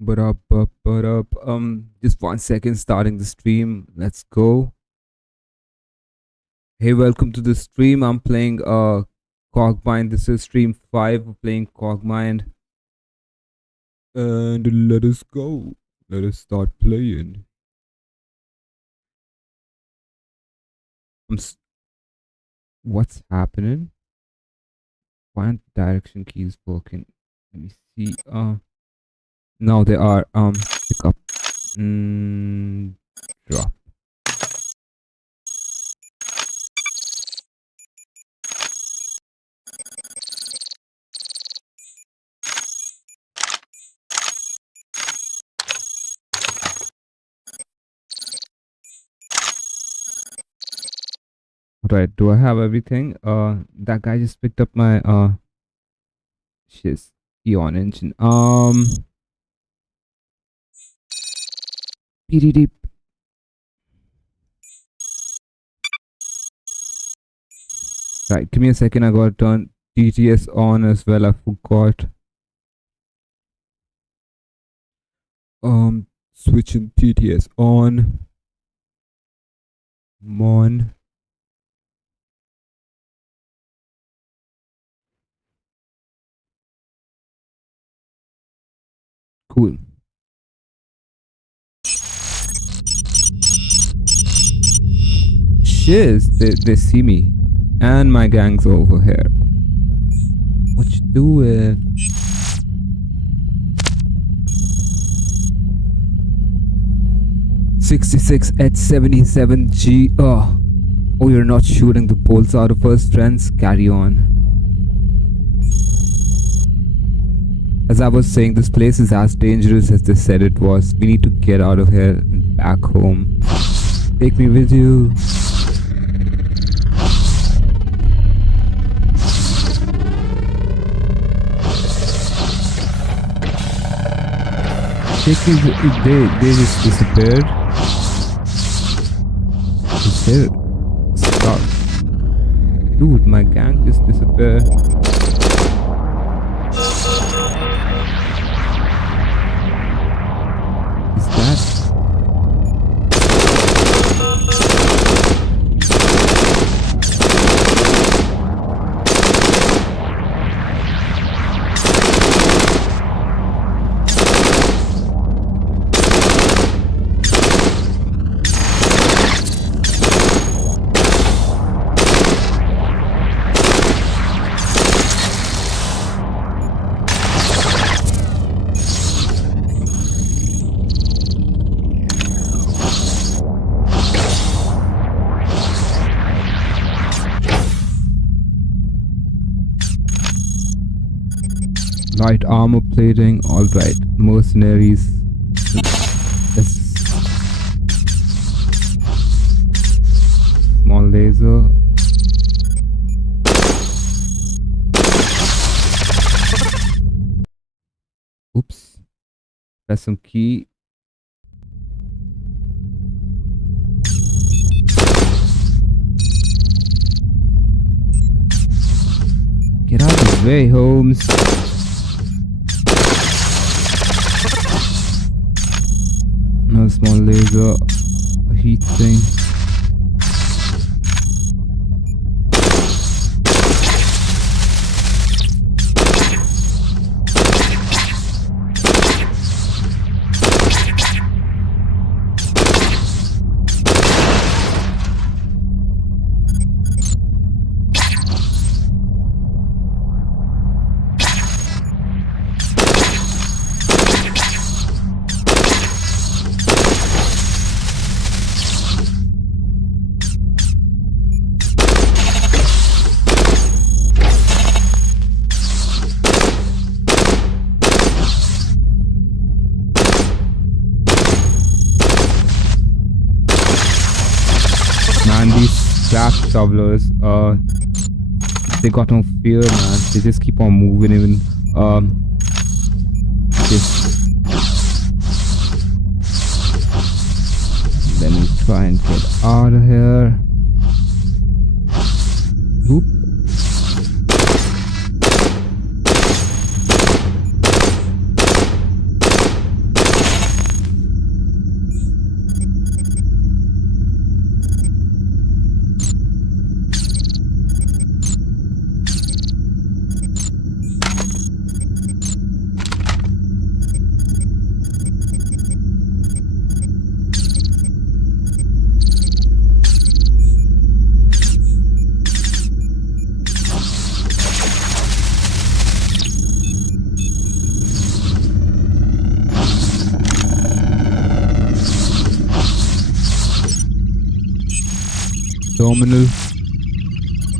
But up. Just 1 second, starting the stream. Let's go. Hey, welcome to the stream. I'm playing CogMind. This is stream 5 of playing CogMind. And let us go. Let us start playing. What's happening? Why aren't the direction keys working? Let me see. Now they are pick up. Drop. Right, do I have everything? That guy just picked up my shiz Eon engine. Deep. Right, give me a second. I gotta turn TTS on as well. I forgot. Switching TTS on. Mon. Cool. Shiz, they see me. And my gang's over here. What you doing? '66 at 77G. Oh, you're not shooting the bolts out of us, friends. Carry on. As I was saying, this place is as dangerous as they said it was. We need to get out of here and back home. Take me with you. They just disappeared. Stop. Dude, my gang just disappeared. Is that? Light armor plating, alright. Mercenaries. Small laser. Oops. Press some key. Get out of the way, Holmes. Another small laser, a heat thing. Man, these trap shovelers, they got no fear, man. They just keep on moving, even just let me try and get out of here. Oop. terminal.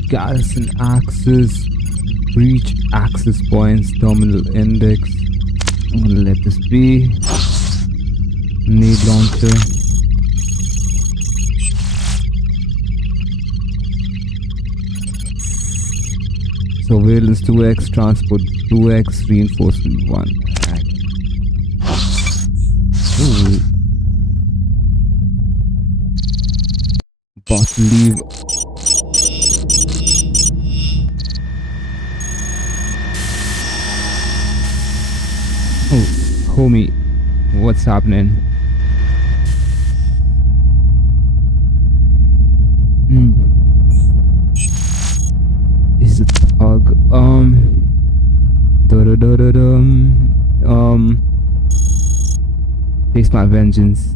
Garrison access. Breach access points. Terminal index. I'm gonna let this be. Nade launcher. Surveillance 2x, transport 2x, reinforcement 1. Ooh. Bot leave. Oh, homie, what's happening? Is it thug? Taste my vengeance.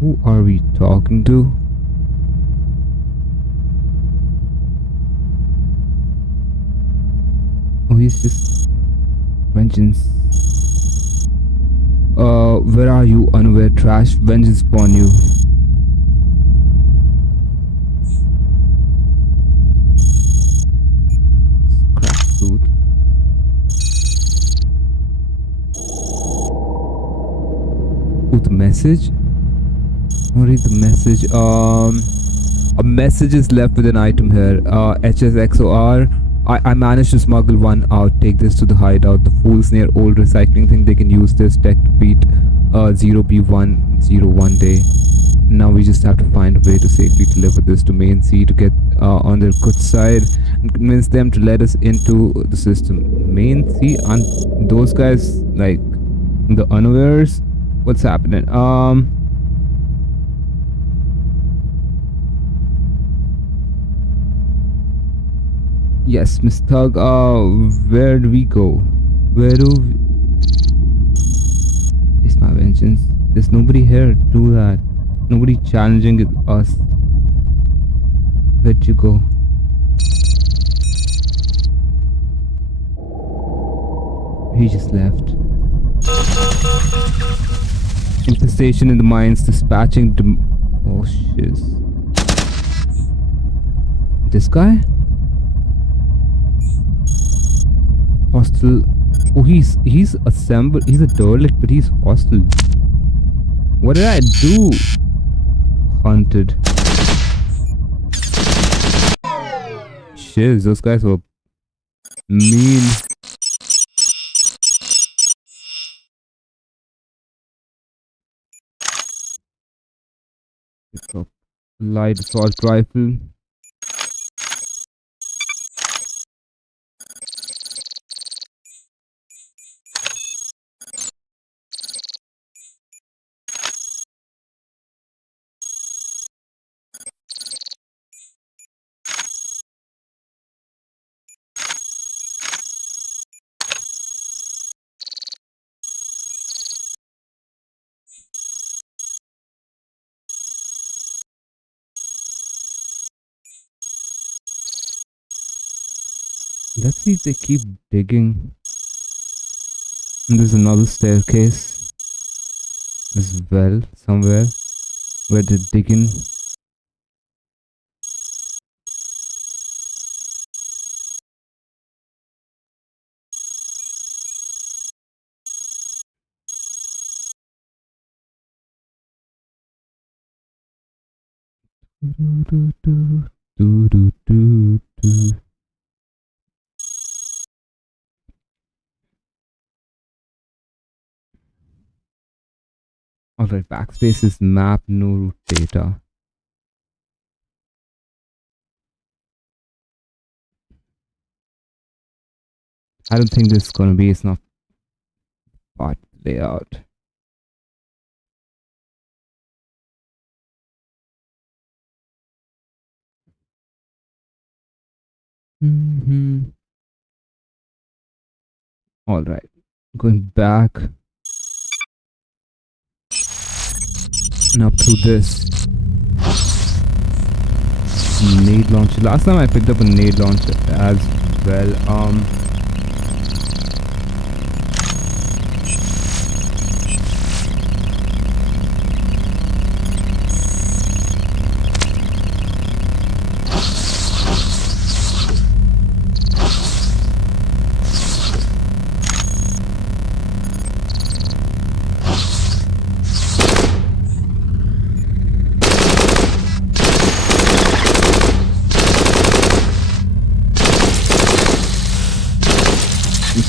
Who are we talking to? Oh, he's just vengeance. Where are you, unaware trash? Vengeance upon you. Crack suit. Oh, the message? I'll read the message. A message is left with an item here. HSXOR. I managed to smuggle one out. Take this to the hideout. The fools near old recycling think they can use this tech to beat 0B101 day. Now we just have to find a way to safely deliver this to Main C to get on their good side and convince them to let us into the system. Main C? And those guys, like the unawares? What's happening? Yes, Miss Thug, where do we go? Where do we... It's my vengeance. There's nobody here to do that. Nobody challenging us. Where'd you go? He just left. Infestation in the mines, dispatching... Oh, shiz. This guy? Hostile. Oh, he's assembled. He's a derelict, but he's hostile. What did I do? Hunted. Shiz, those guys were mean. Pick up light assault rifle. Let's see if they keep digging. And there's another staircase as well, somewhere where they're digging. Alright, backspace is map, no root data. I don't think this is gonna be, it's not part layout. Alright, going back. And up through this. Nade launcher. Last time I picked up a nade launcher as well.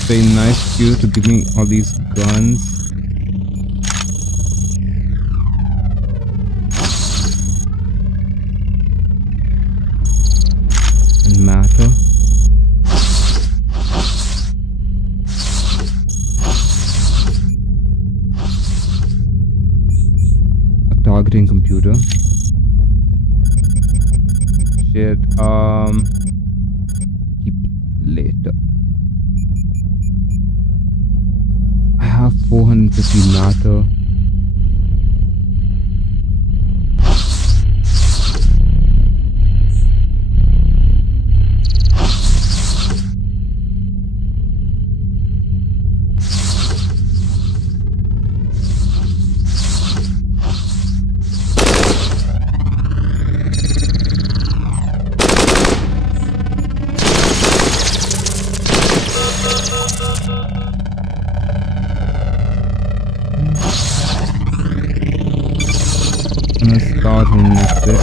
very nice of you to give me all these guns. And matter. A targeting computer. Shit. Keep it later. I have 450 matter. I'm gonna start on next bit.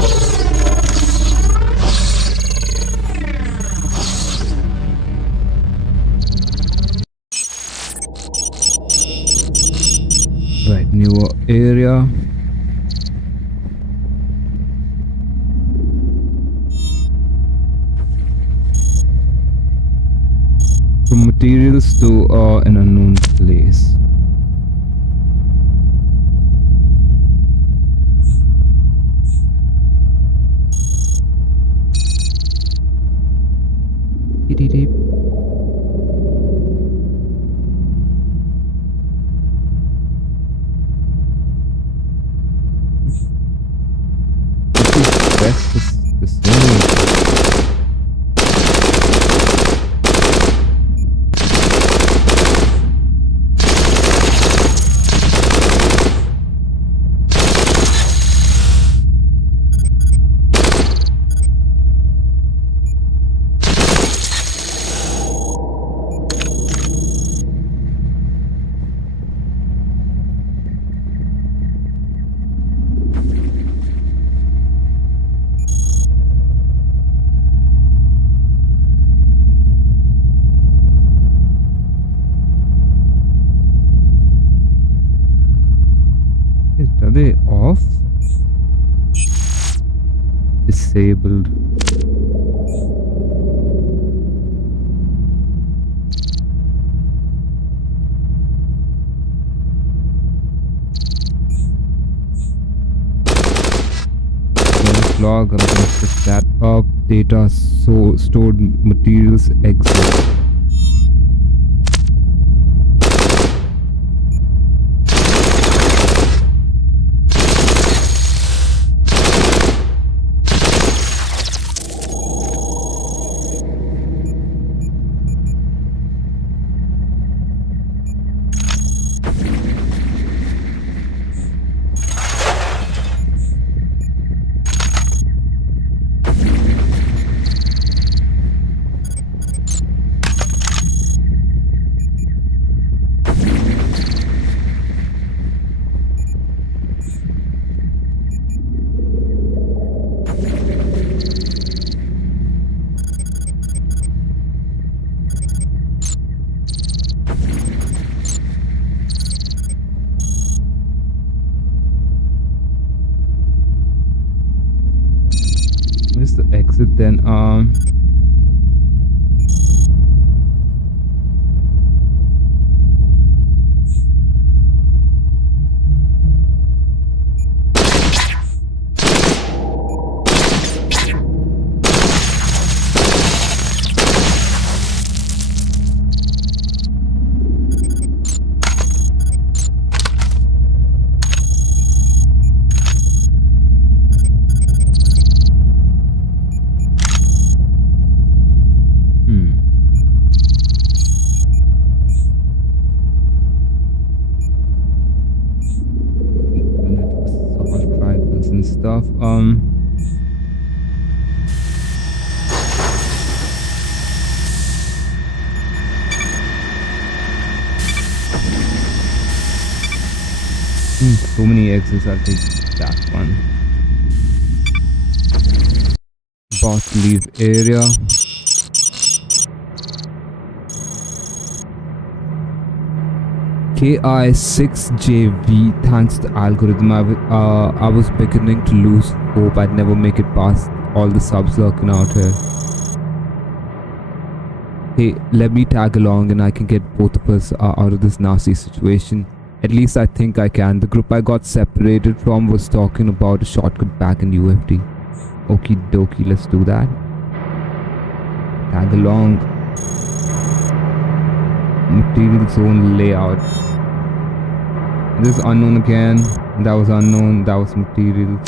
Right, newer area. From materials to an unknown place. Deep. This is the same. Are they off? Disabled. Log, I'm gonna pick that up. Data stored materials exit. Where's the exit then? Assault rifles and stuff. So many exits, I'll take that one. Boss leave area. KI6JV, thanks to the algorithm, I was beginning to lose hope I'd never make it past all the subs lurking out here. Hey, let me tag along and I can get both of us out of this nasty situation. At least I think I can. The group I got separated from was talking about a shortcut back in UFD. Okie dokie, let's do that. Tag along. Material zone layout. This is unknown again. That was unknown. That was material.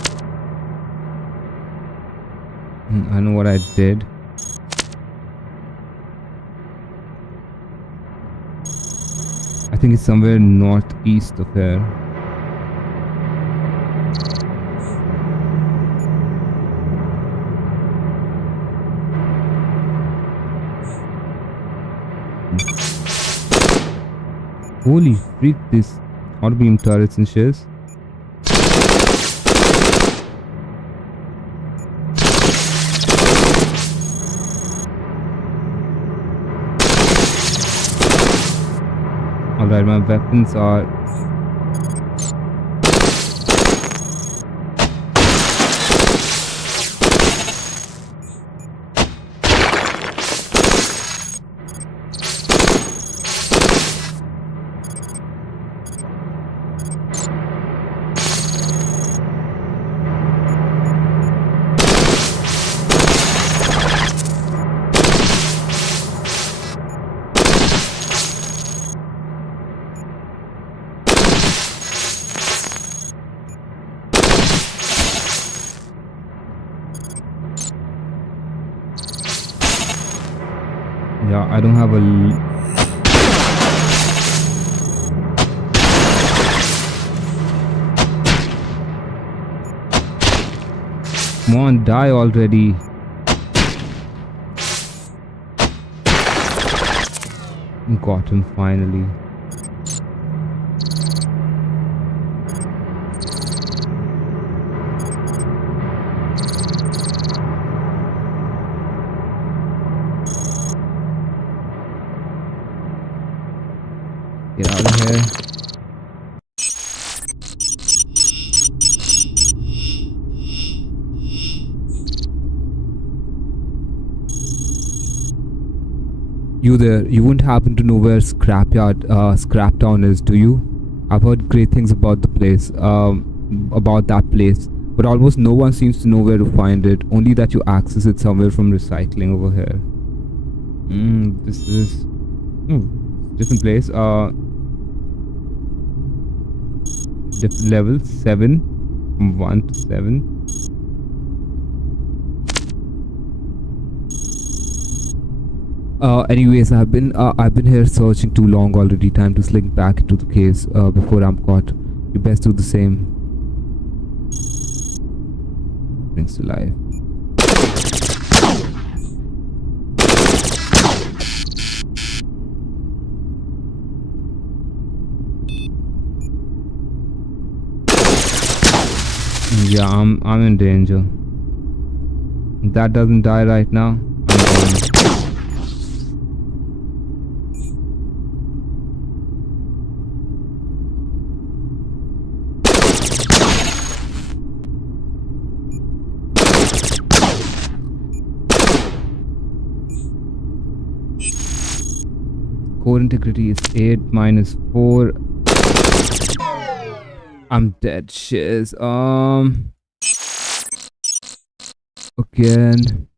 I know what I did. I think it's somewhere northeast of here. Holy freak, this auto beam turrets and shiz. Alright, my weapons are... Yeah, I don't have a... Come on, die already. Got him finally. Get out of here. You there, you wouldn't happen to know where Scraptown is, do you? I've heard great things about the place, about that place, but almost no one seems to know where to find it, only that you access it somewhere from recycling over here. This is... different place, different level, 7, from 1 to 7. Anyways, I've been here searching too long already. Time to slink back into the caves before I'm caught. You best do the same. Brings to life. Yeah, I'm in danger. If that doesn't die right now, I'm going. Core integrity is 8 minus 4. I'm dead, shiz. Again.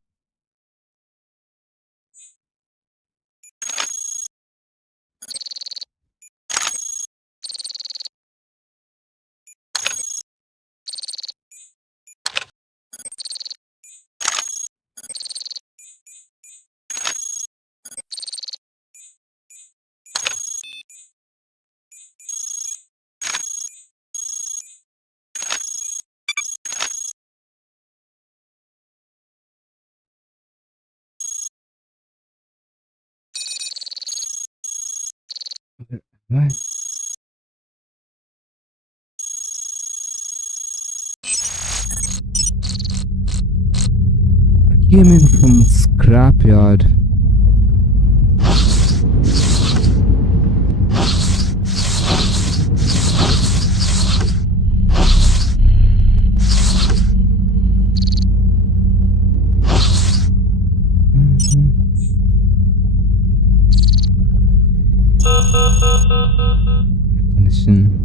Right. I came in from scrapyard. location.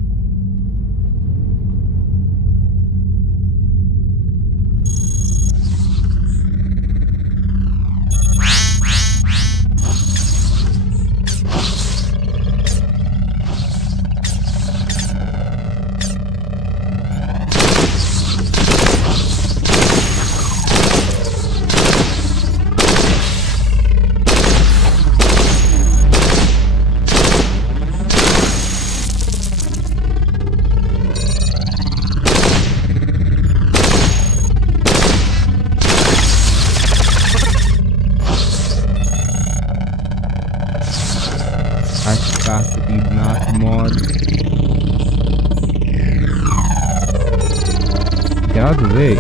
Capacity not mod. Get out of the way.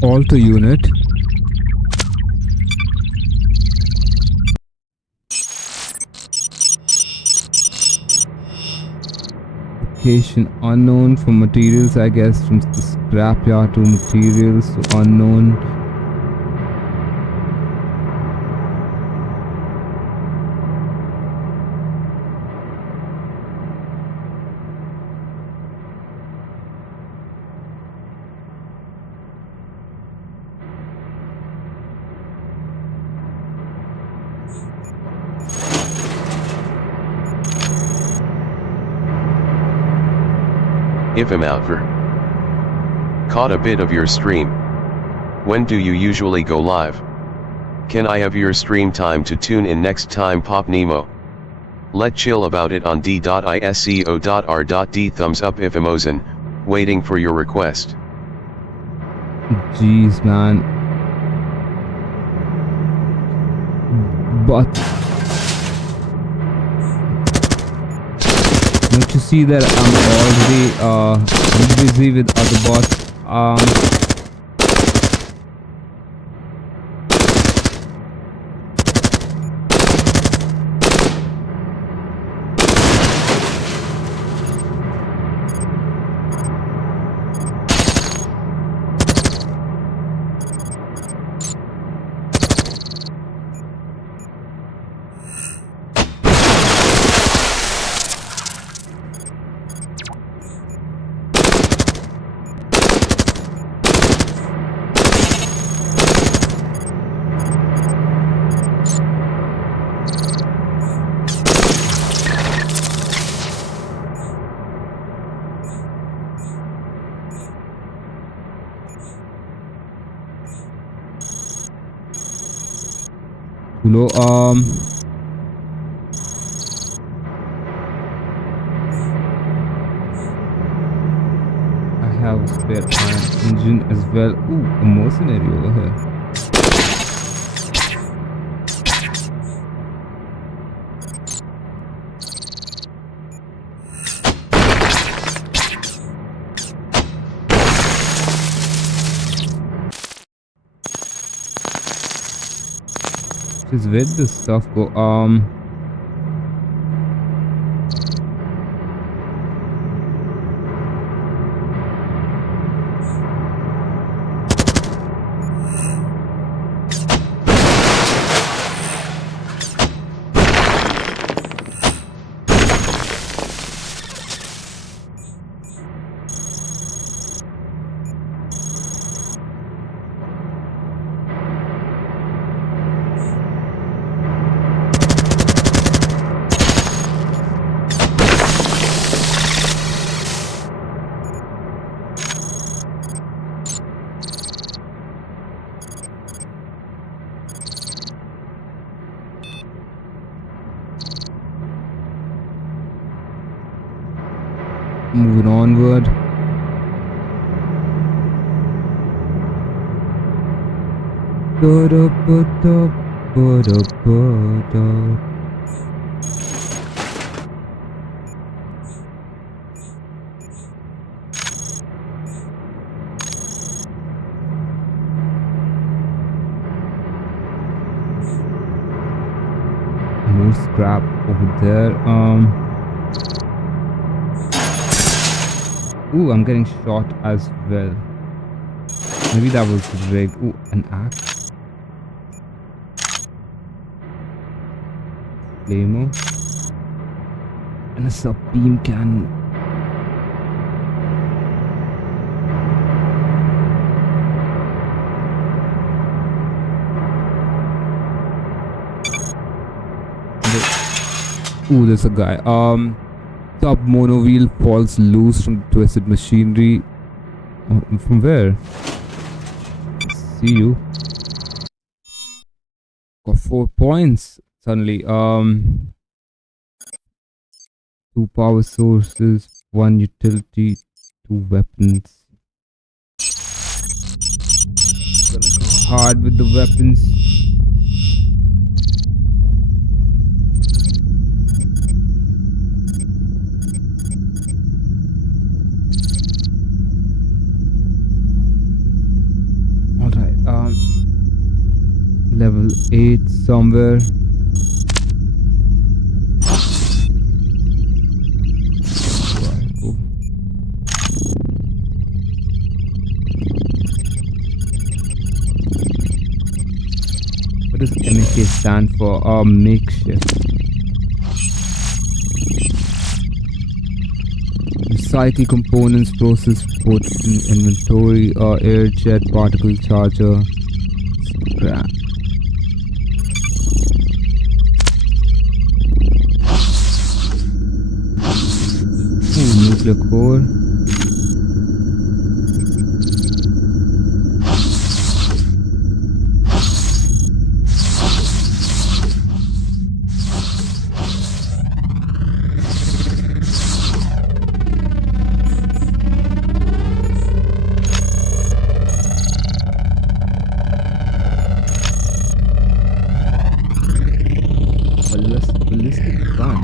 Alto unit. Location unknown for materials, I guess, from the scrapyard to materials to unknown. If I'm out for caught a bit of your stream. When do you usually go live? Can I have your stream time to tune in next time, Pop Nemo? Let chill about it on d.isco.r.d. thumbs up if Emozen, waiting for your request. Jeez, man. But don't you see that I'm already busy with other bots? Hello, I have a spare iron engine as well. Ooh, a mercenary over here. Just where did this stuff go? Moving onward. More scrap over there. Ooh, I'm getting shot as well. Maybe that was rigged. Ooh, an axe. Flamer. And a sub beam cannon. Ooh, there's a guy. Top mono wheel falls loose from twisted machinery. From where? See you. Got 4 points suddenly. 2 power sources, 1 utility, 2 weapons. Gonna go hard with the weapons. Level 8 somewhere. What does MK stand for? Makeshift. Recycle components, process, put in inventory, air jet, particle charger, scrap. Nuclear core. Ballistic gun.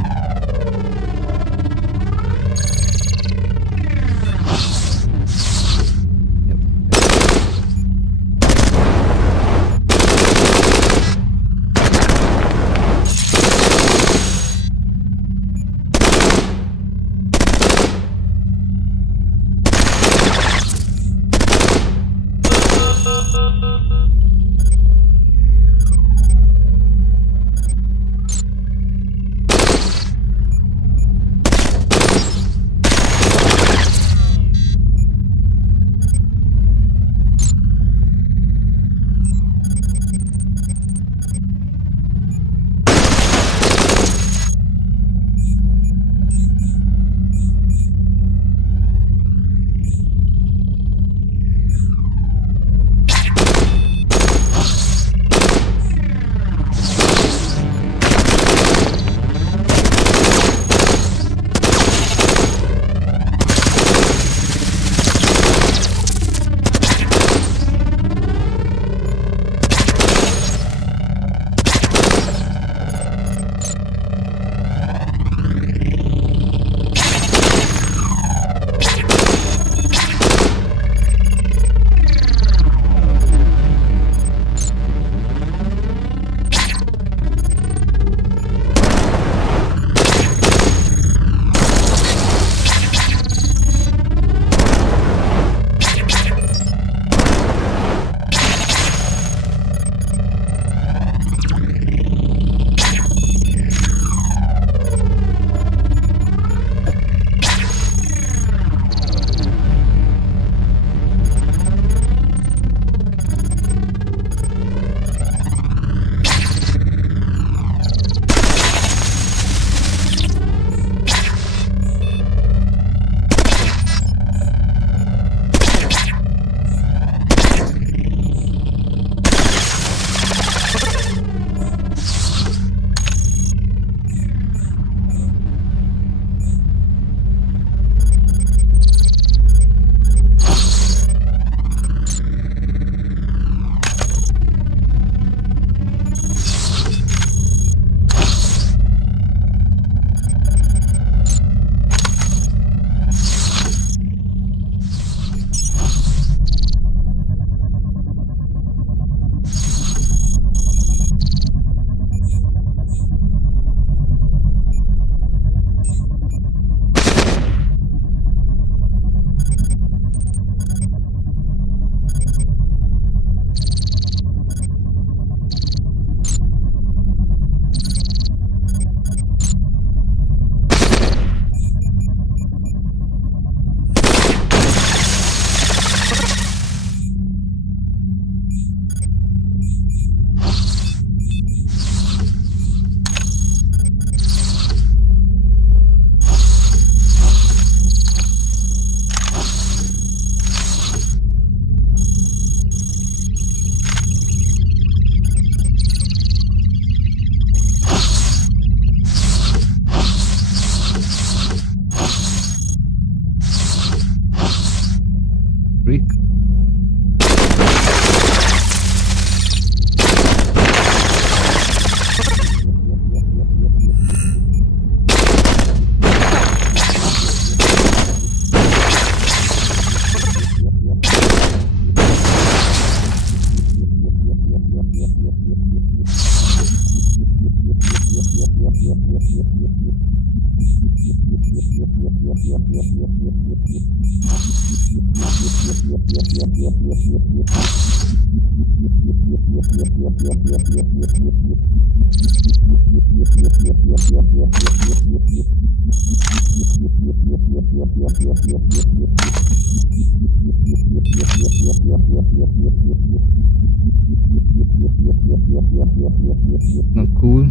Not cool.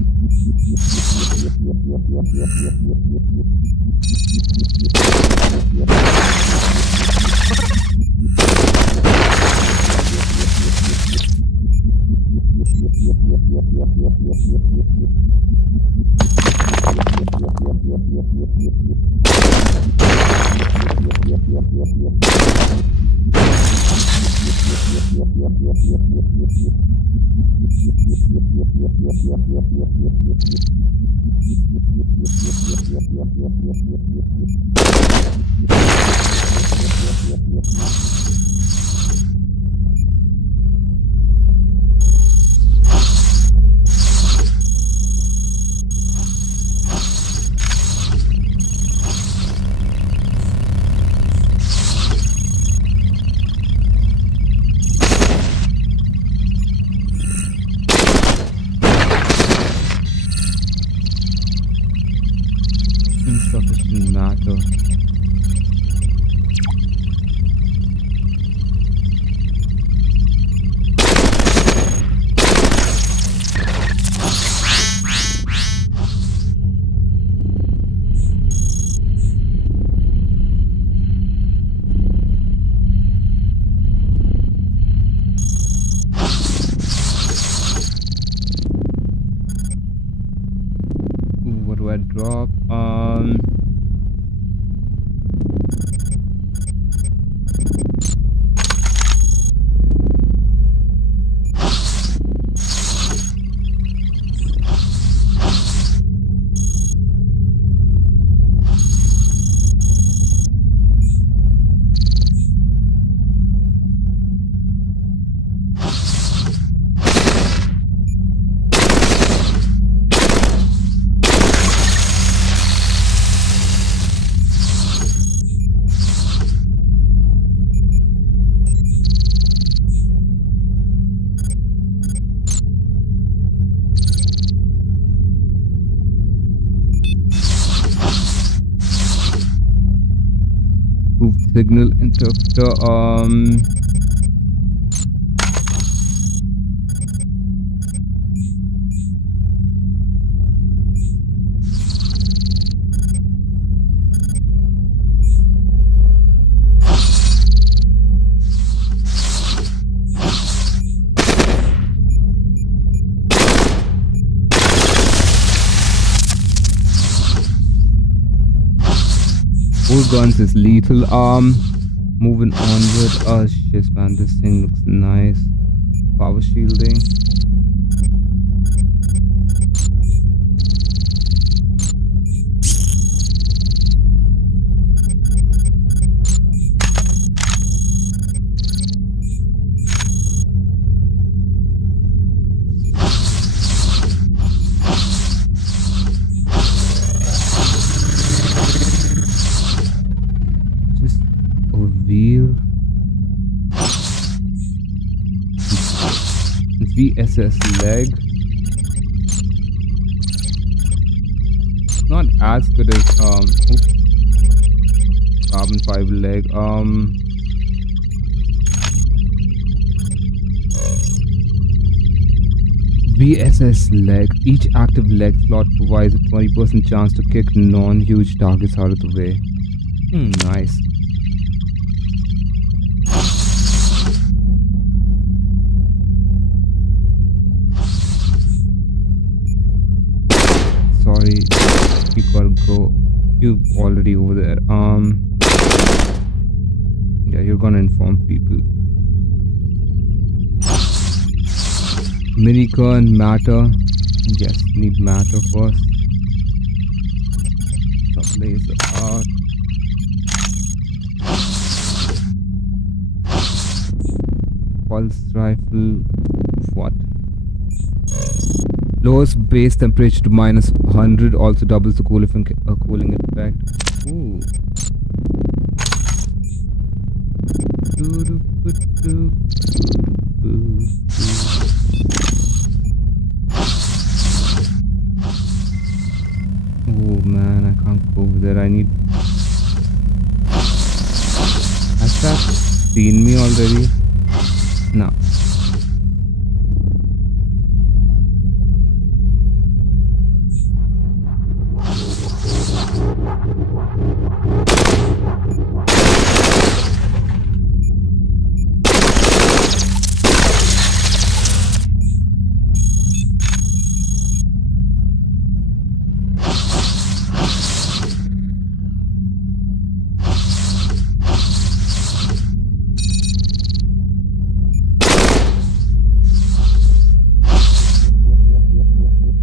Insufficient matter. Ooh, what do I drop? Signal interpreter. Four guns is lethal. Moving onward. Oh shit, man, this thing looks nice. Power shielding. Wheel. VSS leg. Not as good as oops. Carbon fiber leg. VSS leg. Each active leg slot provides a 20% chance to kick non-huge targets out of the way. Nice. Sorry, you gotta go. You're already over there. Yeah, you're gonna inform people. Minigun, matter. Yes, need matter first. Some laser art. Pulse rifle. What? Lowest base temperature to minus 100, also doubles the cooling effect. Ooh. Oh man, I can't go over there. I need. Has that seen me already? No.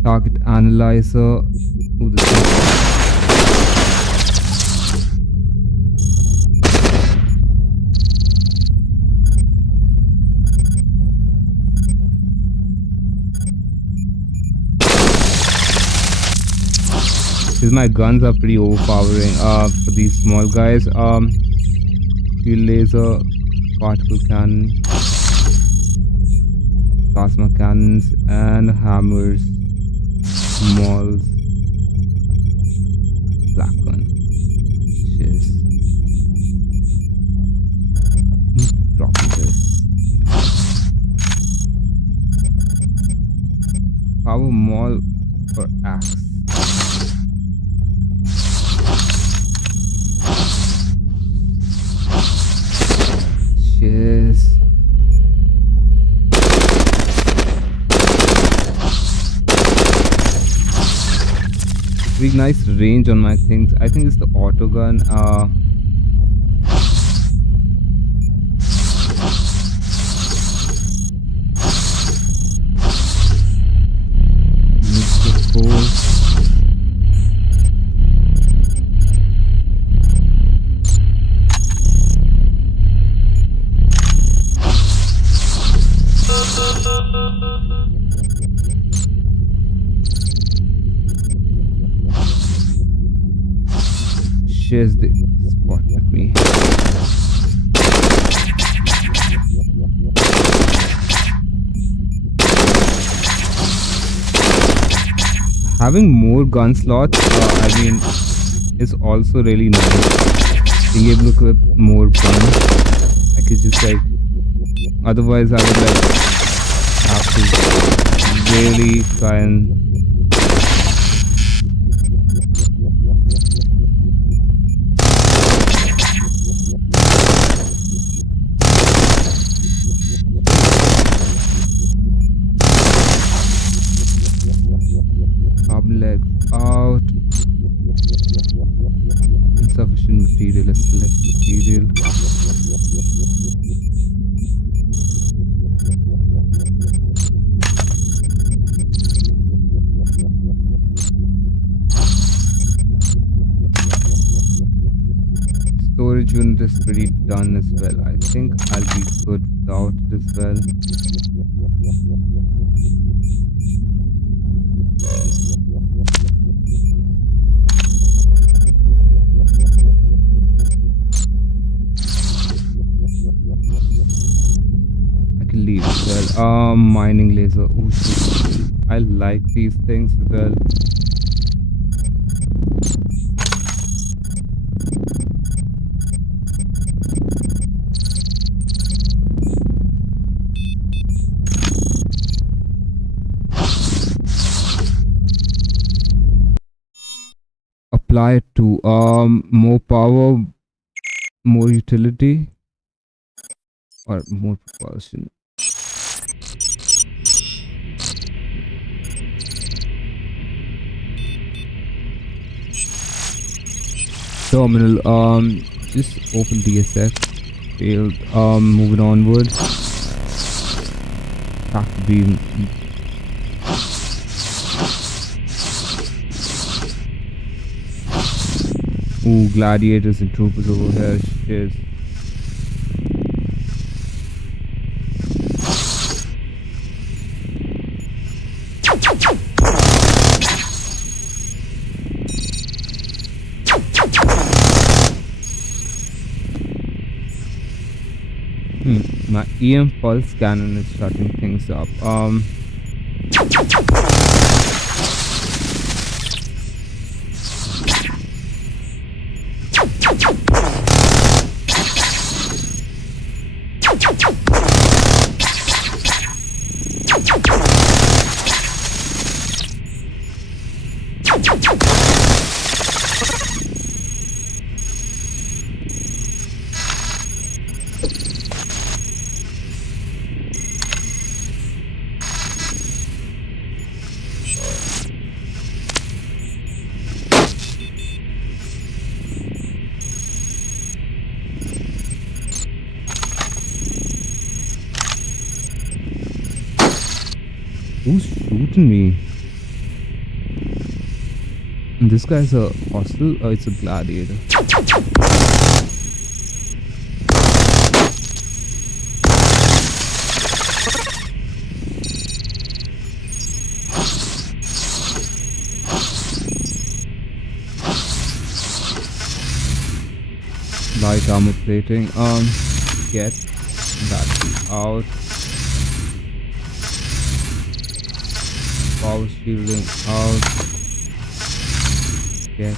Target analyzer. Ooh, this These my guns are pretty overpowering for these small guys. Field laser, particle cannon, plasma cannons, and hammers. Malls. Black gun. Cheers. Drop this. Power mall or axe. Cheers. Pretty nice range on my things. I think it's the auto gun. Shares the spot with me. Having more gun slots, I mean, is also really nice. Being able to equip more guns, I could just like. Otherwise, I would like have to really try and. Legs out. Insufficient material. Let's select material. Storage unit is pretty done as well. I think I'll be good without it as well. Leave as well. Mining laser. Ooh, I like these things as well. Apply it to more power, more utility, or more propulsion. Terminal, just open DSF, failed, moving onwards, back to beam. Ooh, gladiators and troopers over here, shit. My EM pulse cannon is shutting things up. Who's shooting me? This guy's a hostile or it's a gladiator? Light armor plating. Get that out. Power shielding out. Get.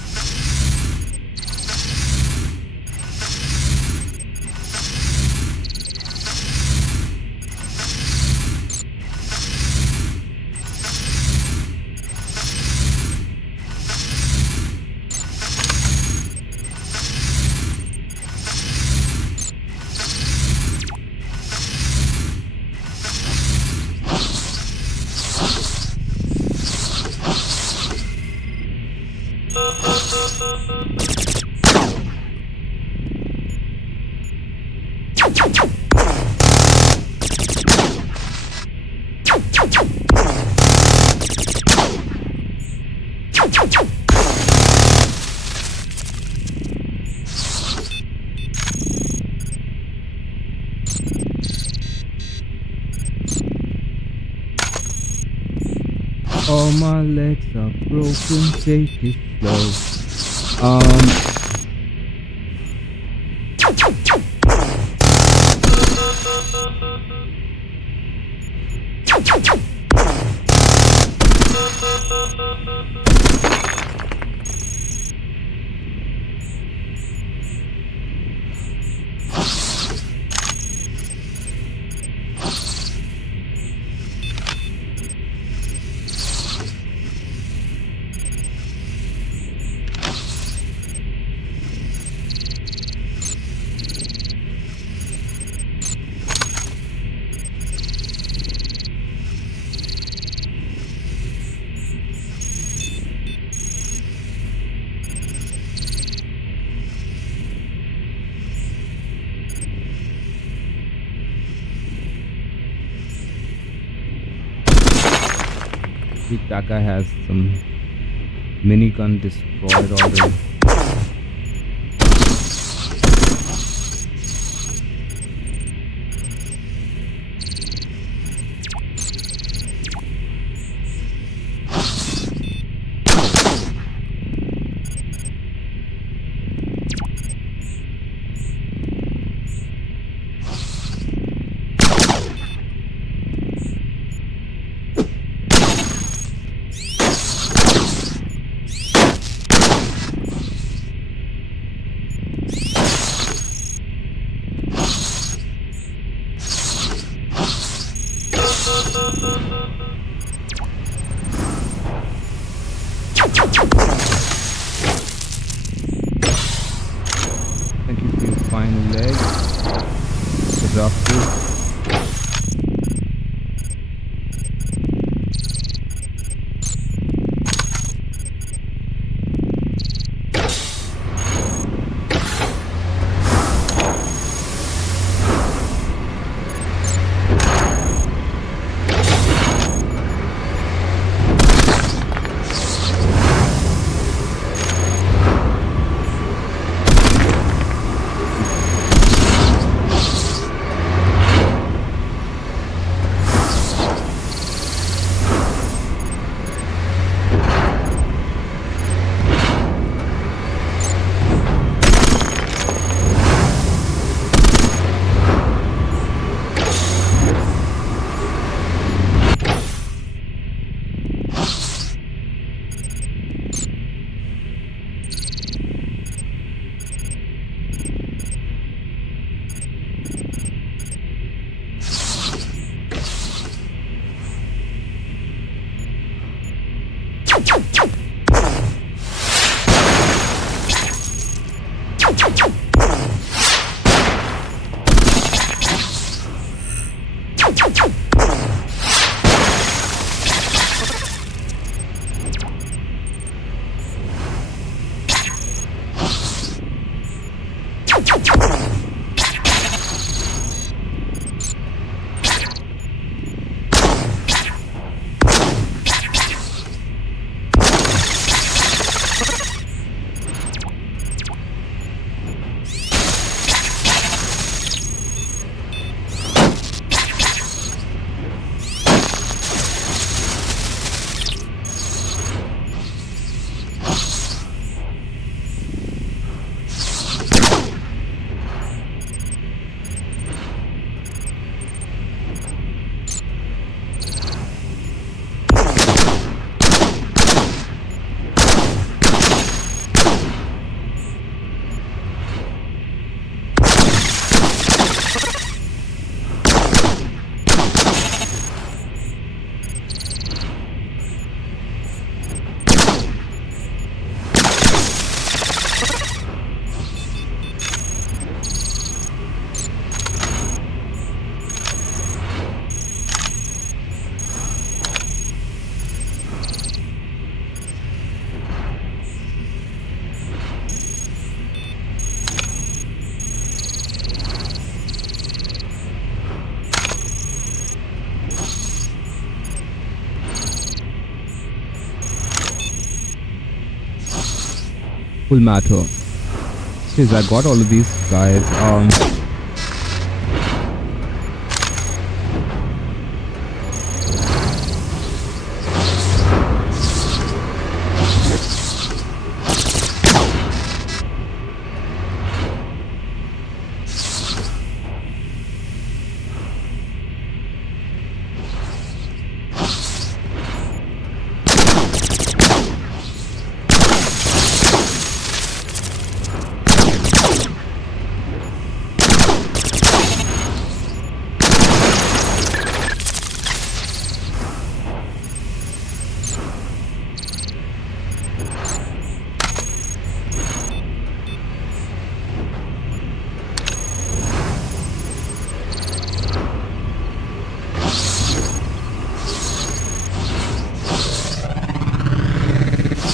All my legs are broken, take it slow. That guy has some minigun destroyed already. will matter. Because I got all of these guys.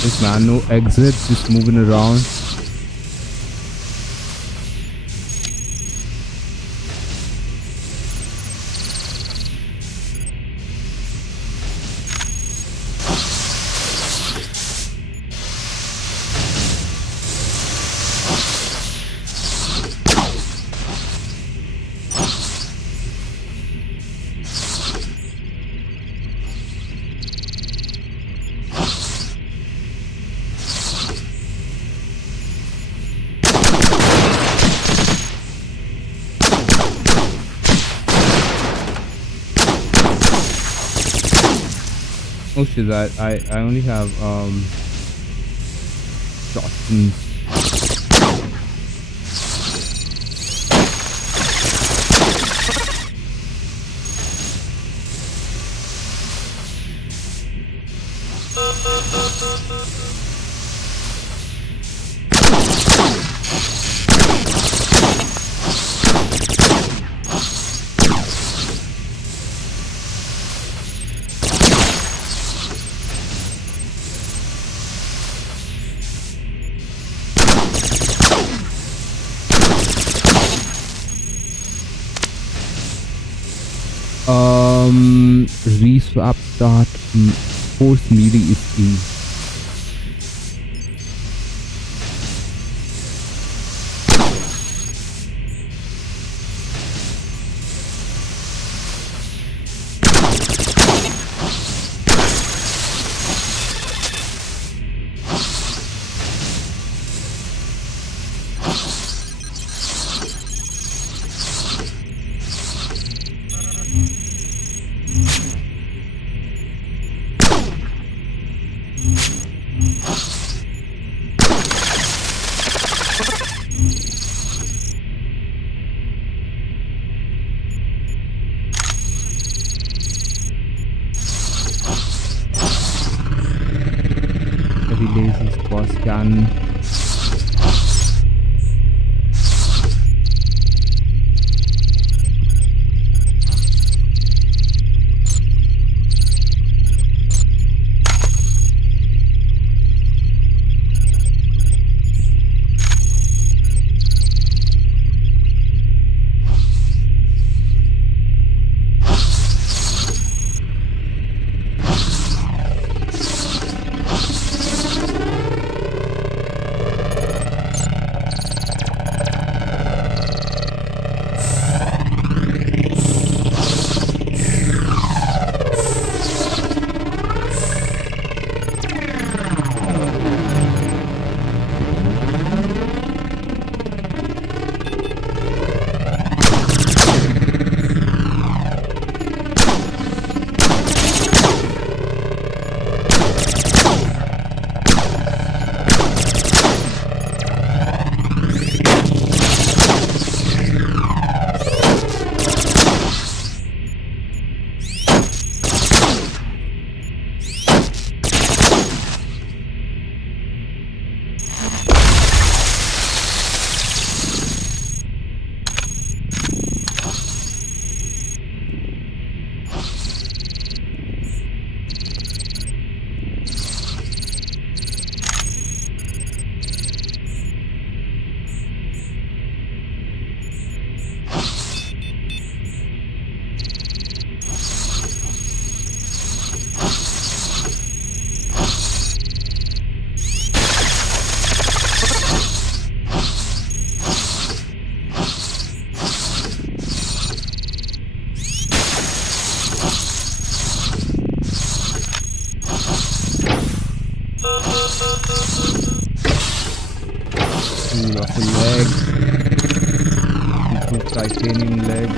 This man, no exit, just moving around. Oh shit, I only have shotguns. Reswap start force melee is E. Lazy boss can. of a leg. Improved titanium leg.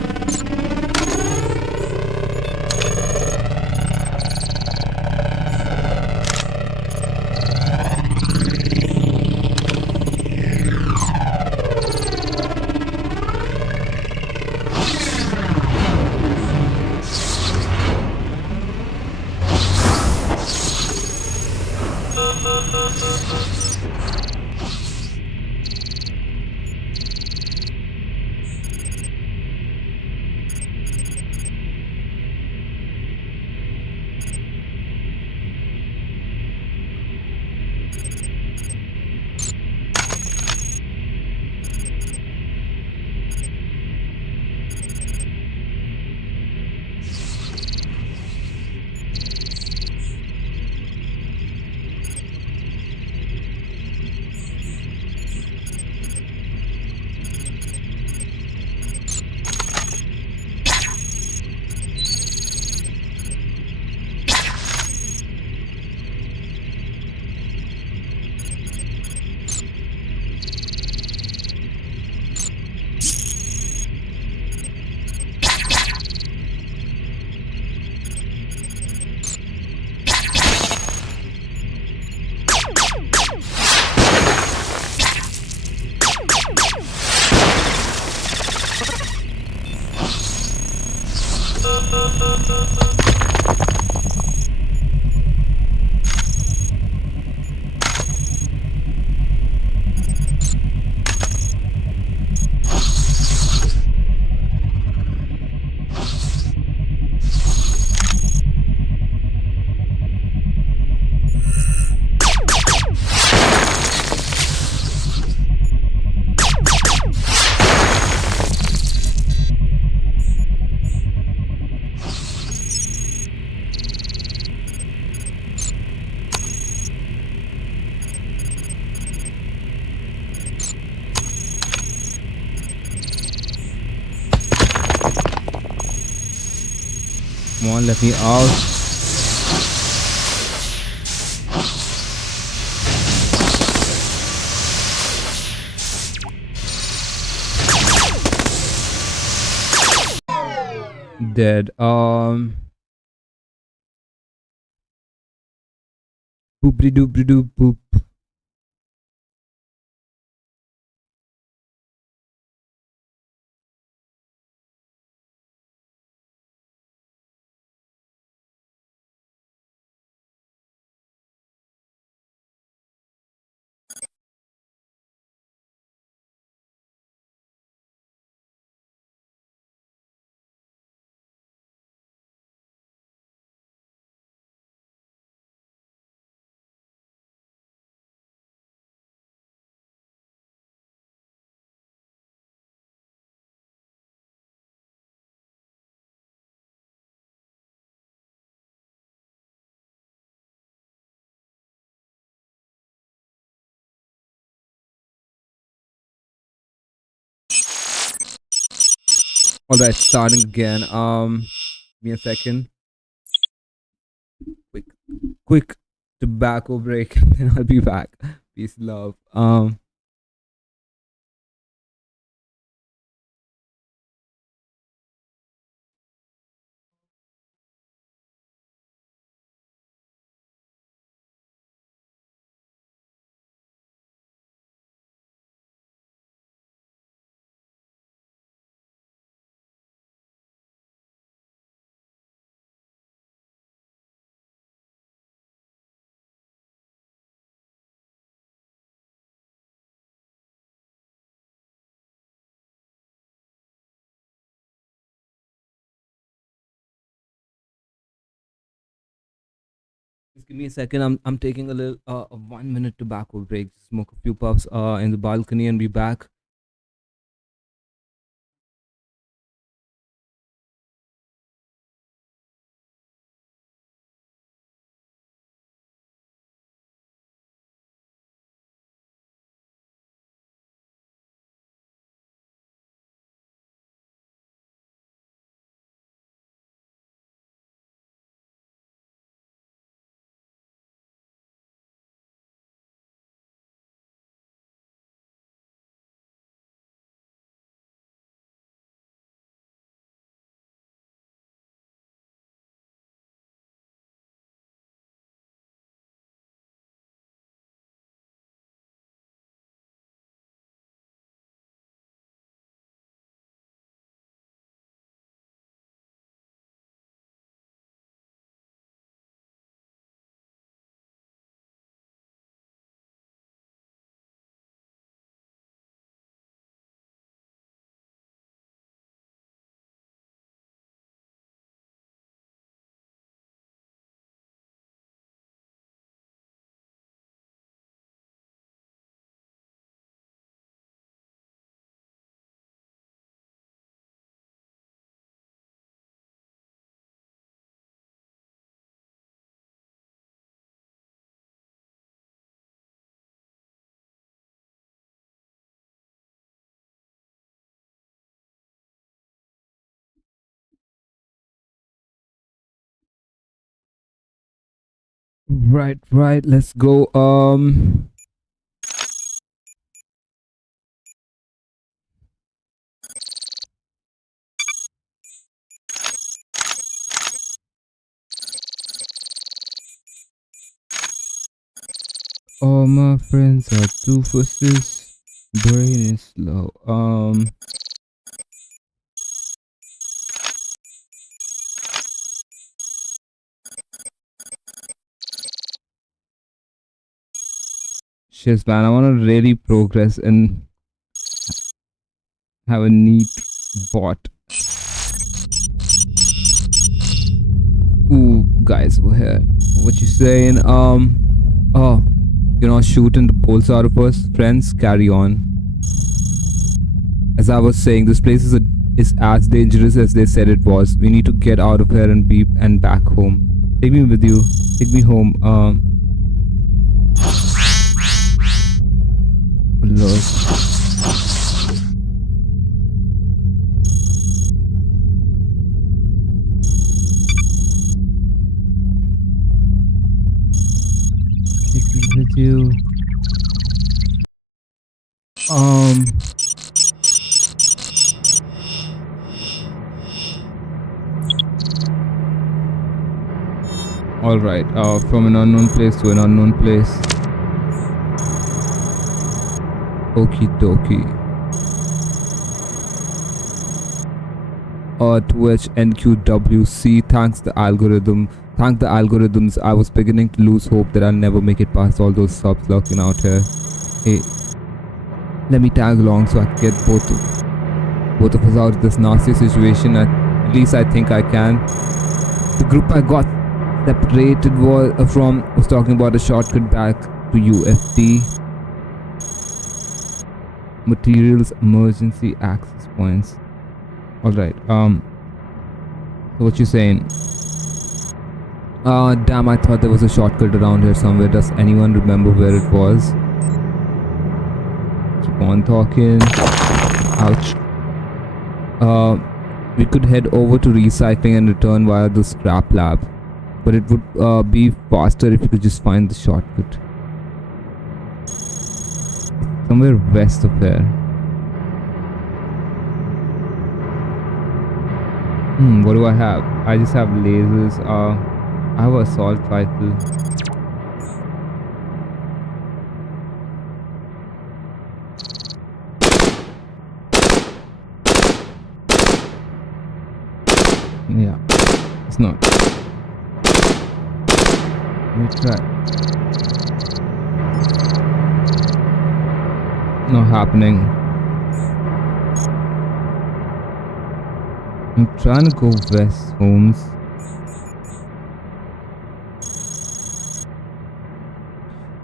Come on, let me out. Dead. Boopity doopity doop boop. Alright, starting again. Give me a second. Quick tobacco break, and then I'll be back. Peace, love. Just give me a second. I'm taking a little a 1 minute tobacco break. Smoke a few puffs in the balcony and be back. Right, let's go. All my friends are doofuses. Brain is slow. Shit, man, I want to really progress and have a neat bot. Ooh, guys, over here. What you saying? Oh, you're not shooting the bolts out of us, friends. Carry on. As I was saying, this place is as dangerous as they said it was. We need to get out of here and back home. Take me with you. Take me home. Look. Take me with you. Alright, from an unknown place to an unknown place. Okie dokie. THNQWC, thanks the algorithm. Thank the algorithms. I was beginning to lose hope that I'll never make it past all those subs lurking out here. Hey, let me tag along so I can get both of us out of this nasty situation. At least I think I can. The group I got separated was talking about a shortcut back to UFT. Materials emergency access points. Alright, so what you saying? Damn, I thought there was a shortcut around here somewhere. Does anyone remember where it was? Keep on talking. Ouch. We could head over to recycling and return via the scrap lab. But it would be faster if you could just find the shortcut. Somewhere west of there. What do I have? I just have lasers. I have an assault rifle. Yeah, it's not. Let me try. Not happening. I'm trying to go west, Holmes.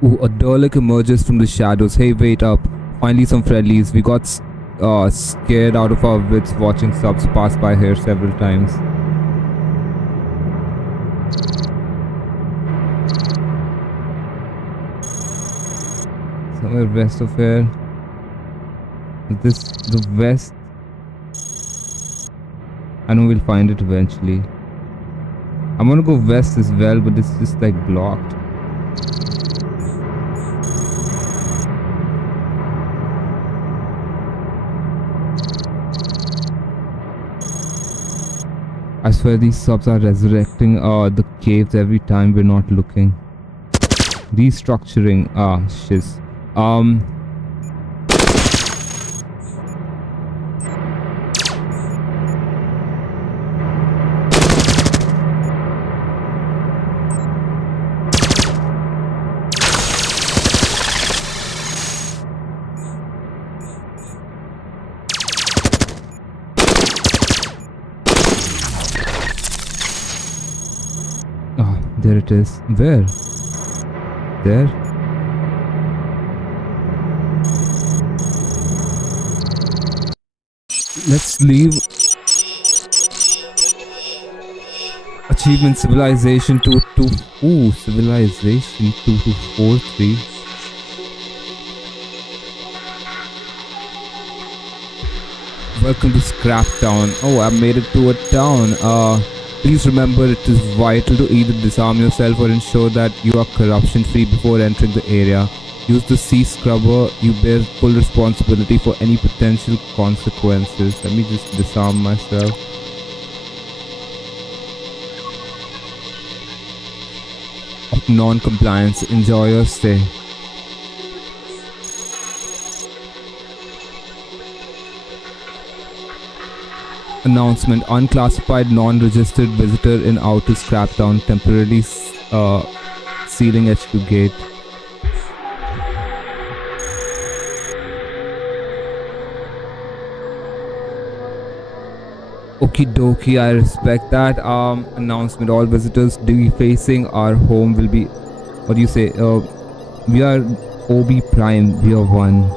Ooh, a Dalek emerges from the shadows. Hey, wait up. Finally some friendlies. We got scared out of our wits watching subs pass by here several times. Somewhere west of here. Is this the west? I know we'll find it eventually. I'm gonna go west as well, but it's just like blocked. I swear these subs are resurrecting the caves every time we're not looking. Restructuring. Shiz. There it is. Where? There? Let's leave. Achievement civilization 2. Ooh, civilization 2243. Welcome to Scrap Town. Oh, I made it to a town. Please remember it is vital to either disarm yourself or ensure that you are corruption free before entering the area. Use the sea scrubber. You bear full responsibility for any potential consequences. Let me just disarm myself. Of non-compliance. Enjoy your stay. Announcement: unclassified non-registered visitor in outer scrap town, temporarily sealing HQ gate. Okie dokie, I respect that. Announcement: all visitors defacing our home will be, what do you say, we are OB Prime, we are 1.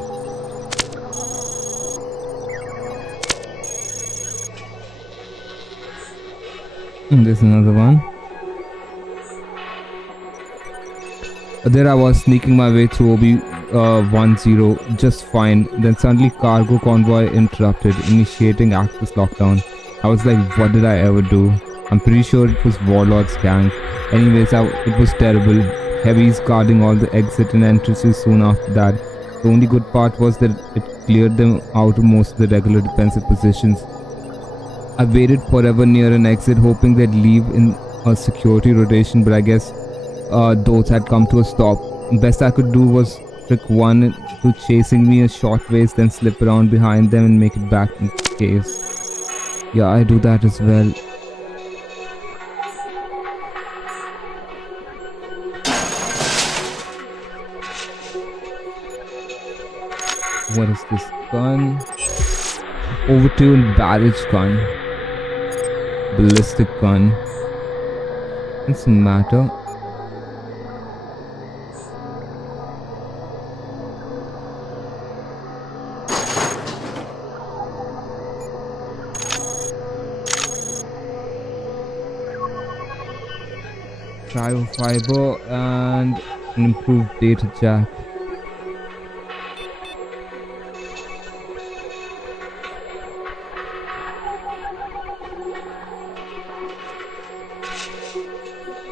There's another one. There I was sneaking my way through OB10 just fine. Then suddenly cargo convoy interrupted, initiating access lockdown. I was like, what did I ever do? I'm pretty sure it was Warlord's gang. Anyways, it was terrible. Heavies guarding all the exit and entrances soon after that. The only good part was that it cleared them out of most of the regular defensive positions. I waited forever near an exit, hoping they'd leave in a security rotation, but I guess those had come to a stop. Best I could do was trick one to chasing me a short ways, then slip around behind them and make it back in caves. Yeah, I do that as well. What is this gun? Overtuned barrage gun. Ballistic gun. What's the matter? Cryofiber and an improved data jack.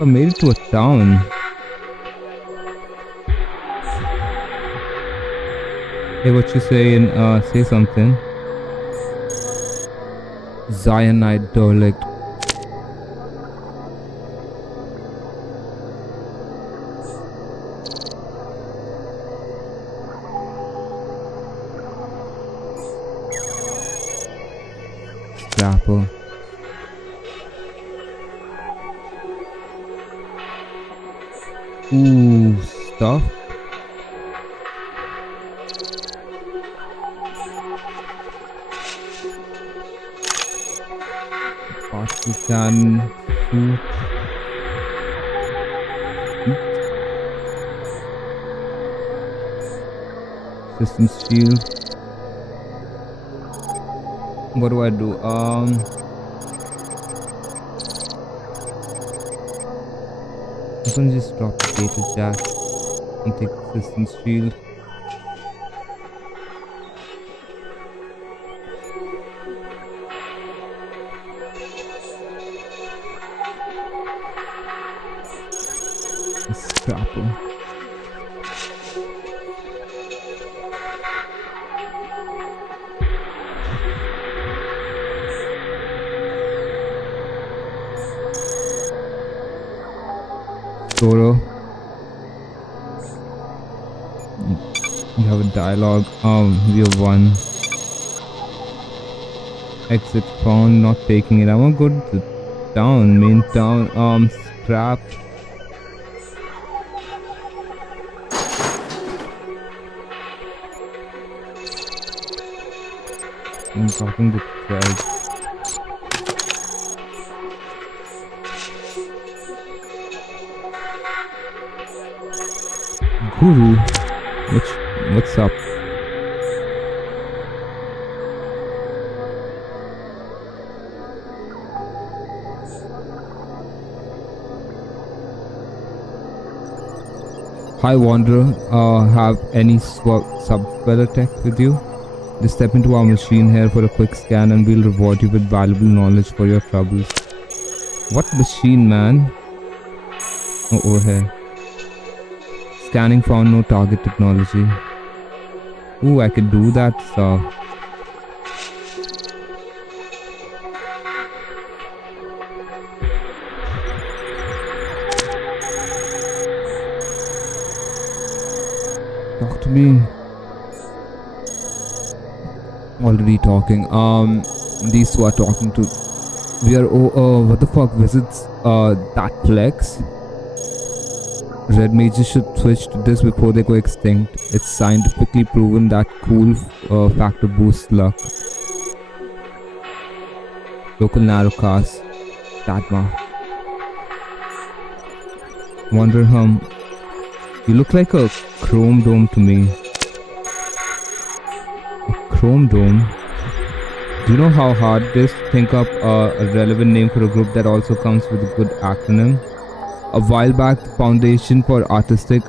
I made it to a town. Hey, what you saying? Say something. Cyanide derelict. Scrapper. Ooh, stuff. Particle cannon, suit. Systems shield. What do I do? I'm gonna just drop the data jack and take the systems shield. Scrapper. Toro. You have a dialogue. We have 1. Exit found, not taking it. I wanna go to the town, main town. Scrap. I'm talking to Craig. Guru, what's up? Hi Wanderer, have any sub-weather tech with you? Just step into our machine here for a quick scan and we'll reward you with valuable knowledge for your troubles. What machine, man? Oh, over here. Scanning found no target technology. Ooh, I can do that stuff. Talk to me. Already talking. These two are talking to. We are. What the fuck? Visits. That flex. Red mages should switch to this before they go extinct. It's scientifically proven that cool factor boosts luck. Local narrowcast. Tatma. Wonderhum. You look like a chrome dome to me. A chrome dome? Do you know how hard it is to think up a relevant name for a group that also comes with a good acronym? A while back, the Foundation for Artistic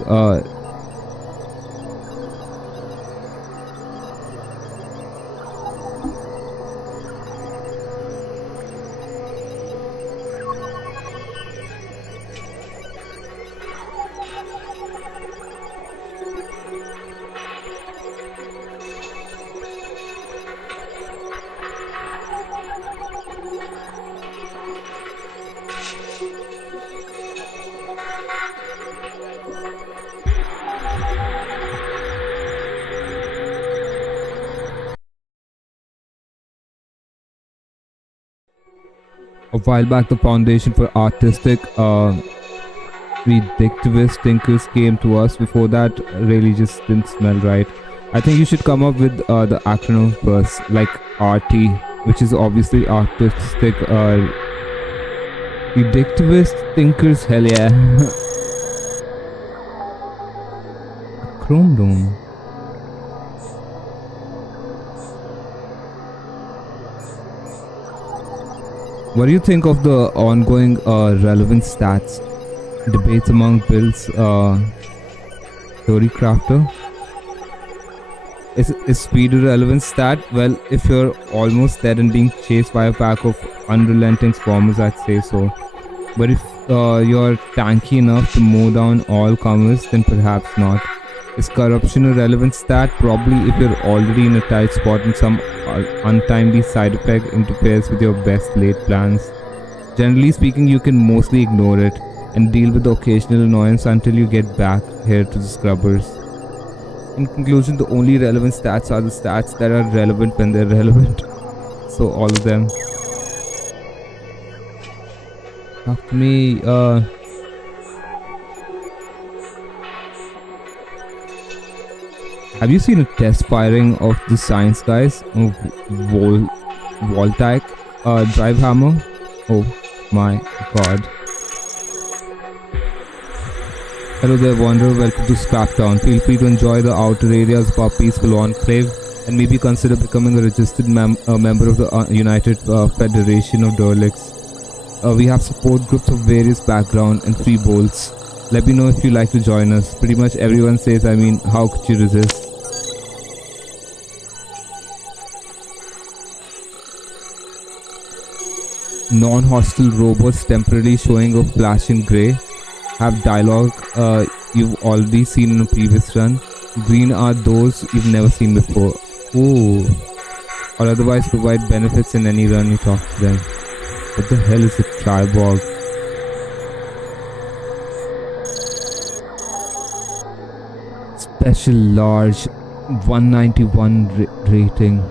Ridiculous thinkers came to us. Before that, really just didn't smell right. I think you should come up with the acronym first, like RT, which is obviously artistic. Ridiculous thinkers, hell yeah. Chrome dome. What do you think of the ongoing relevant stats debates among Bill's theory crafter? Is speed a relevant stat? Well, if you're almost dead and being chased by a pack of unrelenting swarmers, I'd say so. But if you're tanky enough to mow down all comers, then perhaps not. Is corruption a relevant stat? Probably if you're already in a tight spot and some untimely side effect interferes with your best laid plans. Generally speaking, you can mostly ignore it and deal with the occasional annoyance until you get back here to the scrubbers. In conclusion, the only relevant stats are the stats that are relevant when they're relevant. So all of them. Talk to me. Have you seen a test firing of the science guys? Voltaic drive hammer? Oh my god. Hello there, Wanderer. Welcome to Scraptown. Feel free to enjoy the outer areas of our peaceful enclave and maybe consider becoming a registered member of the United Federation of Derelicts. We have support groups of various background and free bowls. Let me know if you like to join us. Pretty much everyone says, I mean, how could you resist? Non-hostile robots temporarily showing a flash in grey have dialogue you've already seen in a previous run. Green are those you've never seen before. Ooh. Or otherwise provide benefits in any run you talk to them. What the hell is a tribog? Special large 191 rating.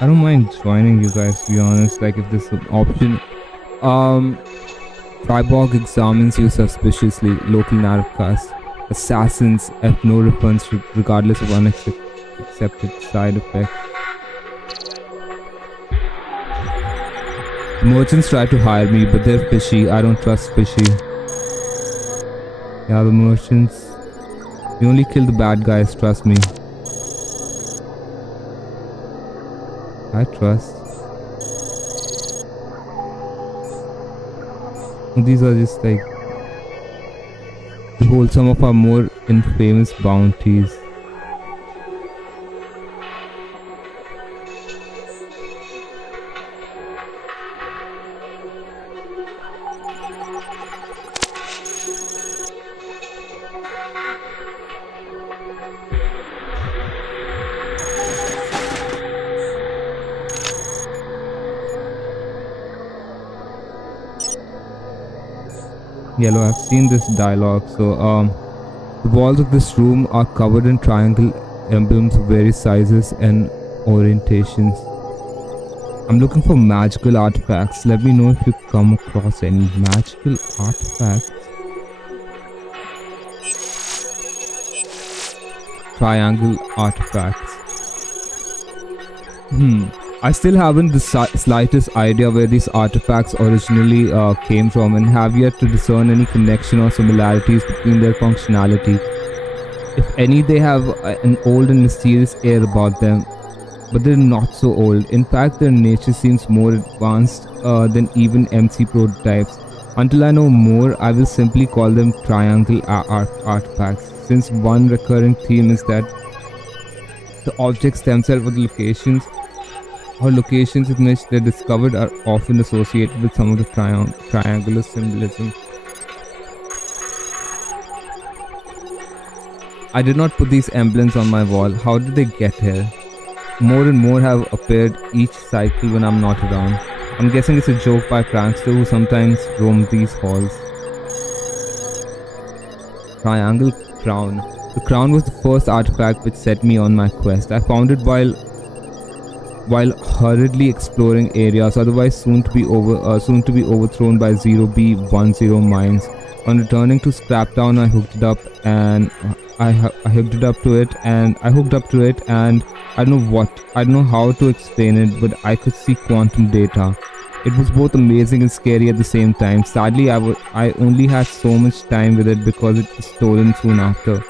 I don't mind joining you guys, to be honest, like if this is an option. Tribog examines you suspiciously. Local narrowcast. Assassins have no refunds regardless of unaccepted side effects. Merchants try to hire me, but they're fishy. I don't trust fishy. Yeah, the merchants. You only kill the bad guys, trust me. I trust. These are just like Behold some of our more infamous bounties. Yellow, I've seen this dialogue. So, the walls of this room are covered in triangle emblems of various sizes and orientations. I'm looking for magical artifacts. Let me know if you come across any magical artifacts. Triangle artifacts. I still haven't the slightest idea where these artifacts originally came from and have yet to discern any connection or similarities between their functionality. If any, they have an old and mysterious air about them, but they're not so old. In fact, their nature seems more advanced than even MC prototypes. Until I know more, I will simply call them triangle artifacts, since one recurring theme is that the objects themselves or the locations in which they're discovered are often associated with some of the triangular symbolism. I did not put these emblems on my wall. How did they get here? More and more have appeared each cycle when I'm not around. I'm guessing it's a joke by a prankster who sometimes roam these halls. Triangle crown. The crown was the first artifact which set me on my quest. I found it while hurriedly exploring areas otherwise soon to be overthrown by 0B10 mines. On returning to Scraptown, I hooked it up to it, and I don't know how to explain it, but I could see quantum data. It was both amazing and scary at the same time. Sadly, I only had so much time with it because it was stolen soon after,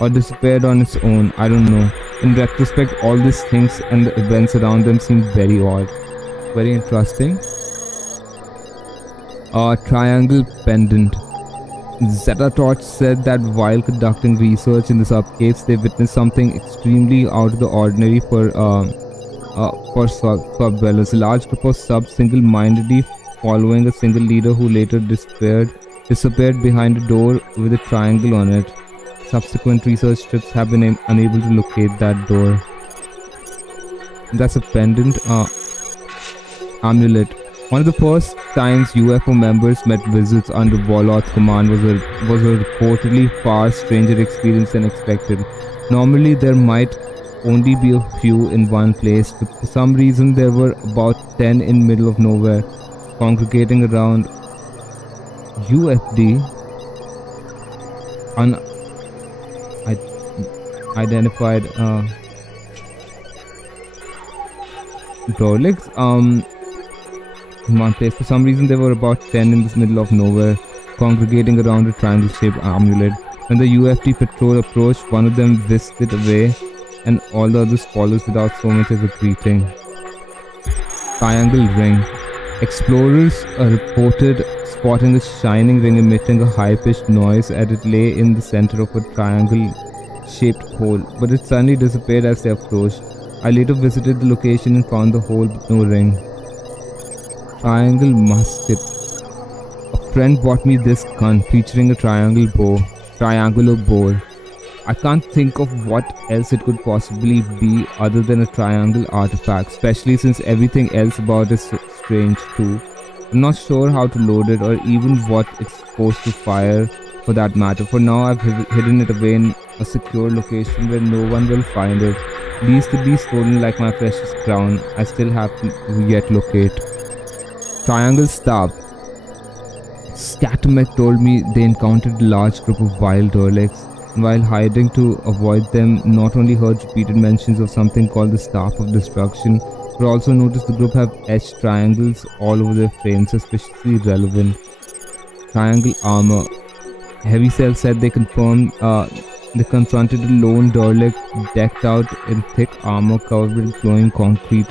or disappeared on its own. I don't know. In retrospect, all these things and the events around them seem very odd. Very interesting. Triangle pendant. Zetatorch said that while conducting research in the subcaves, they witnessed something extremely out of the ordinary for sub-dwellers. A large group of subs single-mindedly following a single leader who later disappeared behind a door with a triangle on it. Subsequent research trips have been unable to locate that door. That's a pendant amulet. One of the first times UFO members met wizards under Warlord's command was a reportedly far stranger experience than expected. Normally there might only be a few in one place, but for some reason there were about 10 in middle of nowhere, congregating around UFD unidentified Dorlicks in one place. For some reason there were about 10 in this middle of nowhere, congregating around a triangle-shaped amulet. When the UFD patrol approached, one of them whisked it away and all the others followed without so much as a greeting. Triangle ring. Explorers reported spotting a shining ring emitting a high-pitched noise as it lay in the center of a triangle-shaped hole, but it suddenly disappeared as they approached. I later visited the location and found the hole but no ring. Triangle musket. A friend bought me this gun featuring a triangular bore. I can't think of what else it could possibly be other than a triangle artifact, especially since everything else about it is strange too. I'm not sure how to load it or even what it's supposed to fire for that matter. For now, I've hidden it away in a secure location where no one will find it. Least to be stolen like my precious crown. I still have to yet locate. Triangle staff. Scatamet told me they encountered a large group of wild Dorlicks. While hiding to avoid them, not only heard repeated mentions of something called the Staff of Destruction, but also noticed the group have etched triangles all over their frames, suspiciously relevant. Triangle armor. Heavy Cell said they confronted a lone Dorlick decked out in thick armor covered with glowing concrete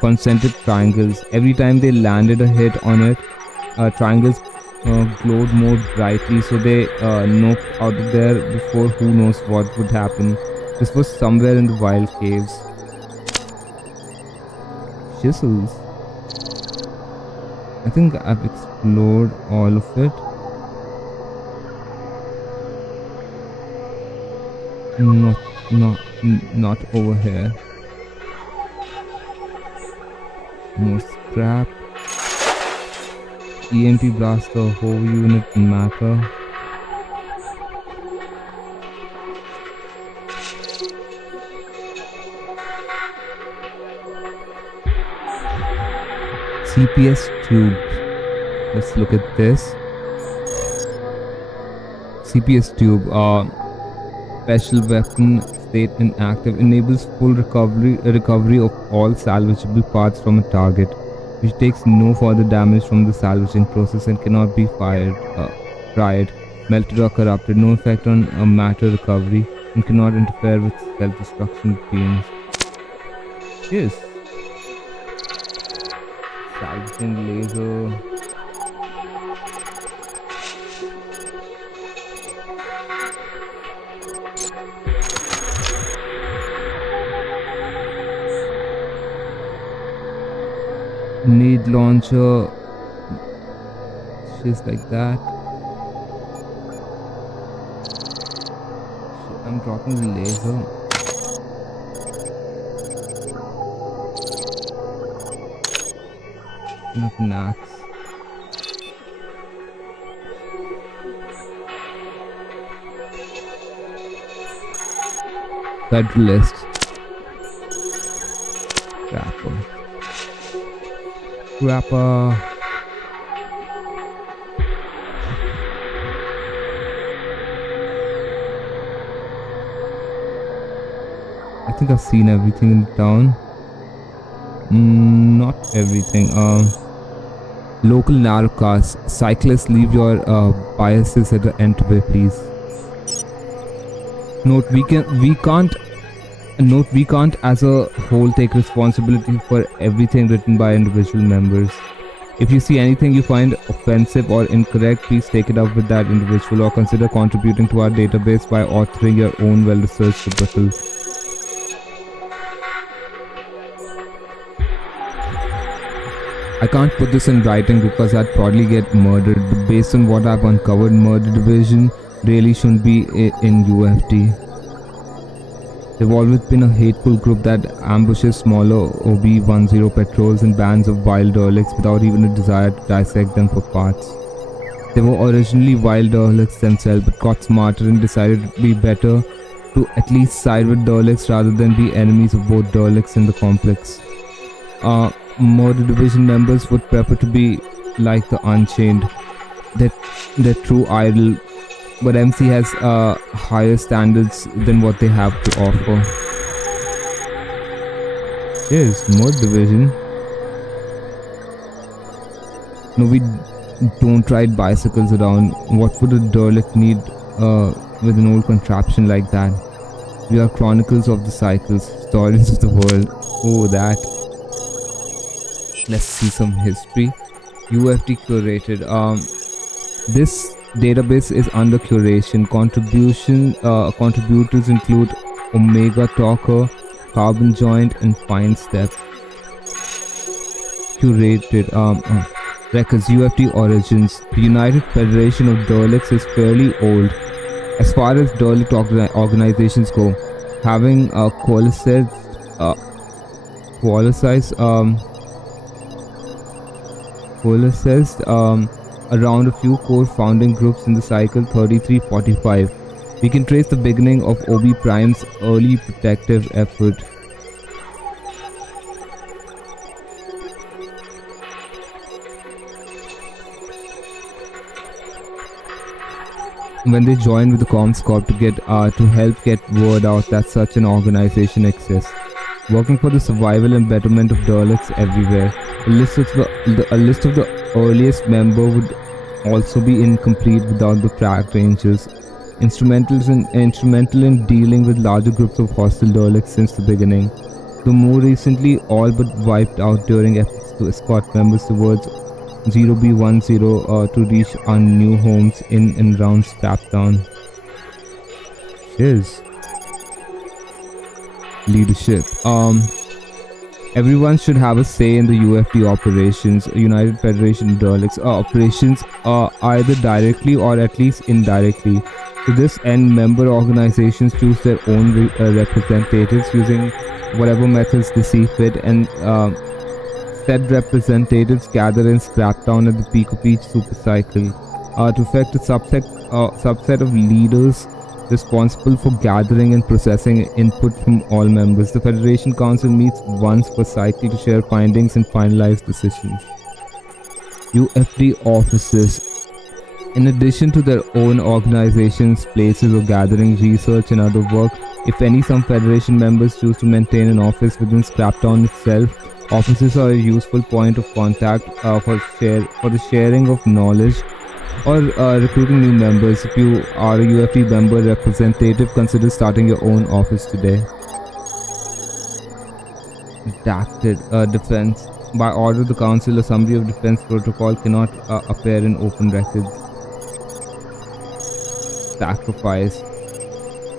concentric triangles. Every time they landed a hit on it, triangles glowed more brightly, so they noped out of there before who knows what would happen. This was somewhere in the wild caves. Chisels. I think I've explored all of it. Not over here. More scrap. EMP blaster, whole unit matter. CPS tube. Let's look at this. CPS tube, special weapon state inactive, enables full recovery of all salvageable parts from a target, which takes no further damage from the salvaging process and cannot be fried, melted or corrupted. No effect on matter recovery and cannot interfere with self-destruction routines. Yes. Salvaging laser. Need launcher, just like that. Shit, I'm dropping the laser. Enough knacks. Federalist. Rapper. I think I've seen everything in the town. Not everything. Local narrow cars. Cyclists, leave your biases at the entryway, please. Note: we can't as a whole take responsibility for everything written by individual members. If you see anything you find offensive or incorrect, please take it up with that individual or consider contributing to our database by authoring your own well-researched rebuttal. I can't put this in writing because I'd probably get murdered, but based on what I've uncovered, Murder Division really shouldn't be in UFT. They've always been a hateful group that ambushes smaller OB-10 patrols and bands of wild derelicts without even a desire to dissect them for parts. They were originally wild derelicts themselves, but got smarter and decided it would be better to at least side with derelicts rather than be enemies of both derelicts and the complex. Murder Division members would prefer to be like the Unchained, their true idol, but MC has higher standards than what they have to offer. Yes, Murder Division. No, we don't ride bicycles around. What would a derelict need with an old contraption like that? We are chronicles of the cycles, historians of the world. Oh, that. Let's see some history. UFT curated. This database is under curation. Contributors include Omega Talker, Carbon Joint, and Fine Step. Curated. Records. UFT origins. The United Federation of Derelicts is fairly old. As far as derelict organizations go, having coalesced around a few core founding groups in the cycle 3345. We can trace the beginning of OB Prime's early protective effort. When they joined with the Comms Corp to help get word out that such an organization exists, working for the survival and betterment of derelicts everywhere. A list of the earliest member would also be incomplete without the Track Rangers, instrumental in dealing with larger groups of hostile derelicts since the beginning, though more recently all but wiped out during efforts to escort members towards 0B10 to reach our new homes in and around Scraptown. Cheers. Leadership. Everyone should have a say in the UFD operations, United Federation Derelict operations, either directly or at least indirectly. To this end, member organizations choose their own representatives using whatever methods they see fit, and said representatives gather in Scraptown at the peak of each supercycle to effect a subset of leaders responsible for gathering and processing input from all members. The Federation Council meets once per cycle to share findings and finalize decisions. UFD offices. In addition to their own organizations, places of gathering, research and other work, if any, some Federation members choose to maintain an office within Scraptown itself. Offices are a useful point of contact for the sharing of knowledge or recruiting new members. If you are a UFD member representative, consider starting your own office today. Redacted. Defense. By order of the Council, a summary of defense protocol cannot appear in open records. Sacrifice.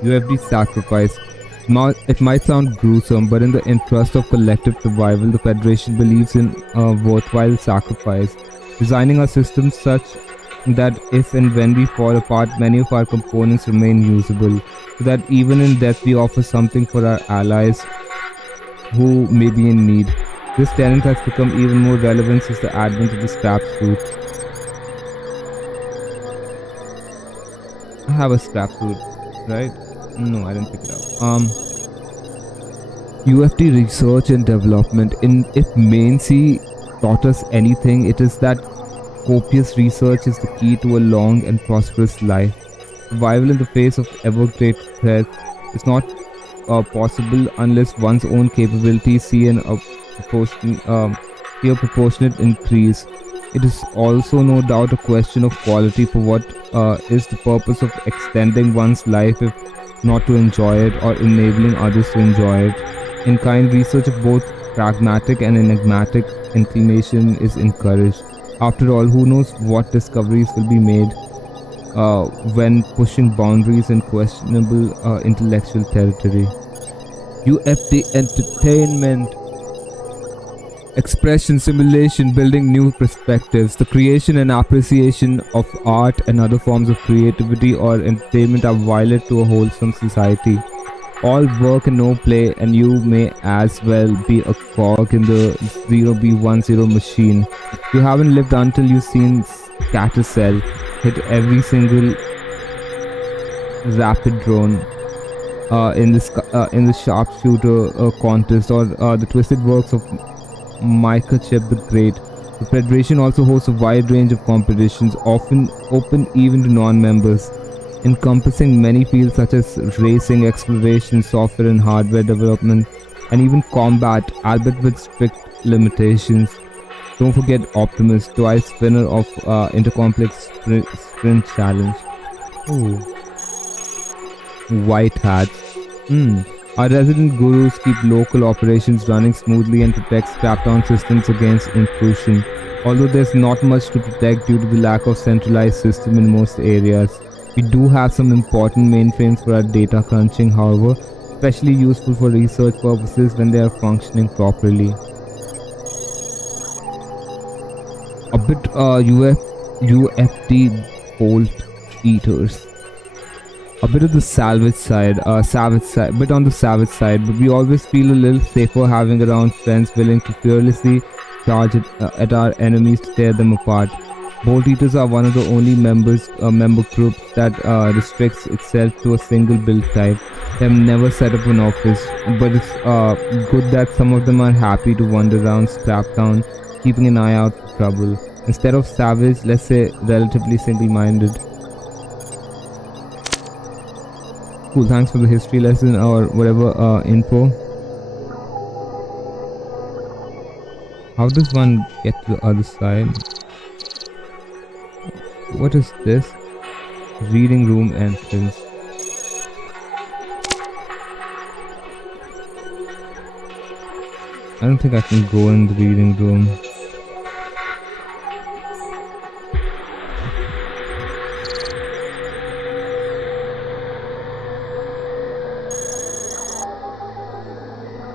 UFD sacrifice. It might sound gruesome, but in the interest of collective survival, the Federation believes in a worthwhile sacrifice, designing our system such that if and when we fall apart, many of our components remain usable, so that even in death we offer something for our allies who may be in need. This tenet has become even more relevant since the advent of the scrap suit. I have a scrap suit, right? No, I didn't pick it up. UFD research and development. If Main C taught us anything, it is that copious research is the key to a long and prosperous life. Survival in the face of ever greater threats is not possible unless one's own capabilities see a proportionate increase. It is also no doubt a question of quality, for what is the purpose of extending one's life if not to enjoy it or enabling others to enjoy it. In-kind research of both pragmatic and enigmatic inclination is encouraged. After all, who knows what discoveries will be made when pushing boundaries in questionable intellectual territory. UFD entertainment. Expression, simulation, building new perspectives. The creation and appreciation of art and other forms of creativity or entertainment are vital to a wholesome society. All work and no play, and you may as well be a cog in the 0B10 machine. You haven't lived until you've seen Scattercell hit every single rapid drone in the sharpshooter contest, or the twisted works of Microchip the Great. The Federation also hosts a wide range of competitions, often open even to non-members, encompassing many fields such as racing, exploration, software and hardware development, and even combat, albeit with strict limitations. Don't forget Optimus, twice winner of Intercomplex Sprint Challenge. Ooh. White Hats. Our resident gurus keep local operations running smoothly and protect Scraptown systems against intrusion. Although there's not much to protect due to the lack of centralized system in most areas. We do have some important mainframes for our data crunching, however, especially useful for research purposes when they are functioning properly. A bit UFD bolt eaters. A bit of the savage side, bit on the savage side, but we always feel a little safer having around friends willing to fearlessly charge at our enemies to tear them apart. Bolt Eaters are one of the only member groups that restricts itself to a single build type. They have never set up an office, but it's good that some of them are happy to wander around Scraptown, keeping an eye out for trouble. Instead of savage, let's say relatively single-minded. Cool, thanks for the history lesson or whatever info. How does one get to the other side? What is this? Reading room entrance. I don't think I can go in the reading room.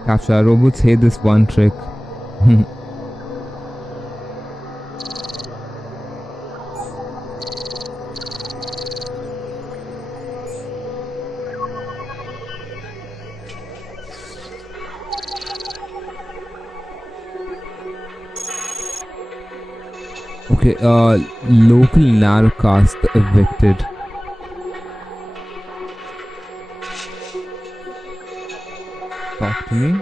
Captcha, robots hate this one trick. Okay, local narrowcast evicted. Talk to me.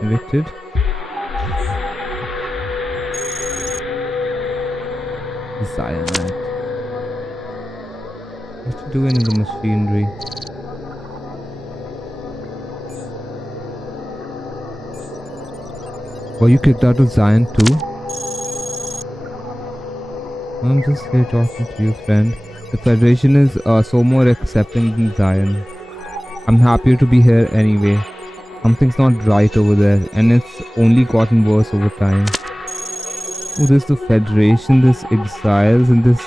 Evicted. Cyanide. What you doing in the machinery? Were you kicked out of Zion too? I'm just here talking to you, friend. The Federation is so more accepting than Zion. I'm happier to be here anyway. Something's not right over there, and it's only gotten worse over time. Oh, there's the Federation, there's Exiles, and this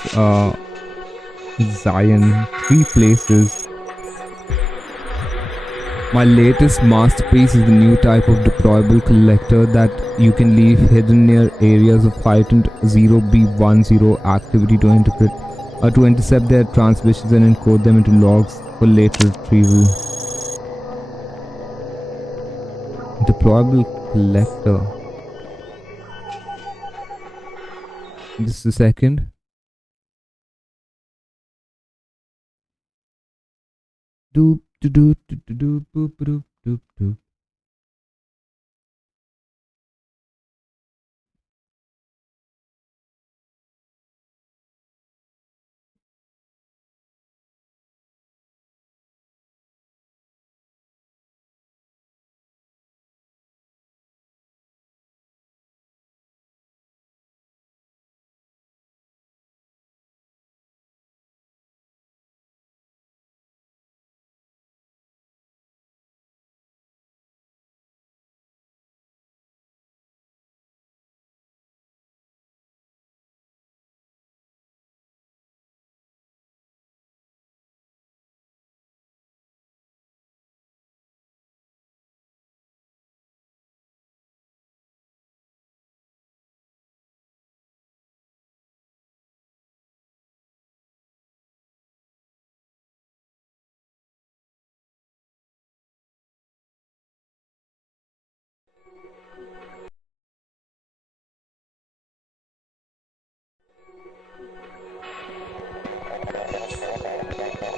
Zion. 3 places. My latest masterpiece is the new type of deployable collector that you can leave hidden near areas of heightened 0B10 activity to intercept their transmissions and encode them into logs for later retrieval. Deployable collector. Just a second. Doop doop doop doop doop doop doop doop.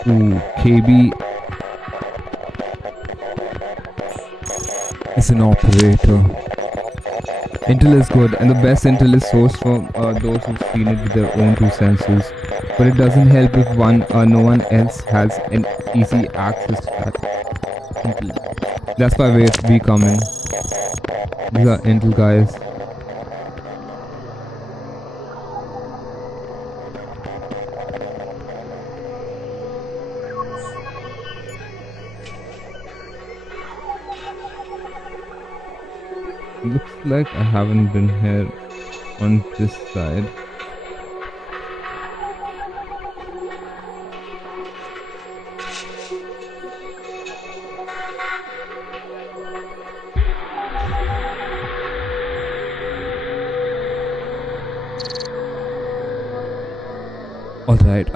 Ooh, KB is an operator. Intel is good, and the best intel is sourced from those who've seen it with their own 2 senses. But it doesn't help if no one else has an easy access to that intel. That's why we come in. These are intel guys. Looks like I haven't been here on this side. All right.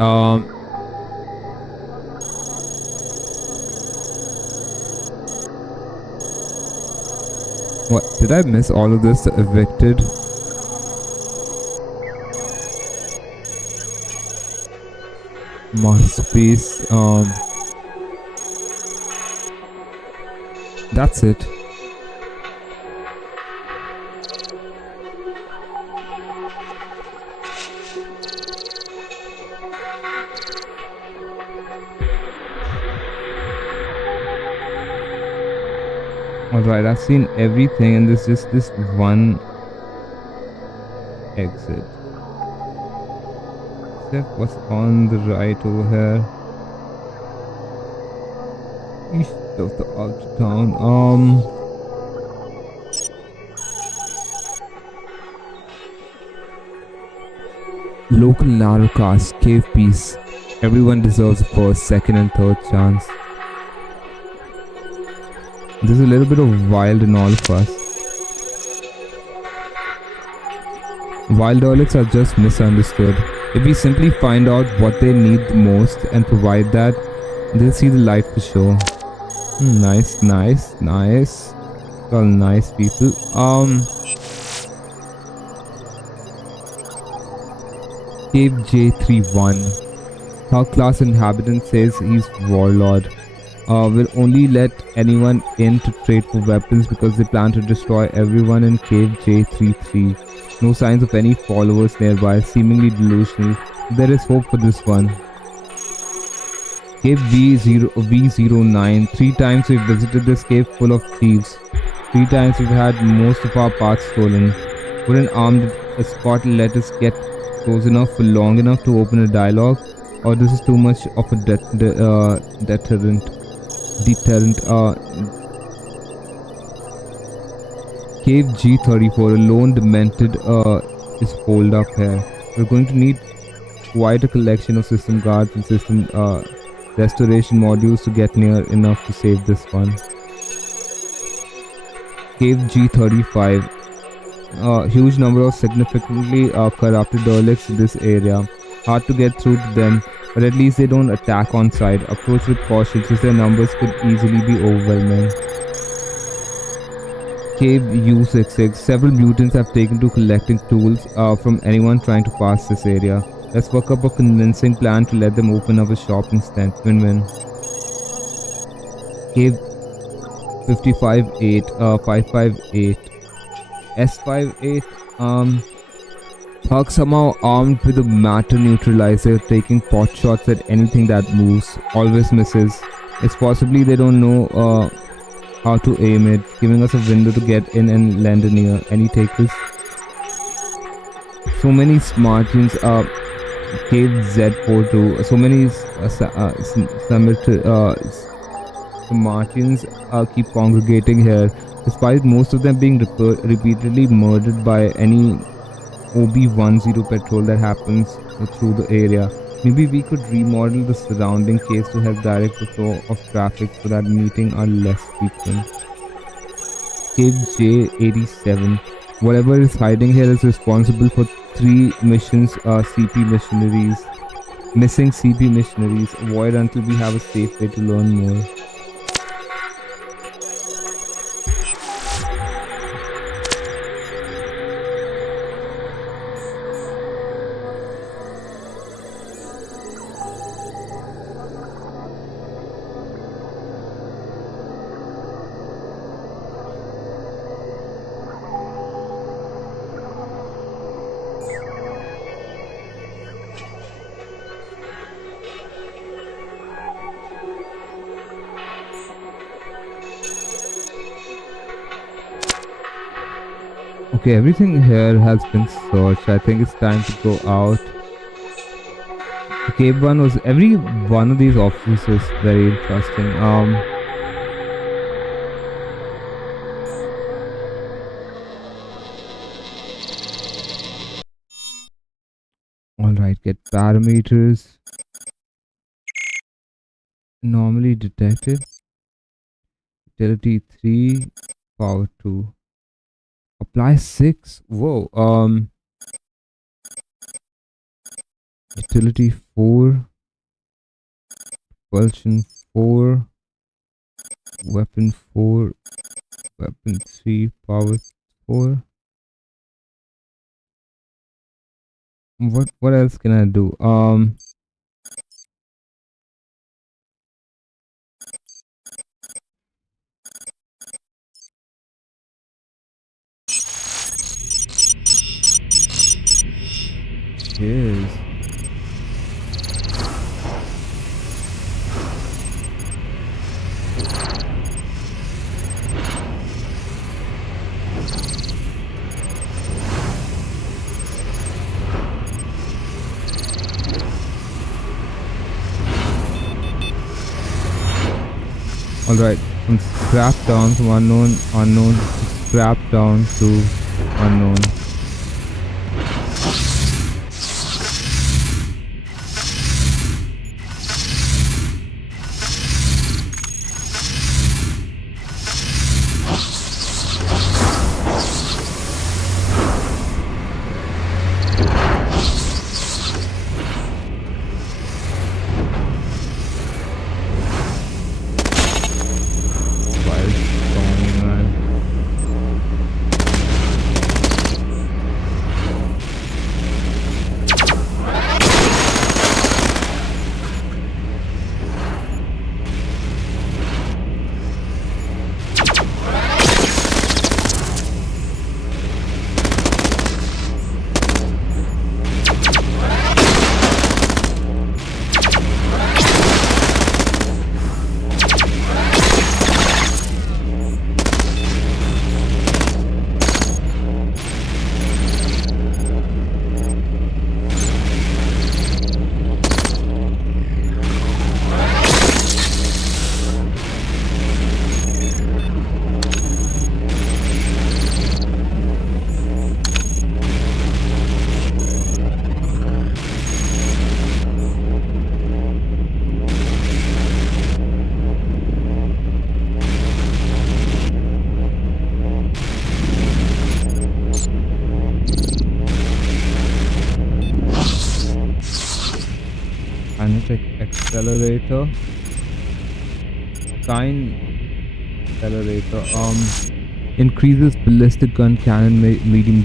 What, did I miss all of this? Evicted? Masterpiece. That's it. Alright, I've seen everything, and there's just this one exit. Except what's on the right over here. East of the outer town. Local narrowcast, cave piece. Everyone deserves a first, second, and third chance. There's a little bit of wild in all of us. Wild Daleks are just misunderstood. If we simply find out what they need the most and provide that, they'll see the light for sure. Nice. All nice people. Cave J31. Third class inhabitant says he's warlord. Will only let anyone in to trade for weapons because they plan to destroy everyone in Cave J33. No signs of any followers nearby, seemingly delusional. There is hope for this one. Cave V09. 3 times we've visited this cave full of thieves. 3 times we've had most of our parts stolen. Would an armed escort let us get close enough for long enough to open a dialogue? Or this is too much of a deterrent? Cave G34. A lone demented is holed up here. We're going to need quite a collection of system guards and system restoration modules to get near enough to save this one. Cave G35. Huge number of significantly corrupted Daleks in this area. Hard to get through to them, but at least they don't attack on sight. Approach with caution since their numbers could easily be overwhelming. Cave U66. Several mutants have taken to collecting tools from anyone trying to pass this area. Let's work up a convincing plan to let them open up a shop instead. Win-win. Cave 558. 558. S58. Thug somehow armed with a matter neutralizer, taking pot shots at anything that moves. Always misses. It's possibly they don't know how to aim it, giving us a window to get in and land in here. Any takers? So many Smartians. Cave Z42. So many Smartians keep congregating here, despite most of them being repeatedly murdered by any OB10 patrol that happens through the area. Maybe we could remodel the surrounding caves to help direct the flow of traffic so that meetings are less frequent. Cave J87. Whatever is hiding here is responsible for 3 missions. CP missionaries. Missing CP missionaries. Avoid until we have a safe way to learn more. Okay, everything here has been searched. I think it's time to go out. The cave one was every one of these offices was very interesting. Alright, get parameters. Normally detected. Utility 3, power 2. Apply 6. Whoa. Utility 4. Propulsion 4. Weapon 4. Weapon 3. Power 4. What else can I do? Cheers. Alright, from scrap down from unknown to scrap down to unknown. accelerator. Kind accelerator. Increases ballistic gun cannon medium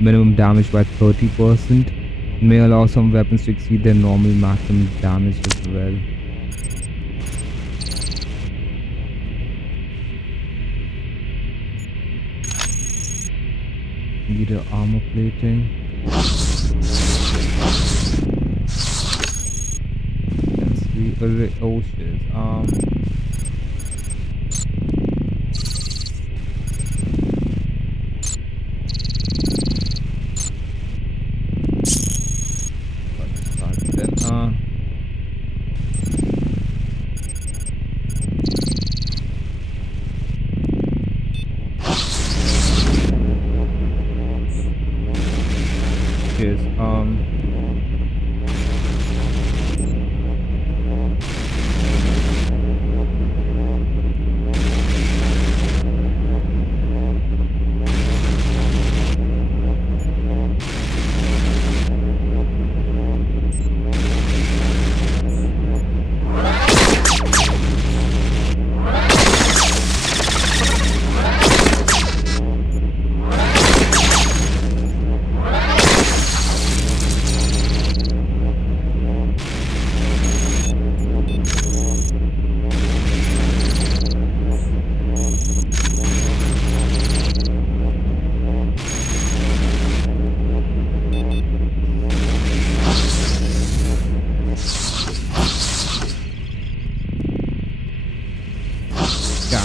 minimum damage by 30%. May allow some weapons to exceed their normal maximum damage as well. Need armor plating. Oh shit.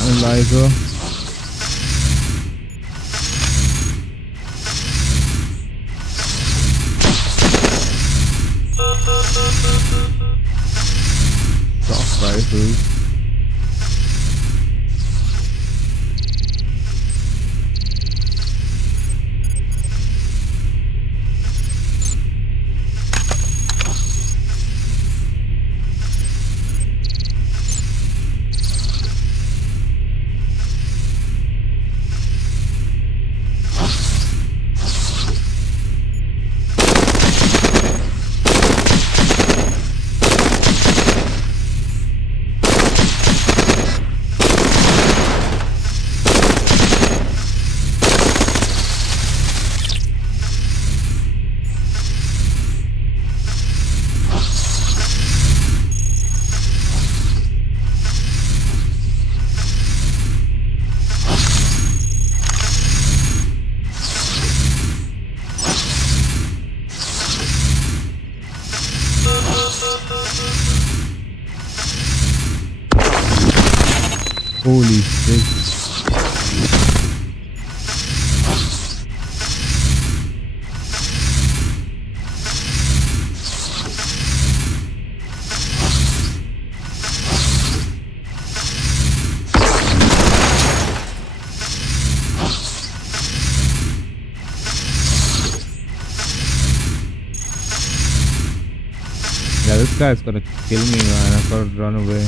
Analyzer. Shock rifles. Holy shit. Yeah, this guy's gonna kill me, man. I gotta run away.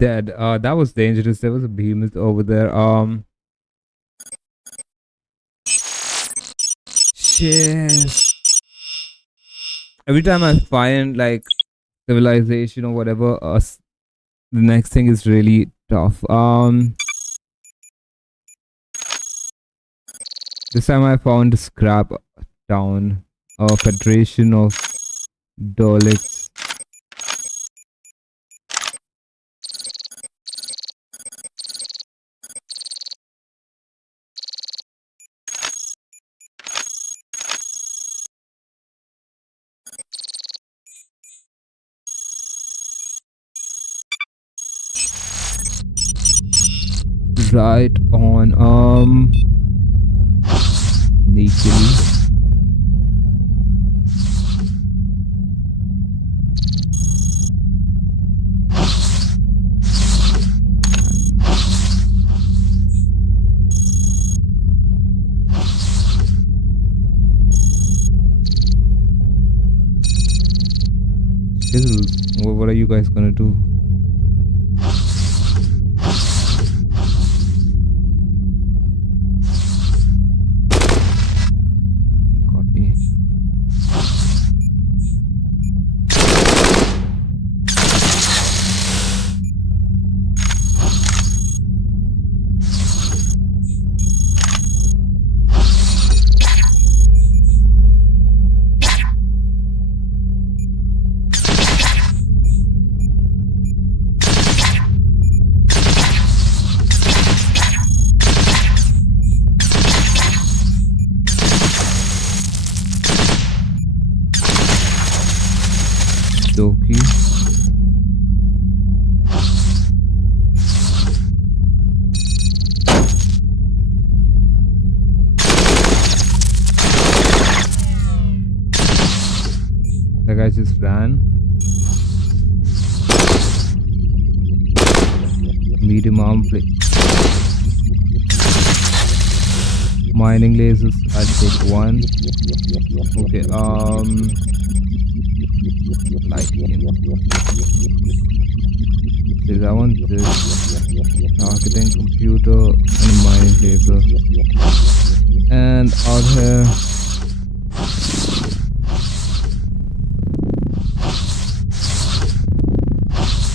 dead. That was dangerous. There was a behemoth over there. Shit. Every time I find like civilization or whatever, the next thing is really tough. This time I found a scrap town, a federation of Daleks. Right on, sneakily. What are you guys gonna do? Got me. Doki. The guy just ran. Medium arm plate. Mining lasers, I'll take one. Okay, lightning. Says I want this. Targeting computer and mining laser. And out here.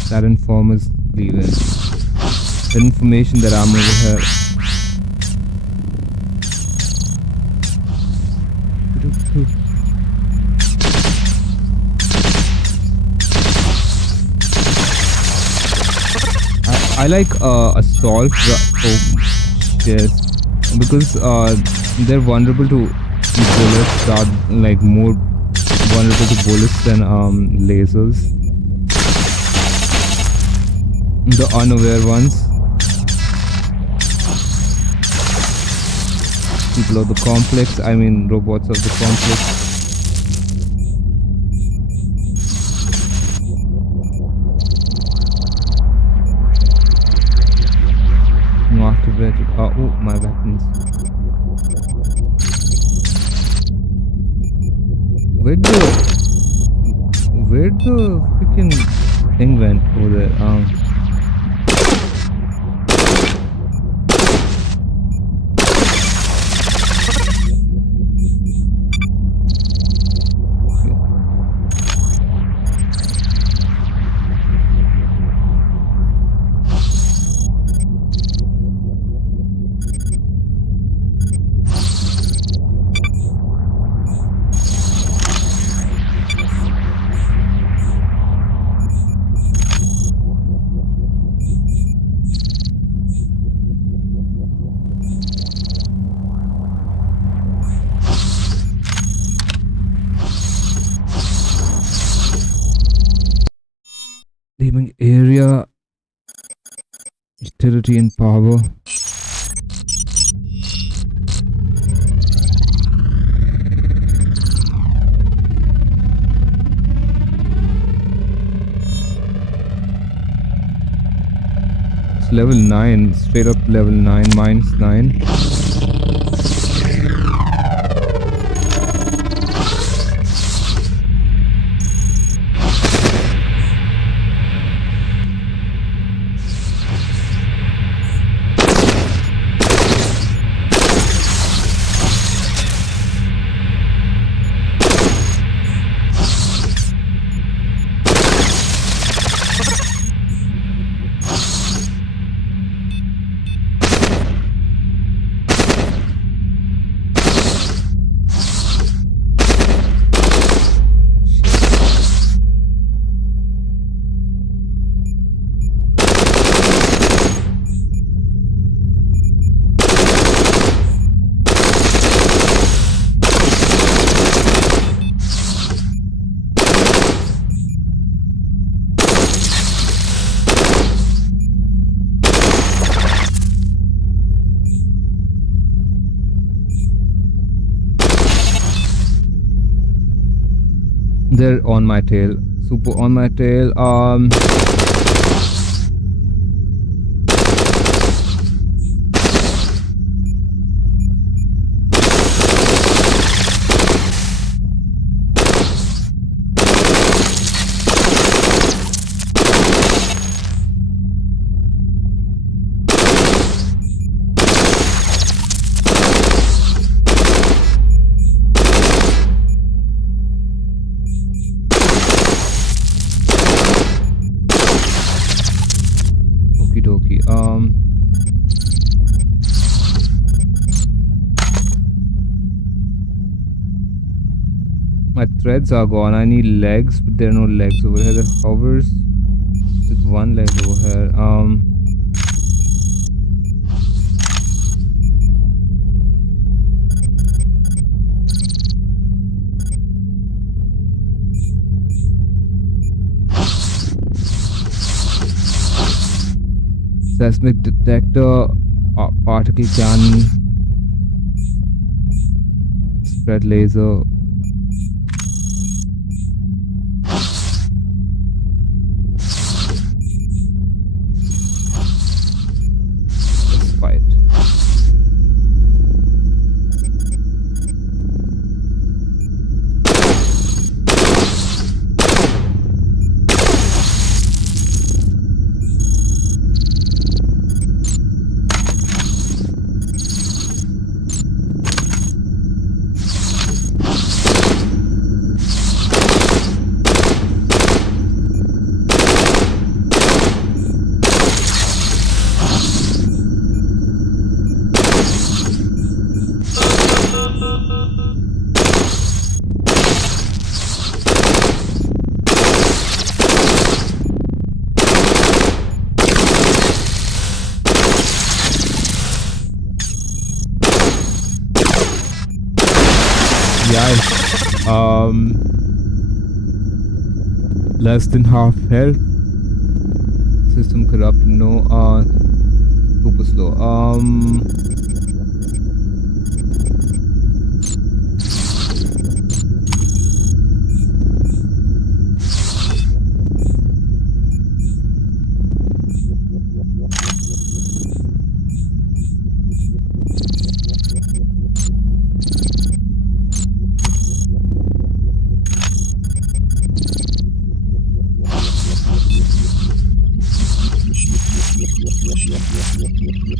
That informer's leaving. The information that I'm over here. I like assault yes, because they're vulnerable to bullets, like more vulnerable to bullets than lasers. The unaware ones. People of the complex, I mean robots of the complex. Activated. Oh, my weapons. Where'd the freaking thing went over there? Leaving area, utility and power. It's level 9, straight up level 9, -9. They're on my tail. Super on my tail. Okie dokie. My threads are gone. I need legs, but there are no legs over here. There hovers. There's one leg over here. Seismic detector, particle cannon, spread laser. Let's fight. Yikes. Less than half health. System corrupted. No. Super slow.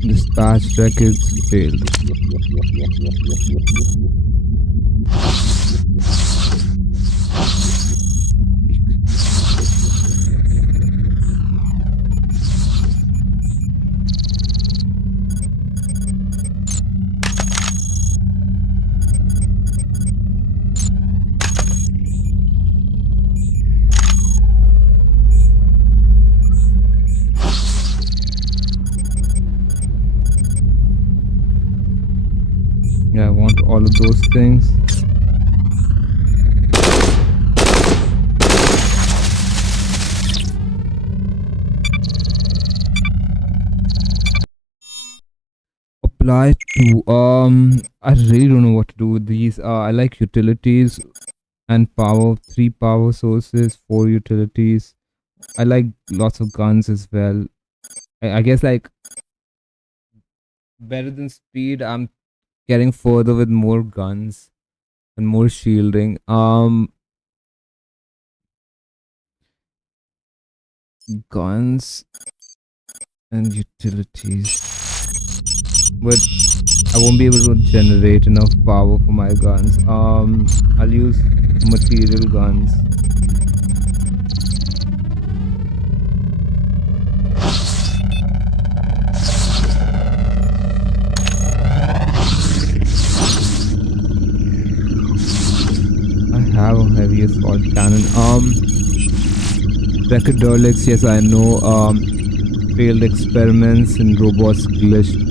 Dispatch records failed. Yeah, I want all of those things. Apply to I really don't know what to do with these. I like utilities and power, 3 power sources, 4 utilities. I like lots of guns as well. I guess like better than speed, I'm getting further with more guns and more shielding. Guns and utilities, but I won't be able to generate enough power for my guns. I'll use material guns. I have a heavy assault cannon. Record derlicts, yes, I know. Failed experiments and robots glitched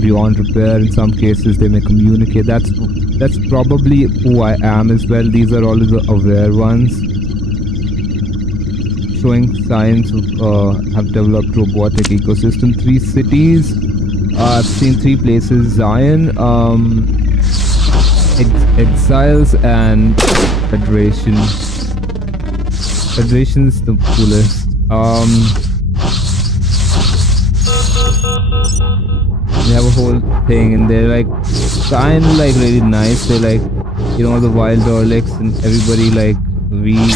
beyond repair. In some cases, they may communicate. That's probably who I am as well. These are all of the aware ones, showing signs of have developed robotic ecosystem. 3 cities. I've seen 3 places. Zion. Exiles and Federation. Federation's the coolest. They have a whole thing and they're like kind of like really nice. They're like, you know, the wild Orlics and everybody, like, we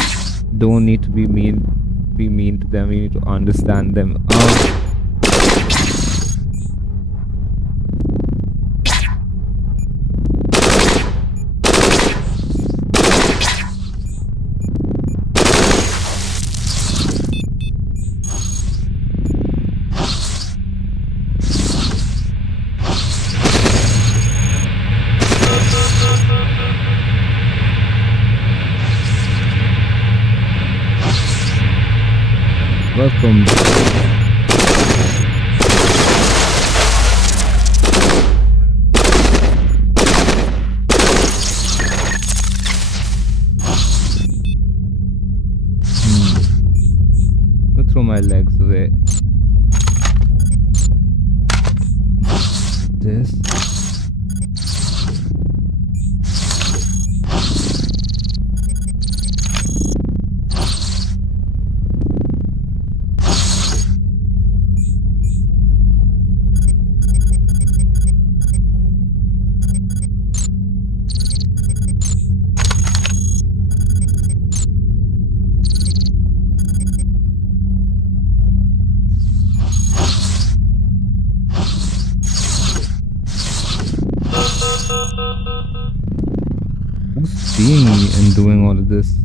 don't need to be mean to them. We need to understand them. Welcome. I'll throw my legs away. This. Who's seeing me and doing all of this?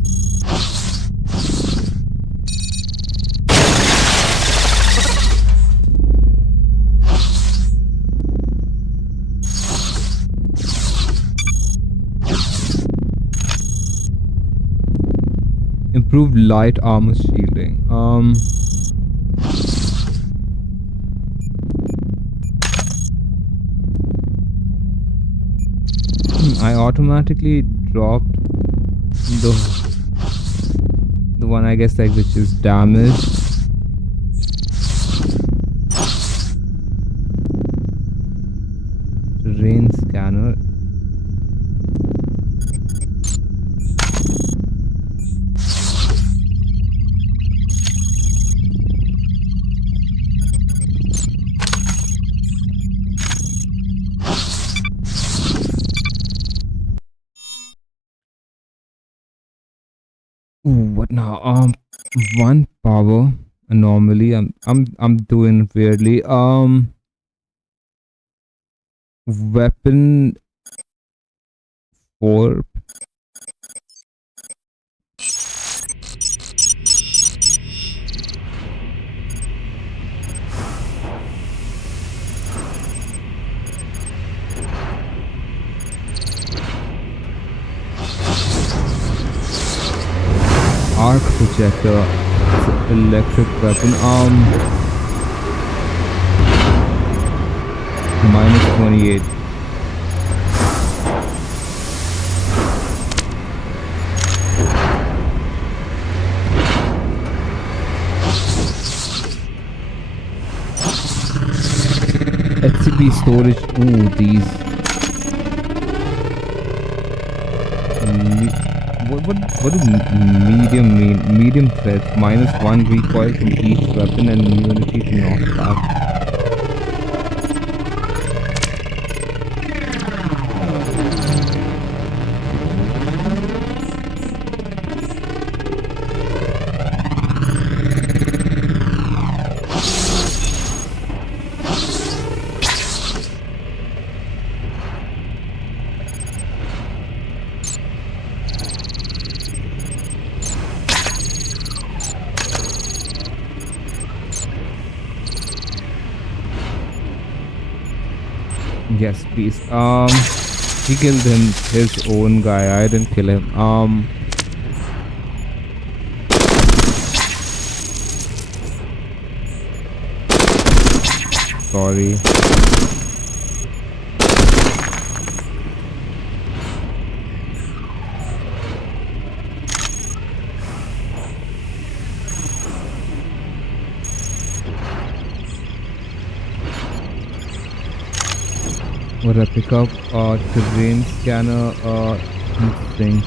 Improved light armor shielding. I automatically dropped the one, I guess, like, which is damaged. Terrain scanner. Ooh, what now? One power anomaly. I'm doing weirdly. Weapon 4. Arc projector. It's an electric weapon. Minus 28. HCP storage. Ooh, these. What do medium mean? Medium threat. -1 recoil from each weapon and immunity to knockback. Yes, please. He killed his own guy. I didn't kill him. Sorry. What did I pick up? Terrain scanner. Interesting.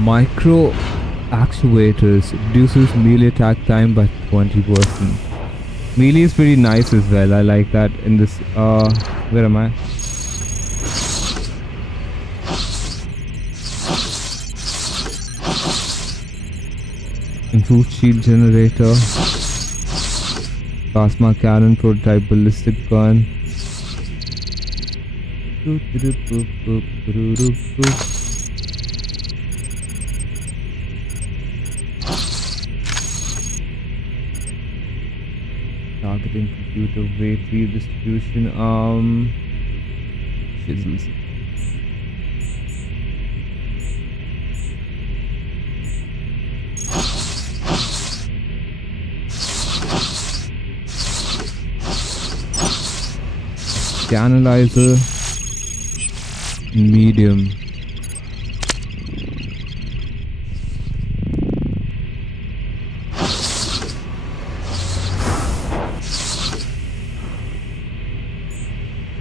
Micro actuators reduces melee attack time by 20%. Melee is pretty nice as well. I like that in this. Where am I? Improved shield generator. Plasma cannon prototype ballistic gun. Targeting computer weight redistribution. Chisels. Analyzer. Medium.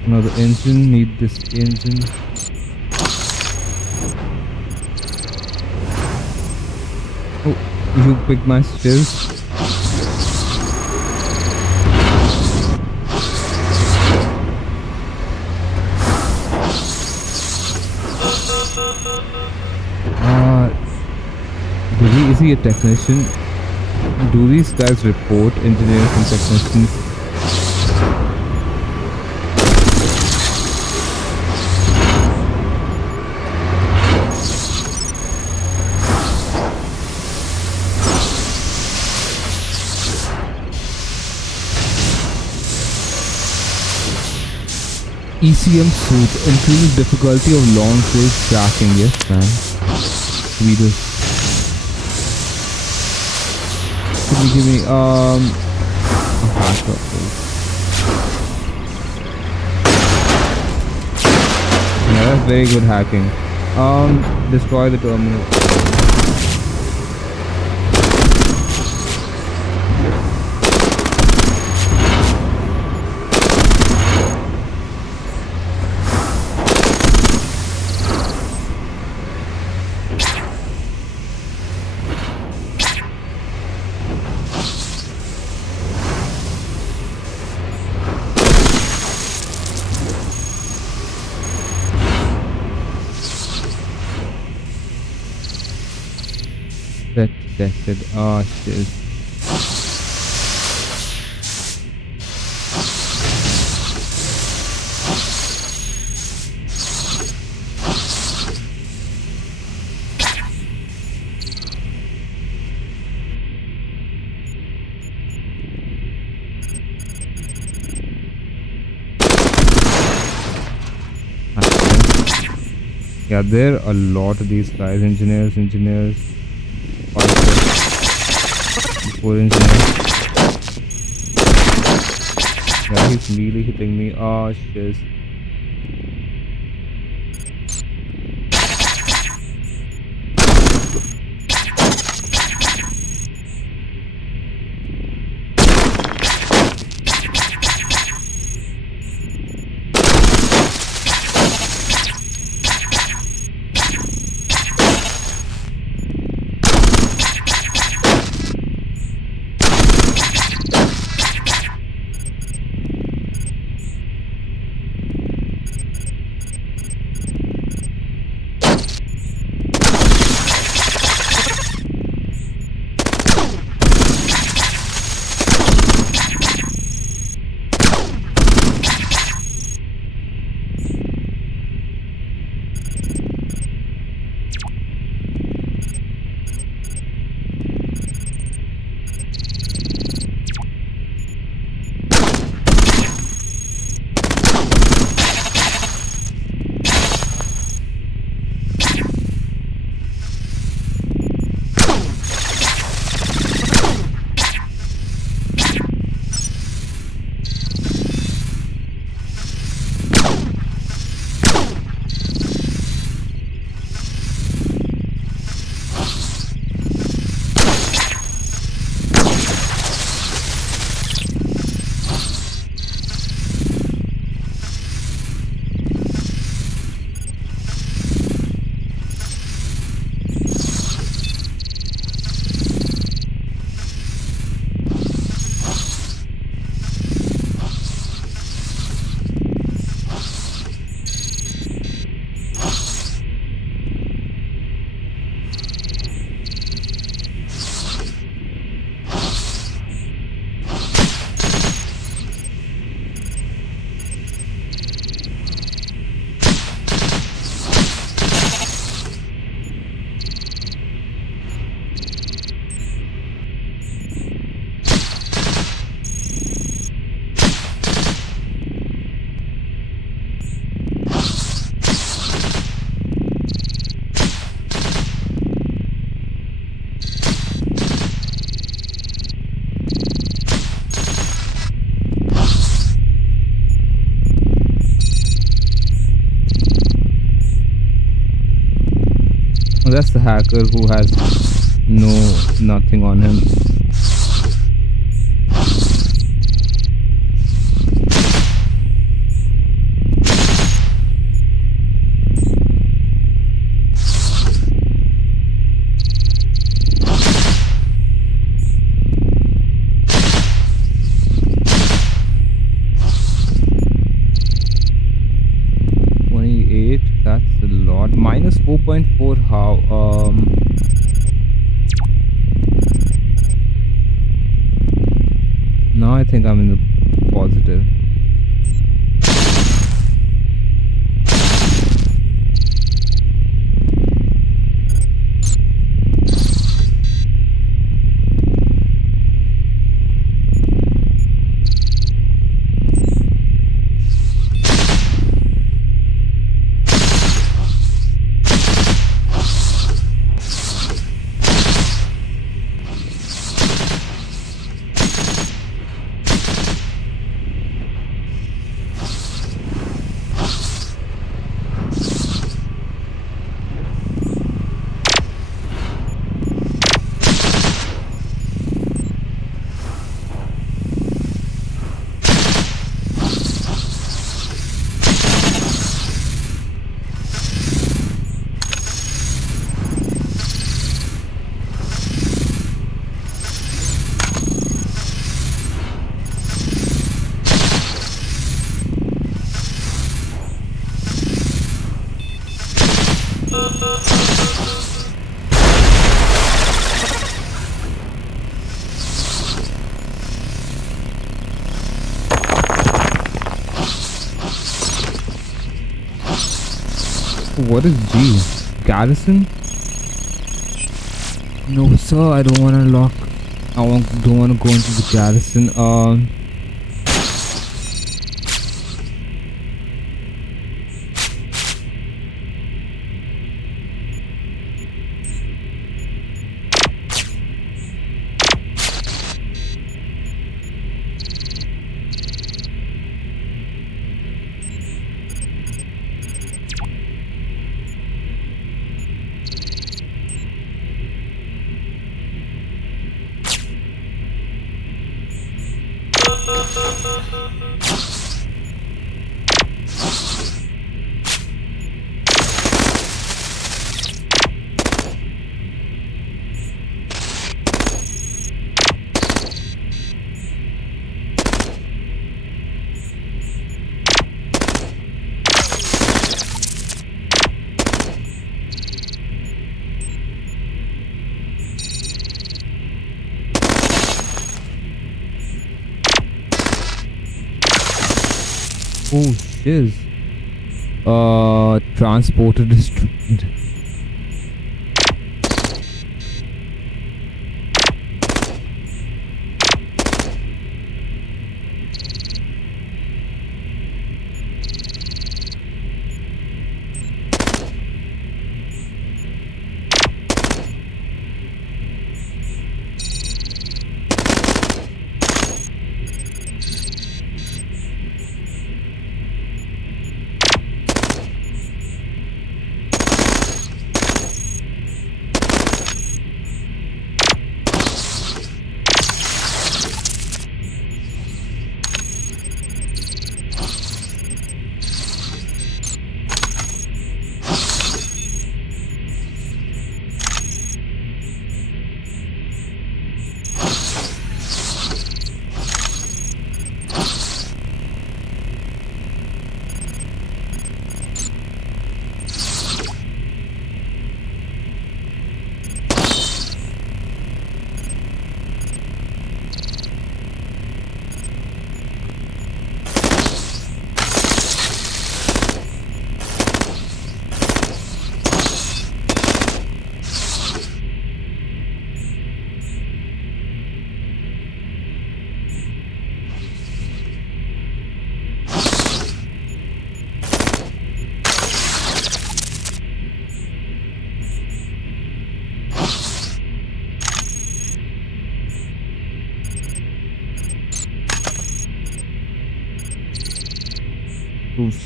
Another engine, need this engine. Oh, you picked my stills. Is he a technician? Do these guys report engineers and technicians? ECM suit increases difficulty of long range tracking. Yes, man. We do. Give me a backup, please. Yeah, that's very good hacking. Destroy the terminal. Detected. Oh shit. Yeah, there are a lot of these guys. Engineers. 4 engineers. Yeah, he's melee hitting me. Oh shit. that's the hacker who has nothing on him. That's a lot. Minus 4.4. How? Now I think I'm in the positive. What is G? Garrison? No, sir. I don't want to lock. Don't want to go into the garrison. Oh shiz. Transporter destroyed.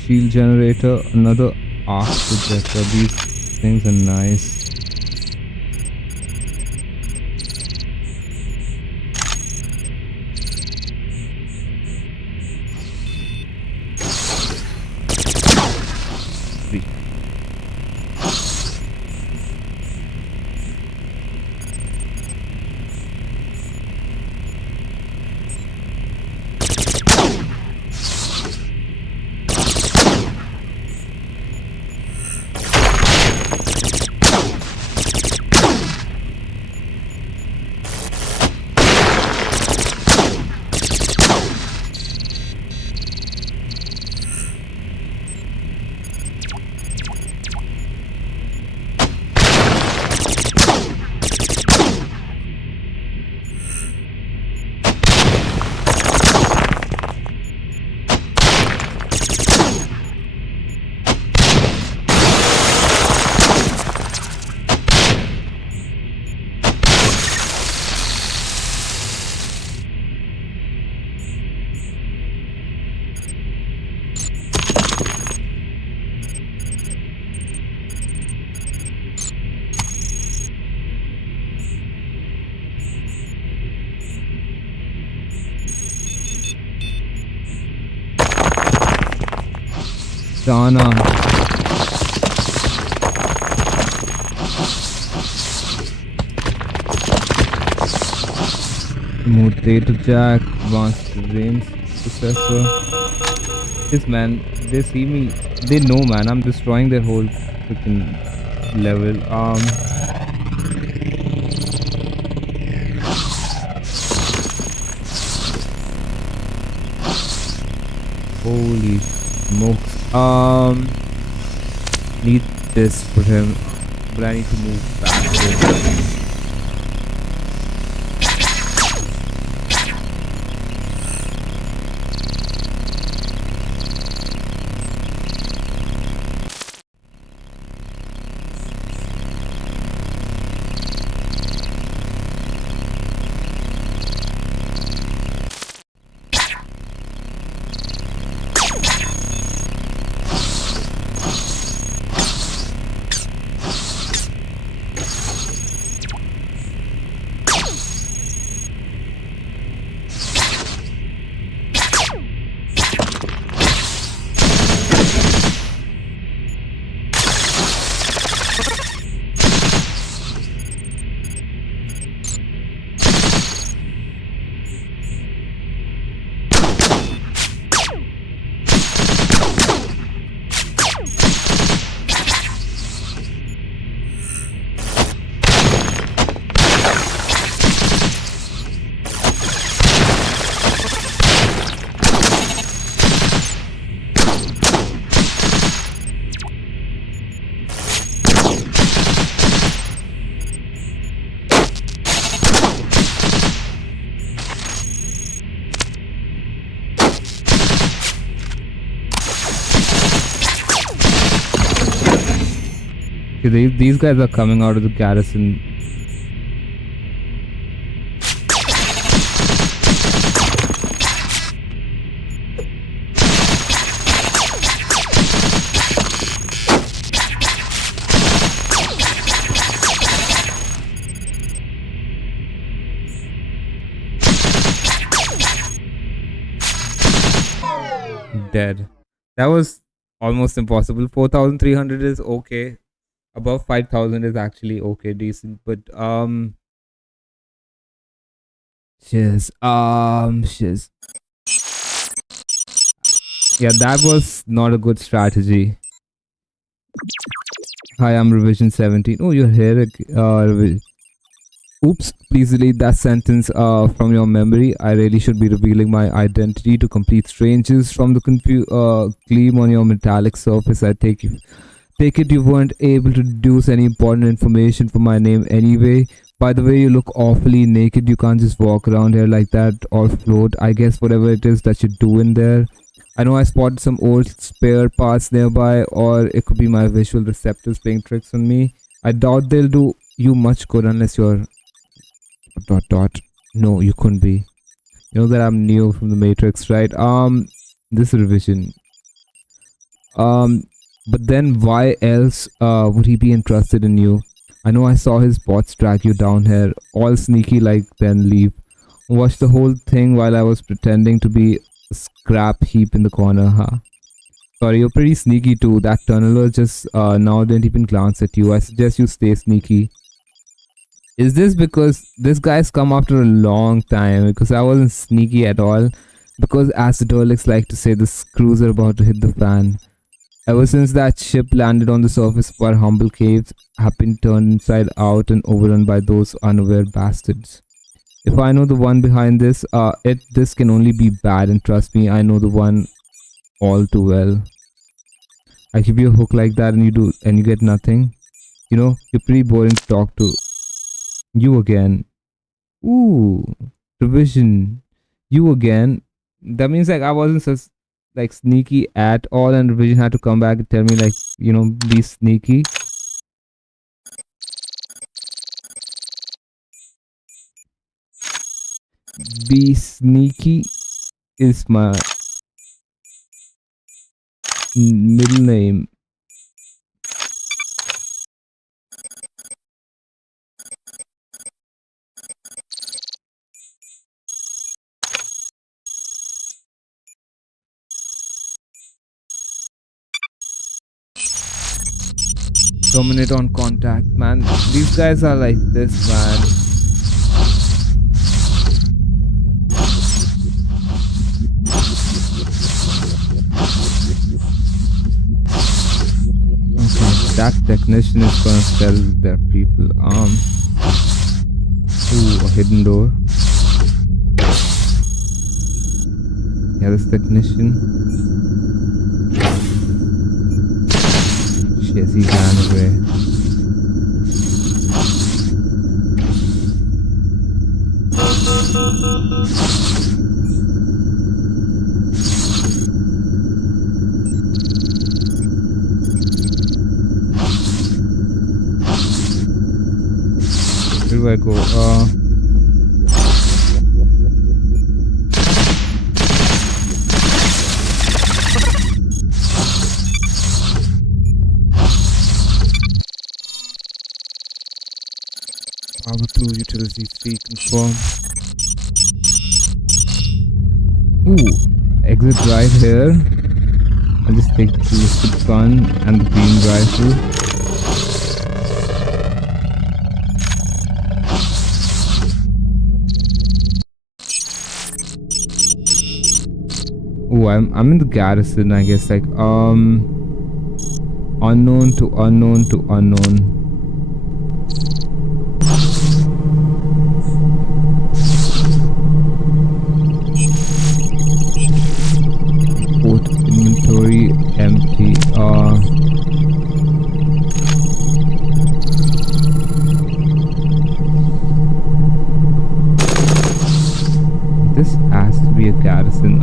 Shield generator, another arc projector. These things are nice. Dana. Potato Jack, advanced range processor. This man, they see me. They know, man. I'm destroying their whole freaking level. Holy smokes. Need this for him, but I need to move faster. Okay, these guys are coming out of the garrison. Dead. That was almost impossible. 4,300 is okay. Above 5,000 is actually okay, decent. But shiz. Shiz. Yeah, that was not a good strategy. Hi, I'm revision 17. Oh, you're here. Oops, please delete that sentence from your memory. I really should be revealing my identity to complete strangers from the gleam on your metallic surface. I take it you weren't able to deduce any important information from my name anyway. By the way, you look awfully naked. You can't just walk around here like that or float. I guess whatever it is that you're doing there. I know I spotted some old spare parts nearby, or it could be my visual receptors playing tricks on me. I doubt they'll do you much good unless you're dot dot. No, you couldn't be. You know that I'm Neo from the Matrix, right? This revision. But then why else would he be interested in you? I know I saw his bots track you down here, all sneaky like then leave. Watch the whole thing while I was pretending to be a scrap heap in the corner, huh? Sorry, you're pretty sneaky too. That tunneler just now didn't even glance at you. I suggest you stay sneaky. Is this because this guy's come after a long time? Because I wasn't sneaky at all. Because as the Daleks like to say, the screws are about to hit the fan. Ever since that ship landed on the surface of our humble caves, have been turned inside out and overrun by those unaware bastards. If I know the one behind this, this can only be bad, and trust me, I know the one all too well. I give you a hook like that and you get nothing. You know, you're pretty boring to talk to. You again. Ooh, revision. You again. That means like I wasn't such like sneaky at all, and revision had to come back and tell me like, you know, be sneaky. Be sneaky is my middle name. Terminate on contact, man. These guys are like this, man. Okay, that technician is gonna sell their people. Ooh, a hidden door. Yeah, this technician. Shit, he ran away. Where do I go? Power 2, utility 3, confirm. Ooh, exit right here. I'll just take the listed gun and the green rifle. Oh, I'm in the garrison, I guess, like unknown to unknown to unknown. Port inventory empty. This has to be a garrison.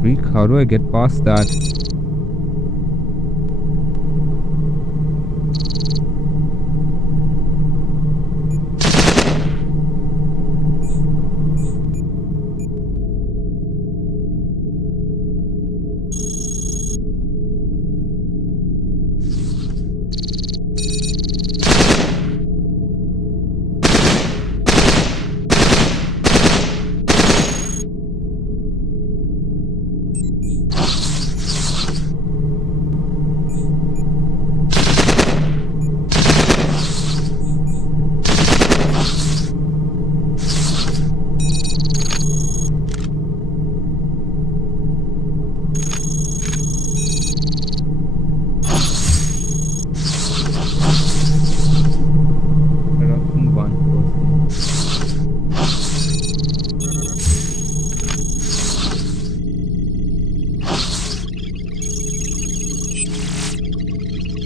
Freak, how do I get past that?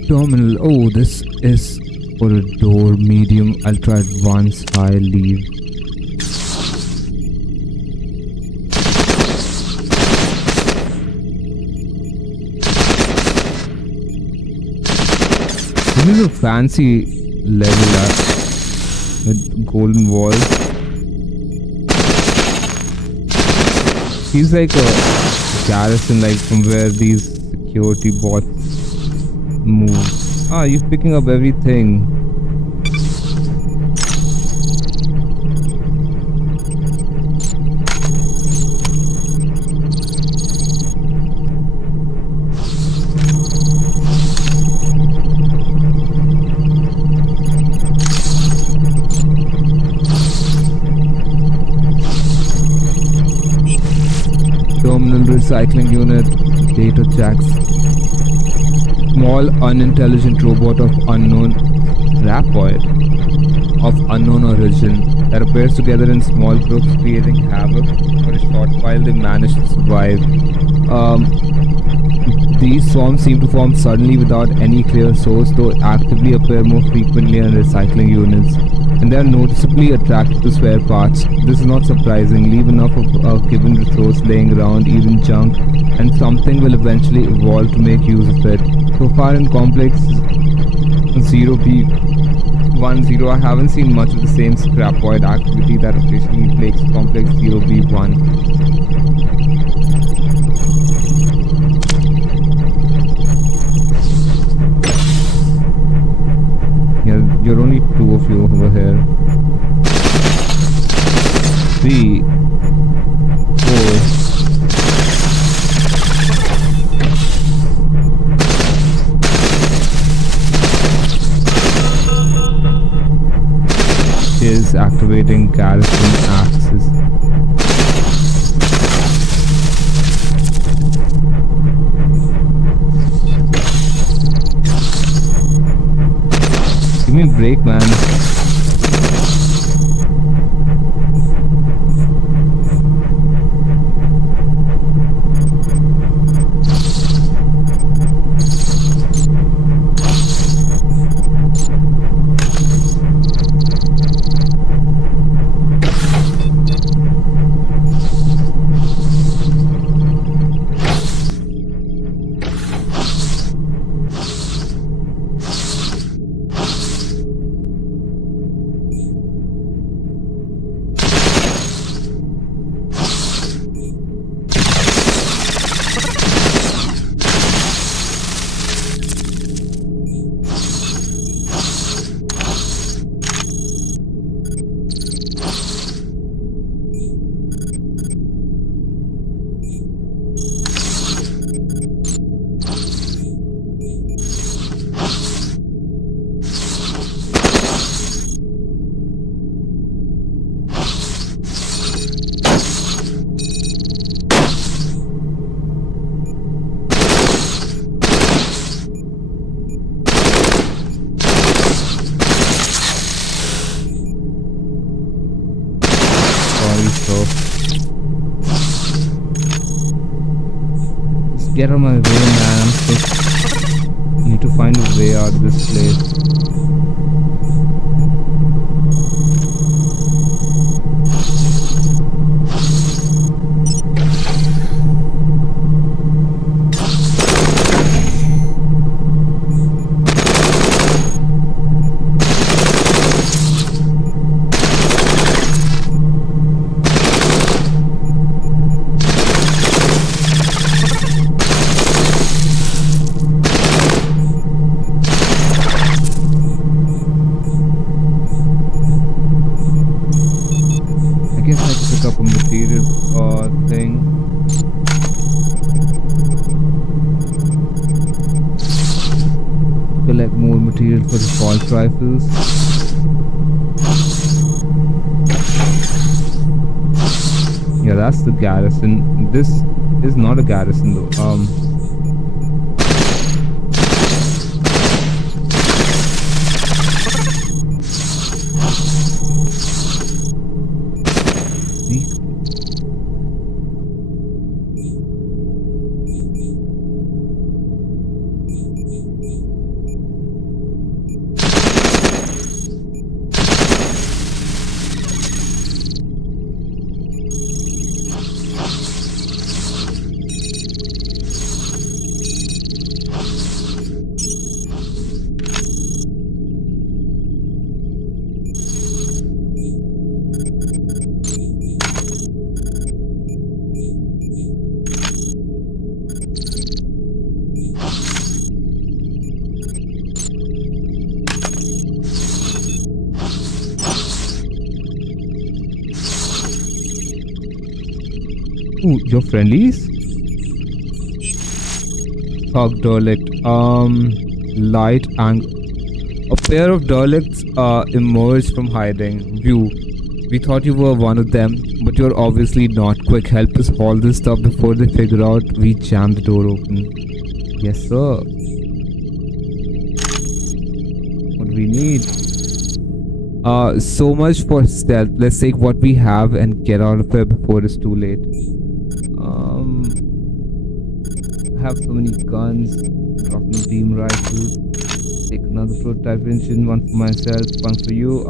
Terminal. Oh, this is for a door. Medium, ultra advanced, high, leave. This is a fancy level up with golden walls. Feels like a garrison, like from where these security bots move. Ah, you're picking up everything. Terminal recycling unit, data checks. Small unintelligent robot of unknown rapport. of unknown origin that appears together in small groups, creating havoc. For a short while, they manage to survive. Um, these swarms seem to form suddenly without any clear source, though actively appear more frequently in recycling units. And they are noticeably attracted to spare parts. This is not surprising. Leave enough of a given resource laying around, even junk, and something will eventually evolve to make use of it. So far in Complex 0B10, I haven't seen much of the same scrapoid activity that occasionally plagues Complex 0B1. Yeah, you're only two of you over here. 3, 4. Is activating garrison axis. Give me a break, man. Get out of my way, man. I'm sick. I need to find a way out of this place. Up a material thing. Collect more material for the assault rifles. Yeah, that's the garrison. This is not a garrison though. Ooh, your friendlies? Thug derelict. Light angle. A pair of derelicts emerged from hiding. View. We thought you were one of them, but you're obviously not. Quick, help us haul this stuff before they figure out we jammed the door open. Yes, sir. What do we need? So much for stealth. Let's take what we have and get out of here before it's too late. I have so many guns. Dropping a beam rifle. Take another prototype engine, one for myself, one for you.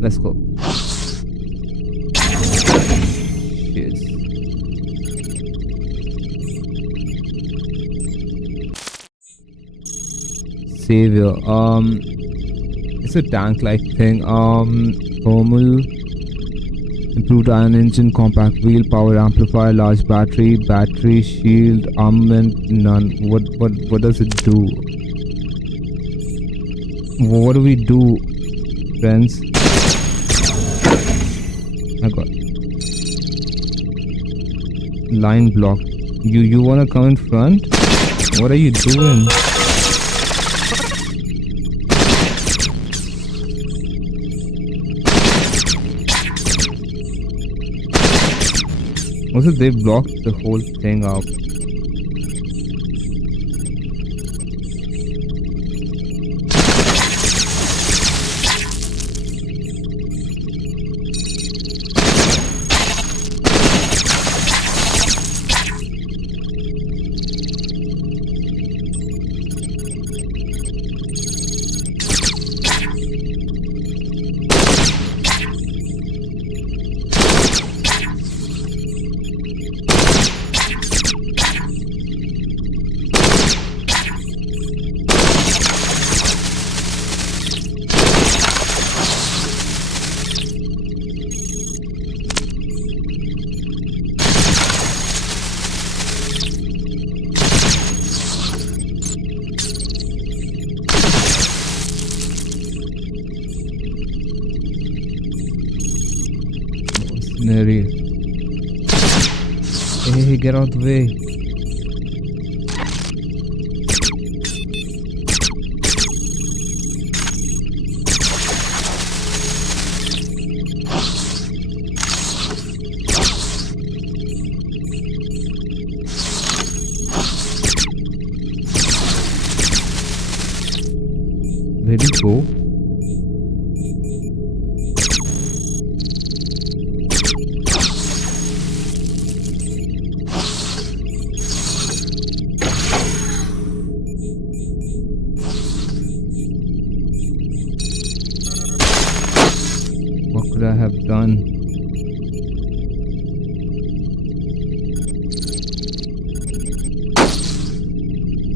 Let's go. Cheers. Savior. It's a tank-like thing. Thermal. Improved iron engine, compact wheel, power amplifier, large battery shield, armament, none. What does it do? What do we do, friends? I got line block. You wanna come in front? What are you doing? Also, they blocked the whole thing up. Mercenary. Hey, get out of the way. Where'd he go? What could I have done?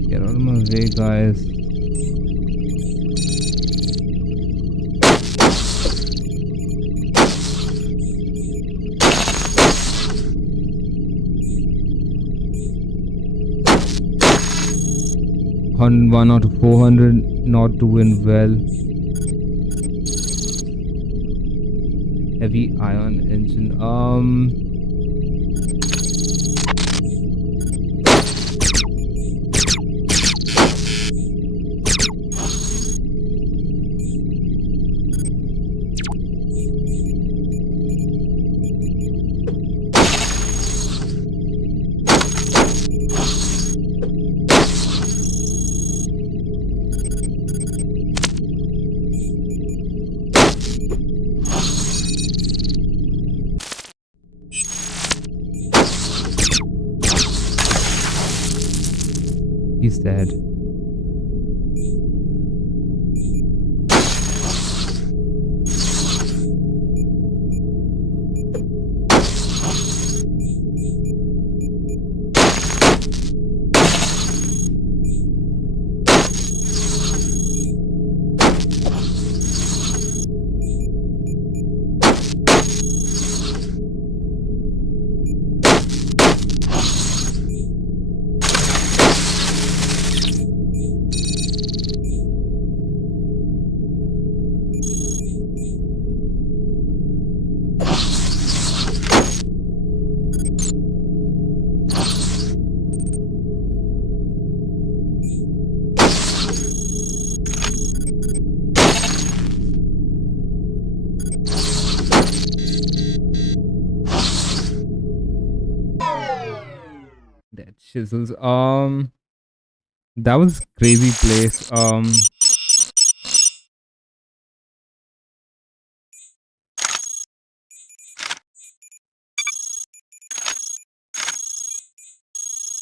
Get out of my way, guys. One out of 400, not doing well. Heavy ion engine. 'He's dead. Dead chisels. That was a crazy place.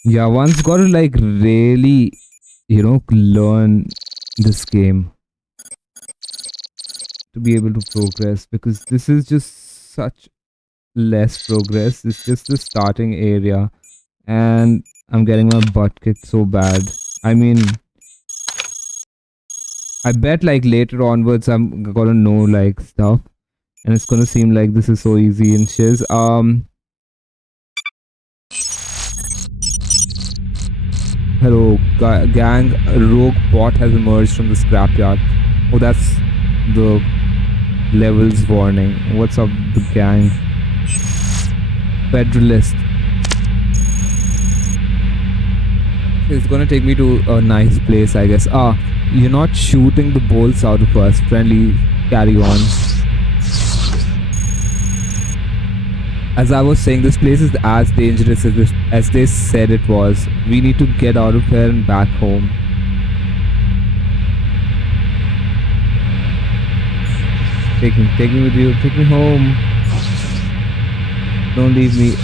Yeah, one's got to like really, learn this game to be able to progress, because this is just such less progress. It's just the starting area, and I'm getting my butt kicked so bad. I mean, I bet like later onwards I'm gonna know like stuff, and it's gonna seem like this is so easy and shiz. Hello, gang. A rogue bot has emerged from the scrapyard. Oh, that's the levels warning. What's up, the gang? Federalist. It's gonna take me to a nice place, I guess. You're not shooting the bolts out of us. Friendly, carry on. As I was saying, this place is as dangerous as they said it was. We need to get out of here and back home. Take me with you. Take me home. Don't leave me.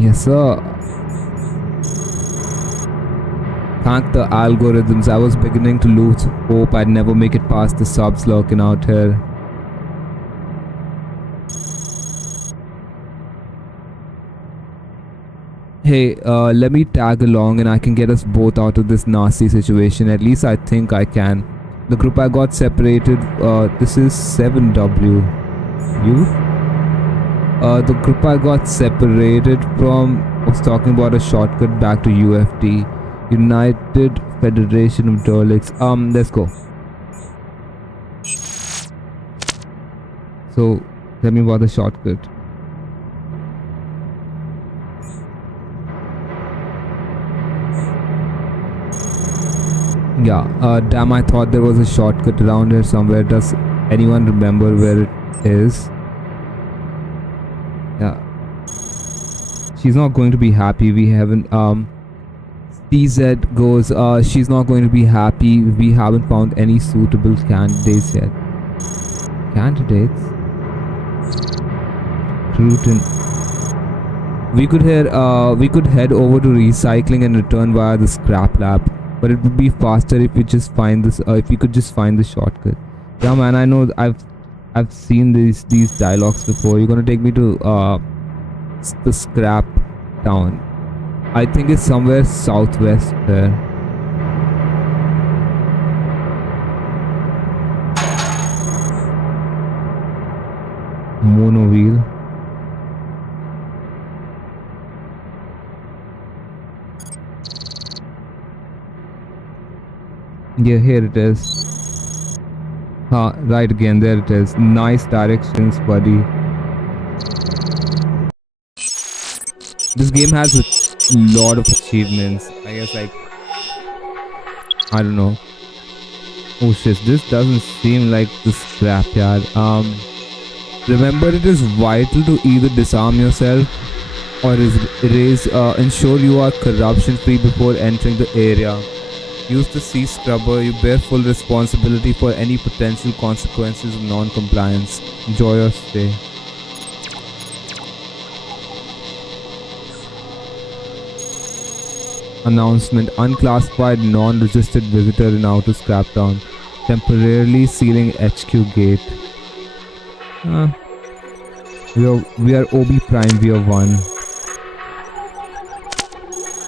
Yes, sir. Thank the algorithms. I was beginning to lose hope I'd never make it past the subs lurking out here. Hey, let me tag along and I can get us both out of this nasty situation. At least I think I can. The group I got separated, this is 7W. You? The group I got separated from was talking about a shortcut back to UFT, United Federation of Derlicks. Let's go. So, tell me about the shortcut. Yeah, damn, I thought there was a shortcut around here somewhere. Does anyone remember where it is? Yeah. She's not going to be happy. We haven't, TZ goes, she's not going to be happy. We haven't found any suitable candidates yet. Candidates? Recruiting. We could head over to recycling and return via the scrap lab. But it would be faster if we just find this. If we could just find the shortcut. Yeah, man. I know. I've seen these dialogues before. You're gonna take me to the scrap town. I think it's somewhere southwest there. Mono wheel. Yeah, here it is. Right again, there it is. Nice directions, buddy. This game has a lot of achievements. I guess, like, I don't know. Oh shit, this doesn't seem like the scrapyard. Remember, it is vital to either disarm yourself or ensure you are corruption free before entering the area. Use the sea scrubber. You bear full responsibility for any potential consequences of non-compliance. Enjoy your stay. Announcement. Unclassified non-registered visitor in outer Scraptown. Temporarily sealing HQ gate. We are OB Prime. We are 1.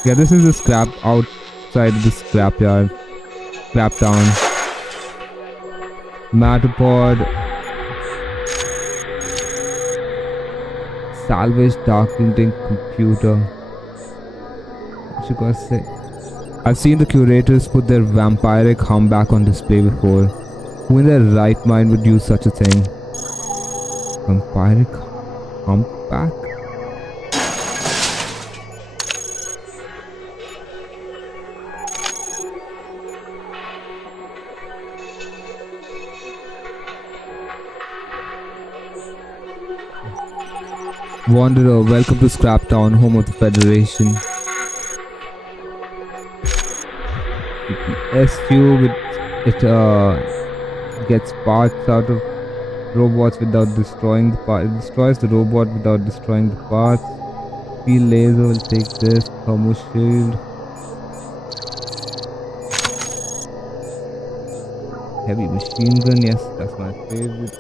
Yeah, this is the scrap outside of the scrapyard. Scraptown. Matterpod. Salvage darkening computer. What you gotta say? I've seen the curators put their vampiric humpback on display before. Who in their right mind would use such a thing? Vampiric humpback? Wanderer, welcome to Scraptown, home of the Federation. SU with it gets parts out of robots without destroying the part. It destroys the robot without destroying the parts. Steel laser will take this. Thermo shield. Heavy machine gun. Yes, that's my favorite.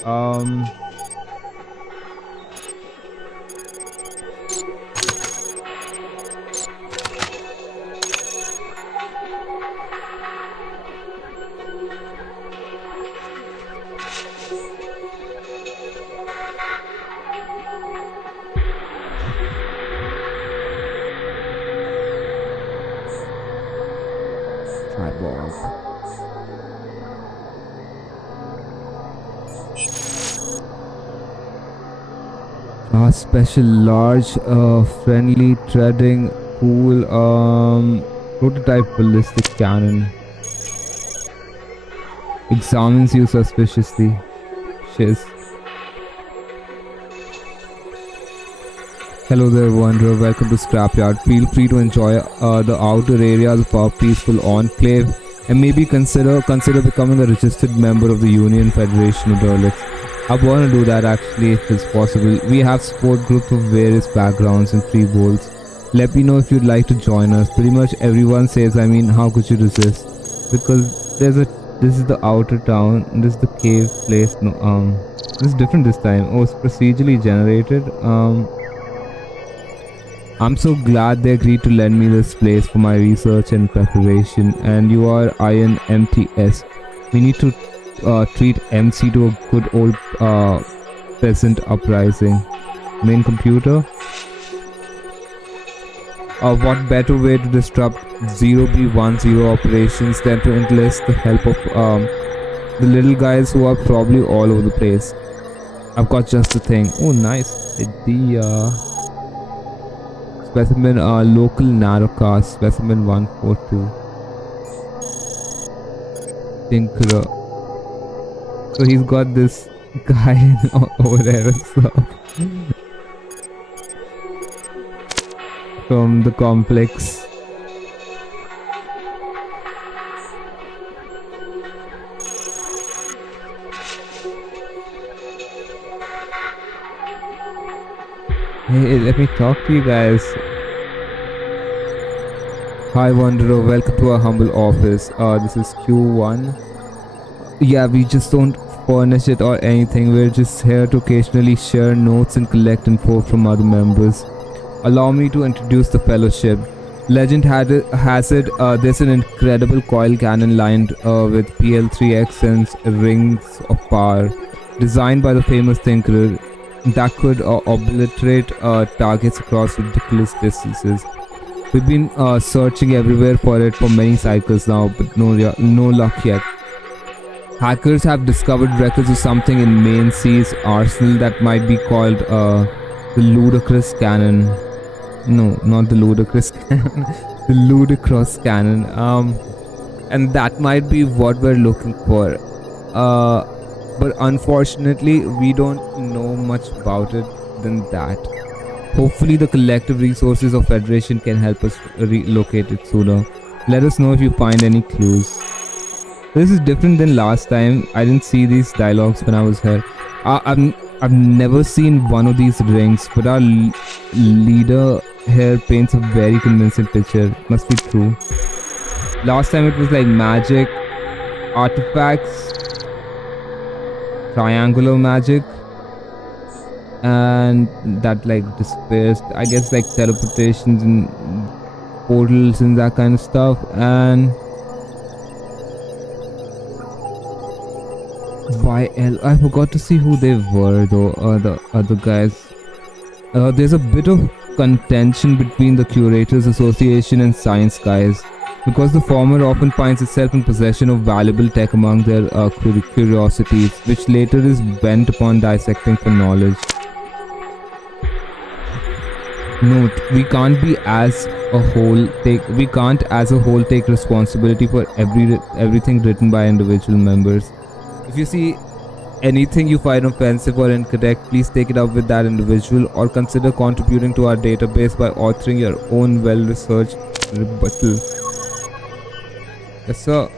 Cyborg. Special large friendly treading cool prototype ballistic cannon. Examines you suspiciously. Shiz. Hello there, wanderer. Welcome to Scrapyard. Feel free to enjoy the outer areas of our peaceful enclave, and maybe consider becoming a registered member of the Union Federation of Derelict. I want to do that actually if it's possible. We have support groups of various backgrounds and free bowls. Let me know if you'd like to join us. Pretty much everyone says, I mean, how could you resist? Because this is the outer town, and this is the cave place. No, this is different this time. Oh, it's procedurally generated. I'm so glad they agreed to lend me this place for my research and preparation. And you are INMTS. We need to treat MC to a good old peasant uprising. Main computer. What better way to disrupt 0B10 operations than to enlist the help of the little guys who are probably all over the place. I've got just the thing. Oh, nice idea. Specimen local narrowcast. Specimen 142. Tinkerer. So he's got this guy over there and stuff. From the complex. Hey, let me talk to you guys. Hi Wanderer, welcome to our humble office. This is Q1. Yeah, we just don't furnish it or anything. We're just here to occasionally share notes and collect info from other members. Allow me to introduce the fellowship. Legend has it there's an incredible coil cannon lined with PL3X and rings of power, designed by the famous thinker that could obliterate targets across ridiculous distances. We've been searching everywhere for it for many cycles now, but no luck yet. Hackers have discovered records of something in Main C's arsenal that might be called the ludicrous cannon. No, not the ludicrous cannon. The ludicrous cannon. And that might be what we're looking for. But unfortunately, we don't know much about it than that. Hopefully, the collective resources of Federation can help us relocate it sooner. Let us know if you find any clues. This is different than last time. I didn't see these dialogues when I was here. I've never seen one of these rings, but our leader here paints a very convincing picture. Must be true. Last time it was like magic, artifacts, triangular magic, and that like disappears. I guess like teleportations and portals and that kind of stuff. And YL, I forgot to see who they were though, the other guys. There's a bit of contention between the Curators Association and Science guys, because the former often finds itself in possession of valuable tech among their curiosities, which later is bent upon dissecting for knowledge. Note: we can't as a whole take responsibility for everything written by individual members. If you see anything you find offensive or incorrect, please take it up with that individual, or consider contributing to our database by authoring your own well-researched rebuttal. Yes, sir.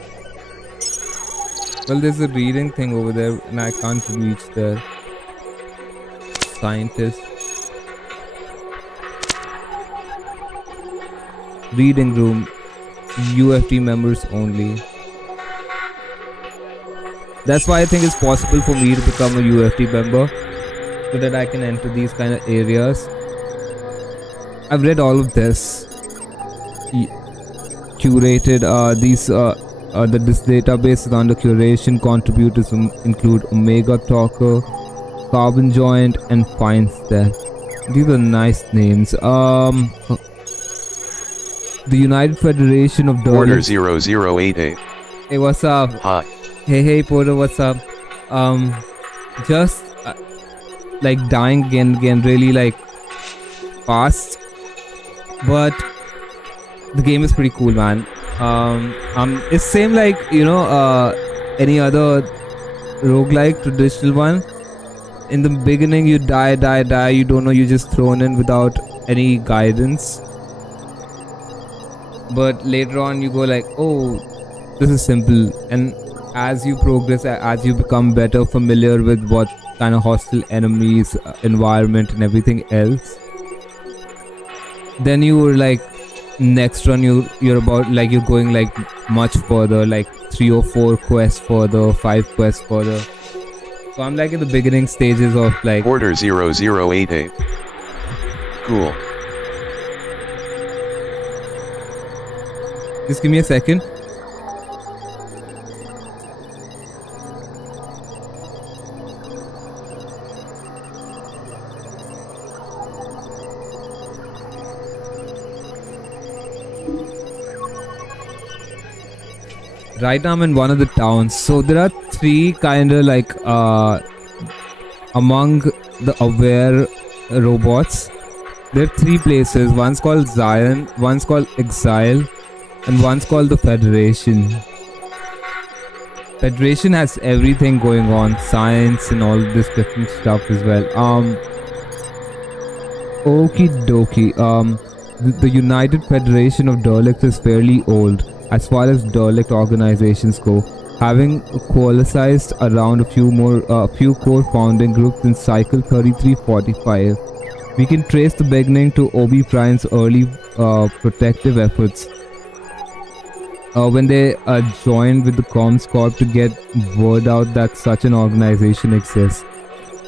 Well, there's a reading thing over there, and I can't reach the scientist. Reading room, UFT members only. That's why I think it's possible for me to become a UFT member, so that I can enter these kind of areas. I've read all of this. Curated this database is under curation. Contributors include Omega Talker, Carbon Joint, and Feinstein. These are nice names. The United Federation of Order Dollars. 0088. Hey, what's up? Hi. Hey, Porter, what's up? Just like dying again, really like fast. But the game is pretty cool, man. It's same like any other roguelike traditional one. In the beginning, you die. You don't know. You're just thrown in without any guidance. But later on, you go like, oh, this is simple. And as you progress, as you become better familiar with what kind of hostile enemies, environment, and everything else, then you were like, next run you're about like you're going like much further, like 3 or 4 quests further, 5 quests further. So I'm like in the beginning stages of like Order 0088. Cool. just give me a second. Right now I'm in one of the towns. So there are 3 kind of like among the aware robots. There are 3 places. One's called Zion, one's called Exile, and one's called the Federation. Federation has everything going on, science and all this different stuff as well. Okie dokie. The United Federation of Derelict is fairly old as far as derelict organizations go, having coalesced around a few core founding groups in cycle 3345. We can trace the beginning to Obi Prime's early protective efforts when they joined with the Comms Corp to get word out that such an organization exists.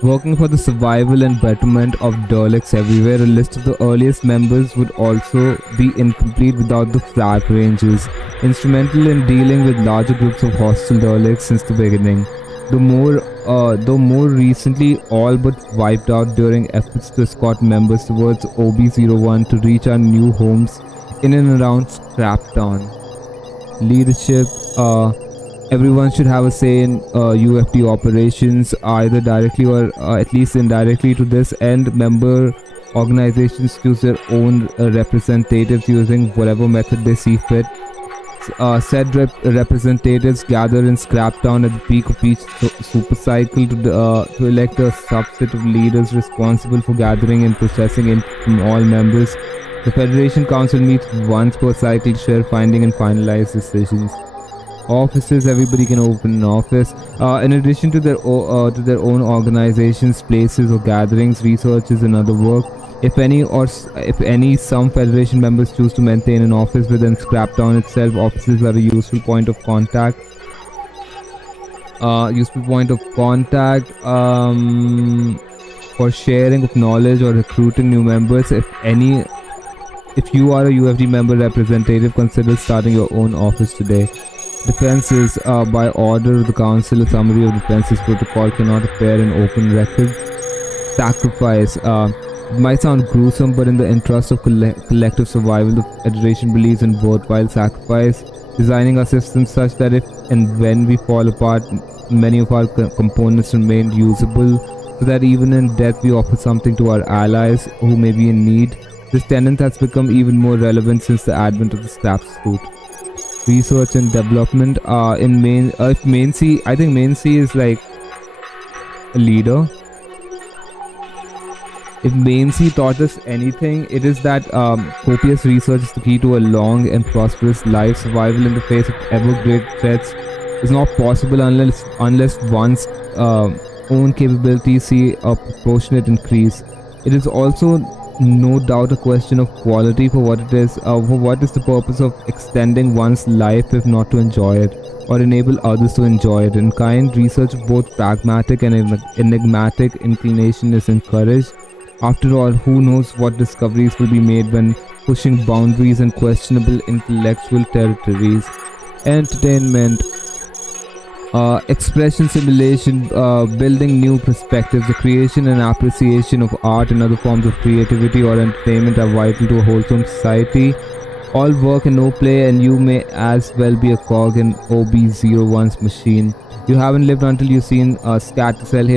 Working for the survival and betterment of derelicts everywhere, a list of the earliest members would also be incomplete without the Flat Rangers, instrumental in dealing with larger groups of hostile derelicts since the beginning. Though more recently all but wiped out during efforts to escort members towards OB01 to reach our new homes in and around Scraptown. Leadership, everyone should have a say in UFT operations, either directly or at least indirectly. To this end, member organizations choose their own representatives using whatever method they see fit. Said representatives gather in Scraptown at the peak of each super cycle to elect a subset of leaders responsible for gathering and processing input from all members. The Federation Council meets once per cycle to share finding and finalize decisions. Offices, everybody can open an office. In addition to their own organizations, places or gatherings, researches and other work. If any, some Federation members choose to maintain an office within Scraptown itself. Offices are a useful point of contact. For sharing of knowledge or recruiting new members. If you are a UFD member representative, consider starting your own office today. Defenses, by order of the council, a summary of defenses protocol cannot appear in open records. Sacrifice, it might sound gruesome, but in the interest of collective survival, the Federation believes in worthwhile sacrifice, designing our system such that if and when we fall apart, many of our components remain usable, so that even in death we offer something to our allies who may be in need. This tenet has become even more relevant since the advent of the scrap suit. Research and development, I think Main C is like a leader. If Main C taught us anything, it is that copious research is the key to a long and prosperous life. Survival in the face of ever great threats is not possible unless one's own capabilities see a proportionate increase. It is also no doubt a question of quality for what it is. For what is the purpose of extending one's life if not to enjoy it or enable others to enjoy it? In kind research of both pragmatic and enigmatic inclination is encouraged. After all, who knows what discoveries will be made when pushing boundaries in questionable intellectual territories. Entertainment, expression simulation, building new perspectives, the creation and appreciation of art and other forms of creativity or entertainment are vital to a wholesome society. All work and no play, and you may as well be a cog in OB01's machine. You haven't lived until you've seen Scattercell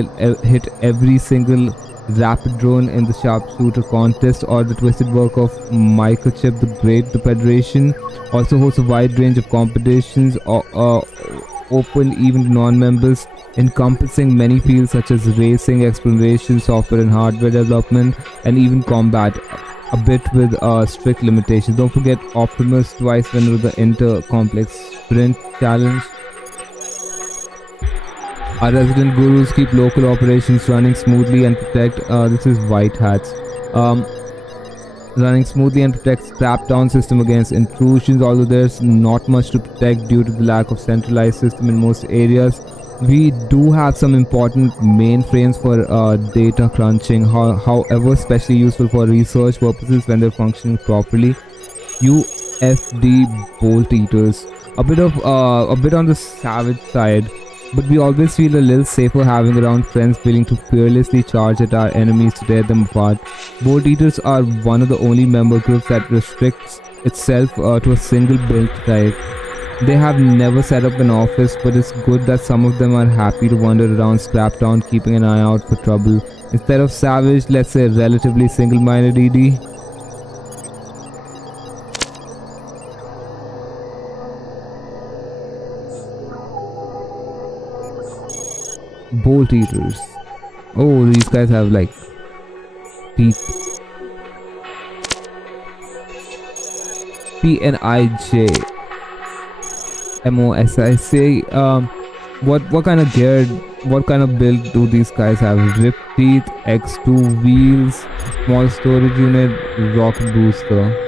hit every single rapid drone in the sharpshooter contest, or the twisted work of Microchip the Great. The Federation also hosts a wide range of competitions, open even to non-members, encompassing many fields such as racing, exploration, software and hardware development, and even combat, a bit with strict limitations. Don't forget Optimus twice winner of the Inter-Complex Sprint Challenge. Our resident gurus keep local operations running smoothly and protect, this is White Hats, running smoothly and protect strap-down system against intrusions. Although there's not much to protect due to the lack of centralized system in most areas, we do have some important mainframes for data crunching, however especially useful for research purposes when they're functioning properly. UFD bolt eaters, a bit on the savage side, but we always feel a little safer having around friends willing to fearlessly charge at our enemies to tear them apart. Bolt eaters are one of the only member groups that restricts itself to a single build type. They have never set up an office, but it's good that some of them are happy to wander around Scraptown keeping an eye out for trouble. Instead of savage, let's say relatively single-minded ED. Bolt eaters. Oh, these guys have like teeth. PNIJ MOSIC. What kind of gear, what kind of build do these guys have? Rip teeth, X2 wheels, small storage unit, rocket booster.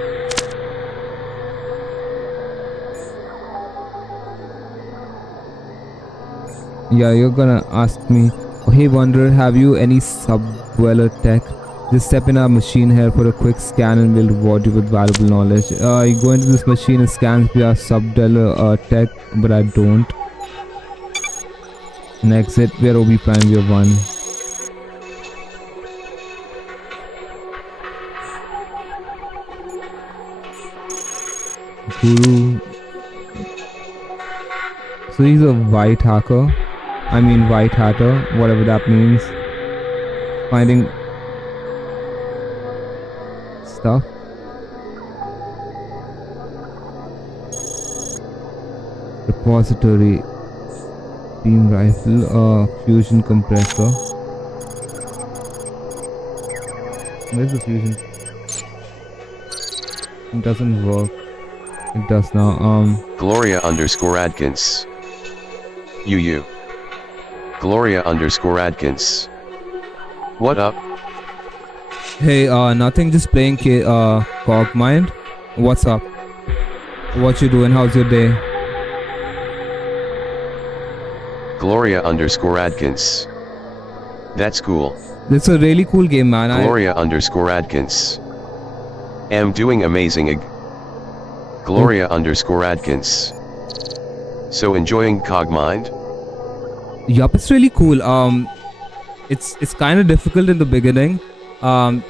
Yeah, you're gonna ask me, oh, hey Wanderer, have you any subdweller tech? Just step in our machine here for a quick scan and we'll reward you with valuable knowledge. You go into this machine and scan via subdweller tech, but I don't. And exit, we are OB Prime, we are 1. Guru. So he's a white hacker. I mean white hatter, whatever that means. Finding stuff. Repository. Beam rifle, fusion compressor. Where's the fusion? It doesn't work. It does now. Gloria_Adkins. You. Gloria_Adkins. What up? Hey, nothing, just playing CogMind. What's up? What you doing? How's your day? Gloria_Adkins. That's cool. It's a really cool game, man. Gloria_Adkins. Am doing amazing. Gloria_Adkins. So enjoying CogMind? Yup, it's really cool. It's kind of difficult in the beginning. The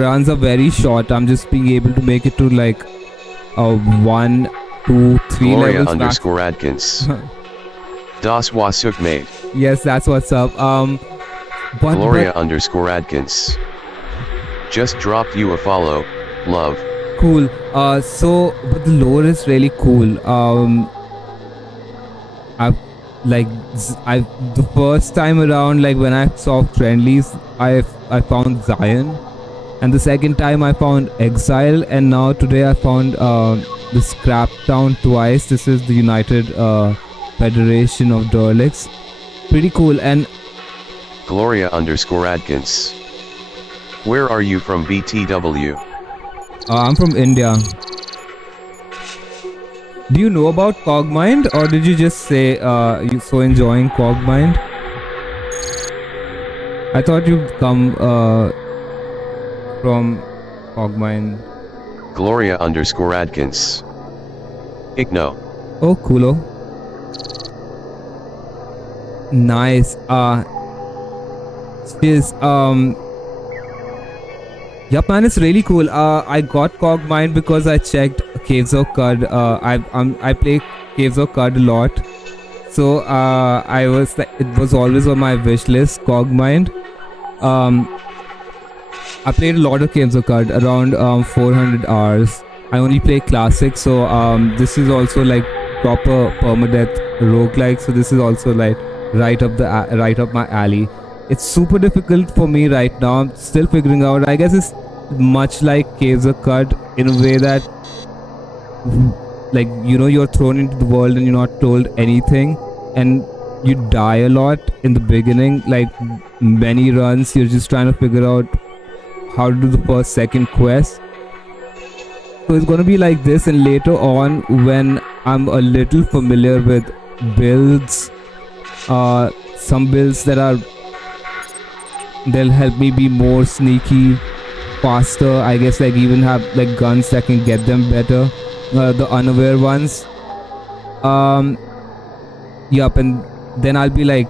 runs are very short. I'm just being able to make it to like 1, 2, 3 levels. Gloria_Adkins. Das Wasuk mate. Yes, that's what's up. Gloria_Adkins. Just dropped you a follow. Love. Cool. But the lore is really cool. The first time around, like when I saw friendlies, I found Zion, and the second time I found Exile, and now today I found the Scraptown twice. This is the United Federation of Derlicks. Pretty cool. And Gloria_Adkins. Where are you from, BTW? I'm from India. Do you know about CogMind, or did you just say you so enjoying CogMind? I thought you'd come from CogMind. Gloria_Adkins. Igno. Oh, coolo. Nice. Cheers. Yup, man, it's really cool. I got CogMind because I checked Caves of Cud. I play Caves of Cud a lot, so it was always on my wish list. CogMind. I played a lot of Caves of Cud, around 400 hours. I only play classic, so this is also like proper permadeath roguelike. So this is also like right up my alley. It's super difficult for me right now. I'm still figuring out. I guess it's much like Caves of Cud in a way that, like, you know, you're thrown into the world and you're not told anything, and you die a lot in the beginning. Like many runs, you're just trying to figure out how to do the first, second quest. So it's gonna be like this, and later on, when I'm a little familiar with builds, some builds they'll help me be more sneaky, faster. I guess, like, even have like guns that can get them better, the unaware ones. Yup, and then I'll be like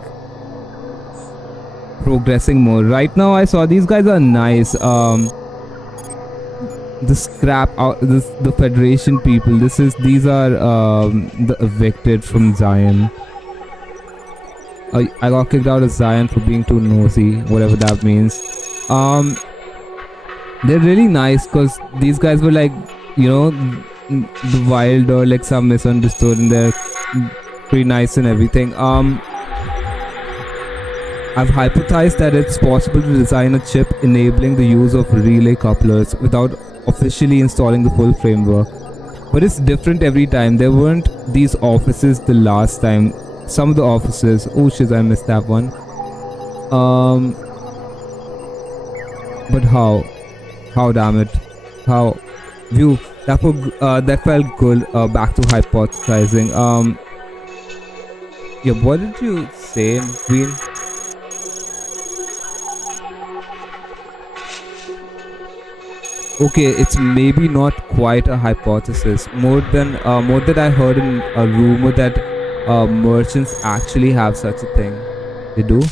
progressing more. Right now I saw these guys are nice. The scrap out, the Federation people. These are the evicted from Zion. I got kicked out of Zion for being too nosy, whatever that means. They're really nice because these guys were like, you know, the wild Derlicks are misunderstood and they're pretty nice and everything. I've hypothesized that it's possible to design a chip enabling the use of relay couplers without officially installing the full framework. But it's different every time. There weren't these offices the last time. Some of the offices. Oh shit, I missed that one. But how? How, damn it? How? View. That felt good. Back to hypothesizing. Yeah, what did you say, Green? Okay, it's maybe not quite a hypothesis. More than I heard in a rumor that merchants actually have such a thing. They do.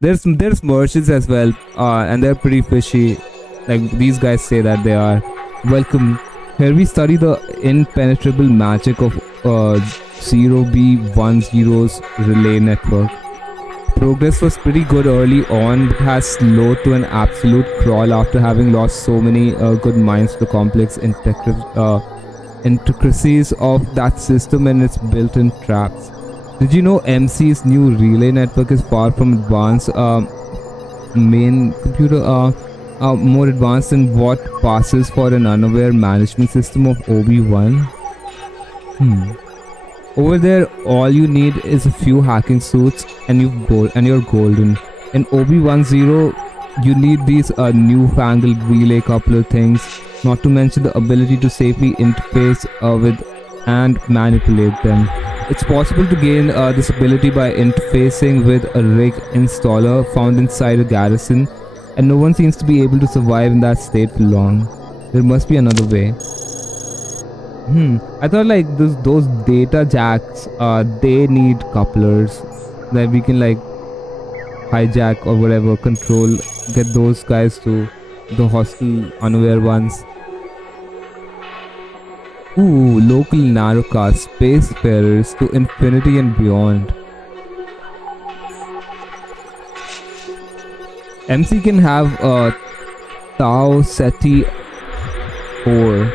There's merchants as well, and they're pretty fishy. Like these guys say that they are. Welcome. Here we study the impenetrable magic of 0B10's relay network. Progress was pretty good early on, but has slowed to an absolute crawl after having lost so many good minds to the complex intricacies of that system and its built-in traps. Did you know MC's new relay network is far from advanced? Main computer more advanced than what passes for an unaware management system of OB1. Over there, all you need is a few hacking suits and you're golden. In OB10, you need these newfangled relay coupler things, not to mention the ability to safely interface with and manipulate them. It's possible to gain this ability by interfacing with a rig installer found inside a garrison, and no one seems to be able to survive in that state for long. There must be another way. I thought like those data jacks, they need couplers that we can like hijack or whatever, control, get those guys to the hostile unaware ones. Ooh, local narrowcast, spacefarers to infinity and beyond. MC can have a Tau Ceti ore.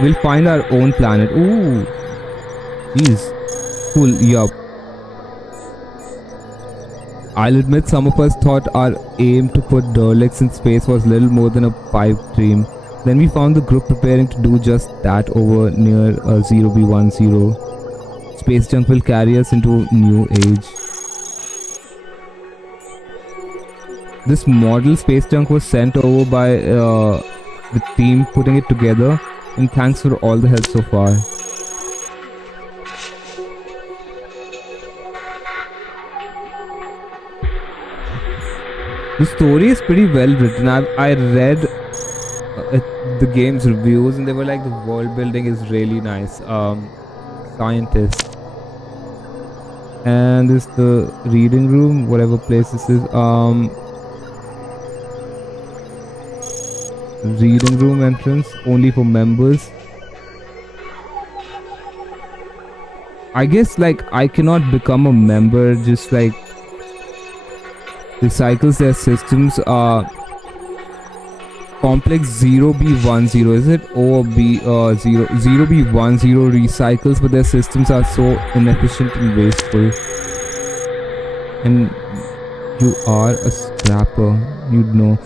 We'll find our own planet. Ooh. Jeez. Cool, yup. I'll admit some of us thought our aim to put Derlicks in space was little more than a pipe dream. Then we found the group preparing to do just that over near 0B10. Space junk will carry us into new age. This model space junk was sent over by the team putting it together, and thanks for all the help so far. The story is pretty well written. I read the game's reviews and they were like the world building is really nice. Scientist. And this the reading room, whatever place this is. Reading room entrance only for members. I guess like I cannot become a member, just like recycles their systems. Complex 0B10, is it? Or B0B10 recycles, but their systems are so inefficient and wasteful. And you are a scrapper, you'd know.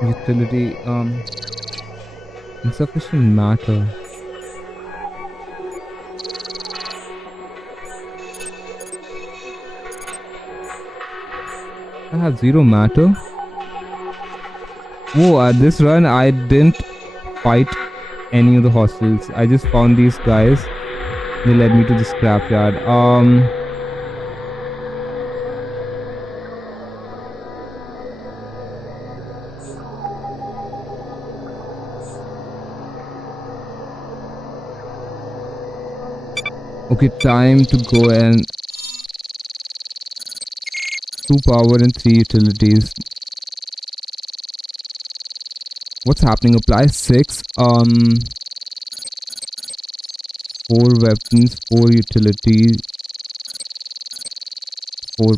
Utility, insufficient matter. I have 0 matter. Oh, at this run I didn't fight any of the hostiles. I just found these guys. They led me to the scrapyard. Okay, time to go and 2 power and 3 utilities. What's happening? Apply 6. 4 weapons, 4 utilities, 4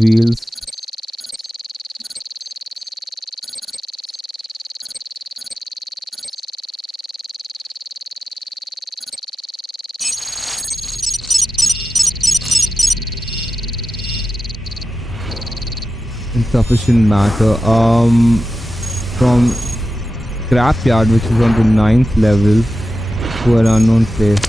wheels. Insufficient matter. From scrapyard, which is on the 9th level, to an unknown place.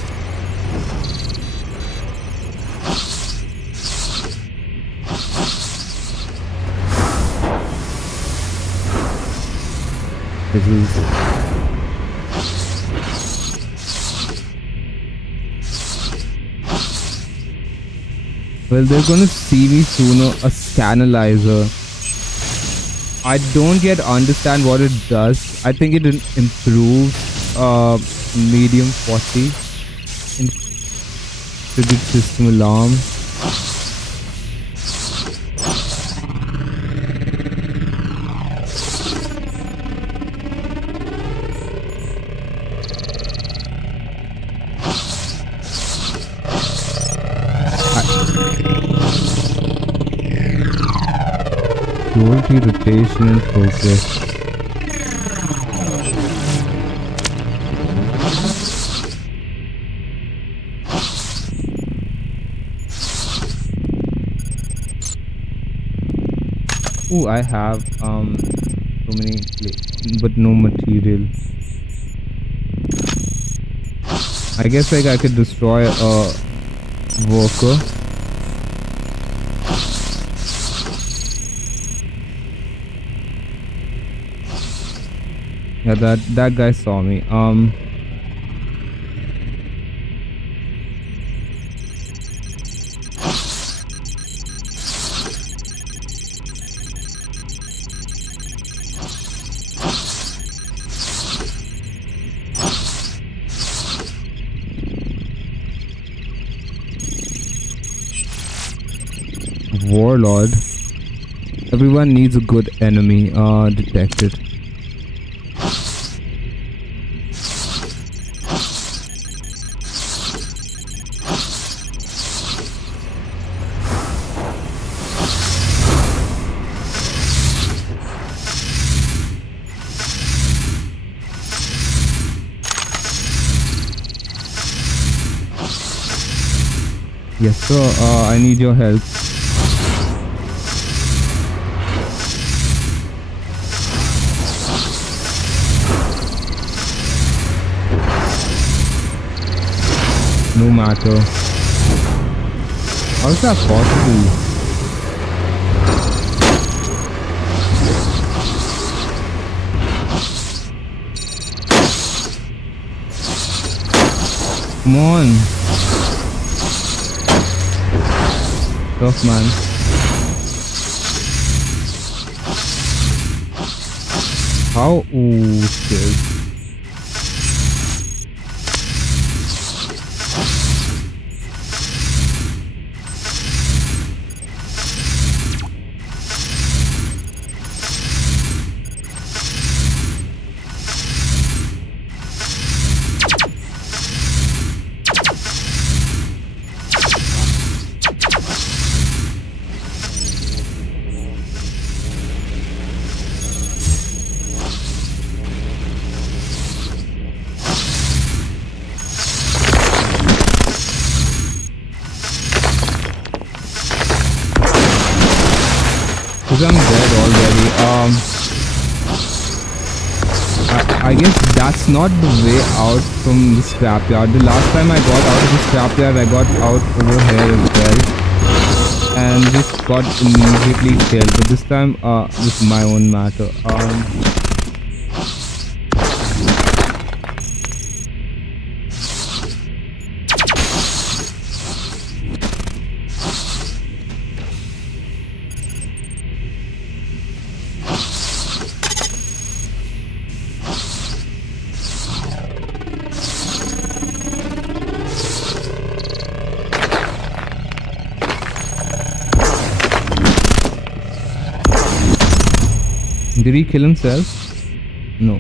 This is well, they're gonna see me sooner. A scanalyzer. I don't yet understand what it does. I think it improves medium 40 in triggered system alarm. Quality, rotation and progress. Oh, I have so many but no material. I guess like I could destroy a worker. Yeah, that guy saw me. Warlord. Everyone needs a good enemy. Detected. Yes, sir. I need your help. no matter. How is that possible? Come on. Tough, man. How? Ooh, shit. Because I'm dead already. I guess that's not the way out from the scrapyard. The last time I got out of the scrapyard, I got out over here as well, and just got immediately killed. But this time, this is my own matter. Did he kill himself? No.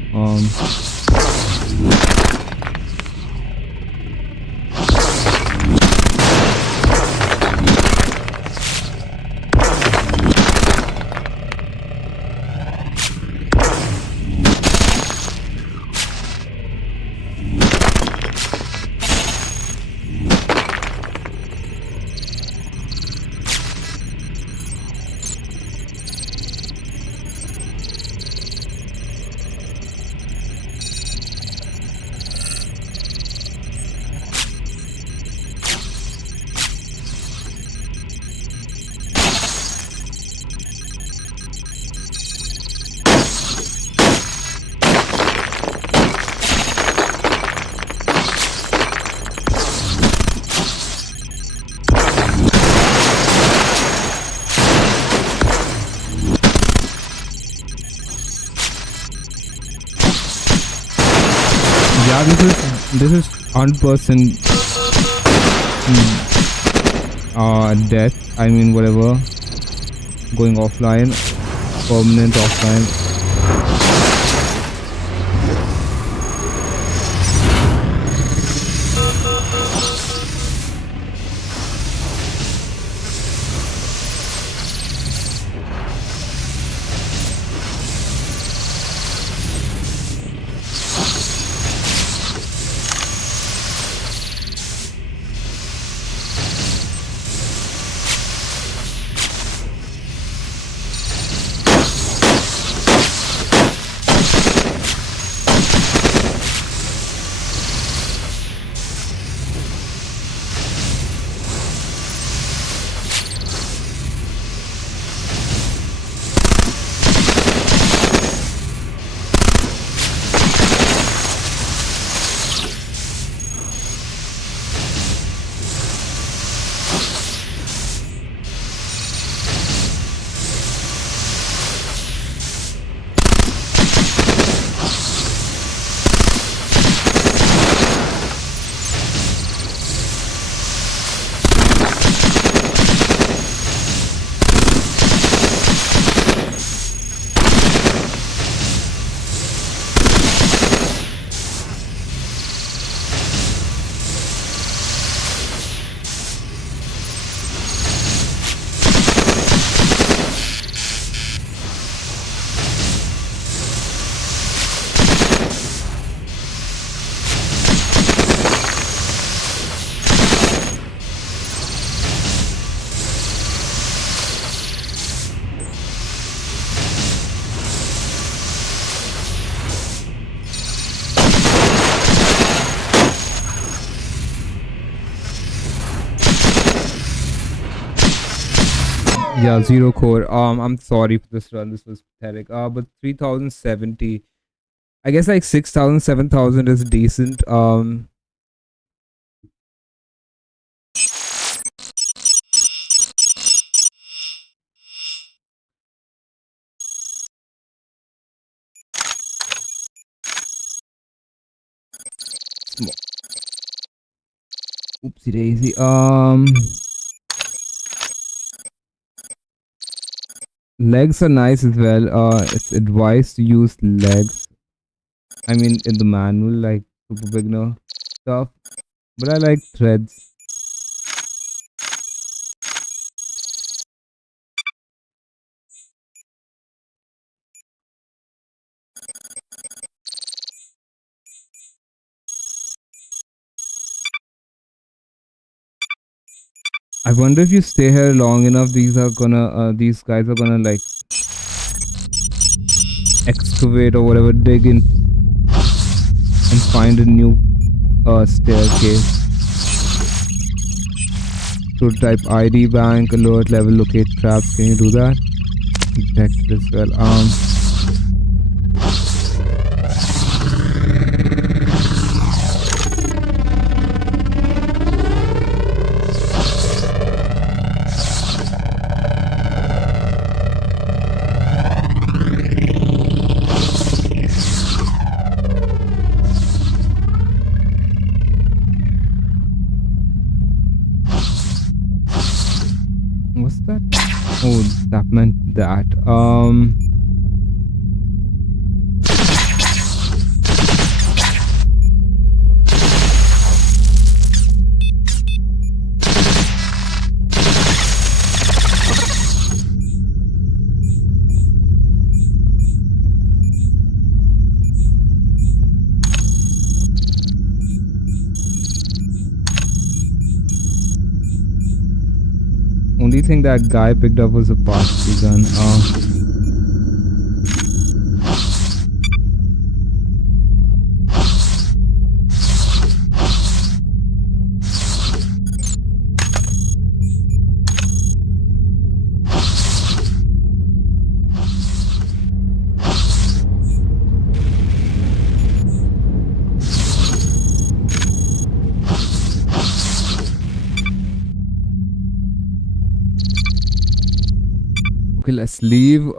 Yeah, this is 100% death. I mean, whatever, going offline, permanent offline. Yeah, zero core. I'm sorry for this run. This was pathetic. But 3070. I guess like 6,000, 7,000 is decent. Oopsie daisy. Legs are nice as well. It's advised to use legs. I mean, in the manual, like super beginner stuff. But I like threads. I wonder if you stay here long enough, these guys are gonna like excavate or whatever, dig in and find a new staircase. Prototype ID, bank, alert, level, locate traps. Can you do that? Detect as well. What's that? Oh, that meant that. Only thing that guy picked up was a particle gun. Okay, let's leave.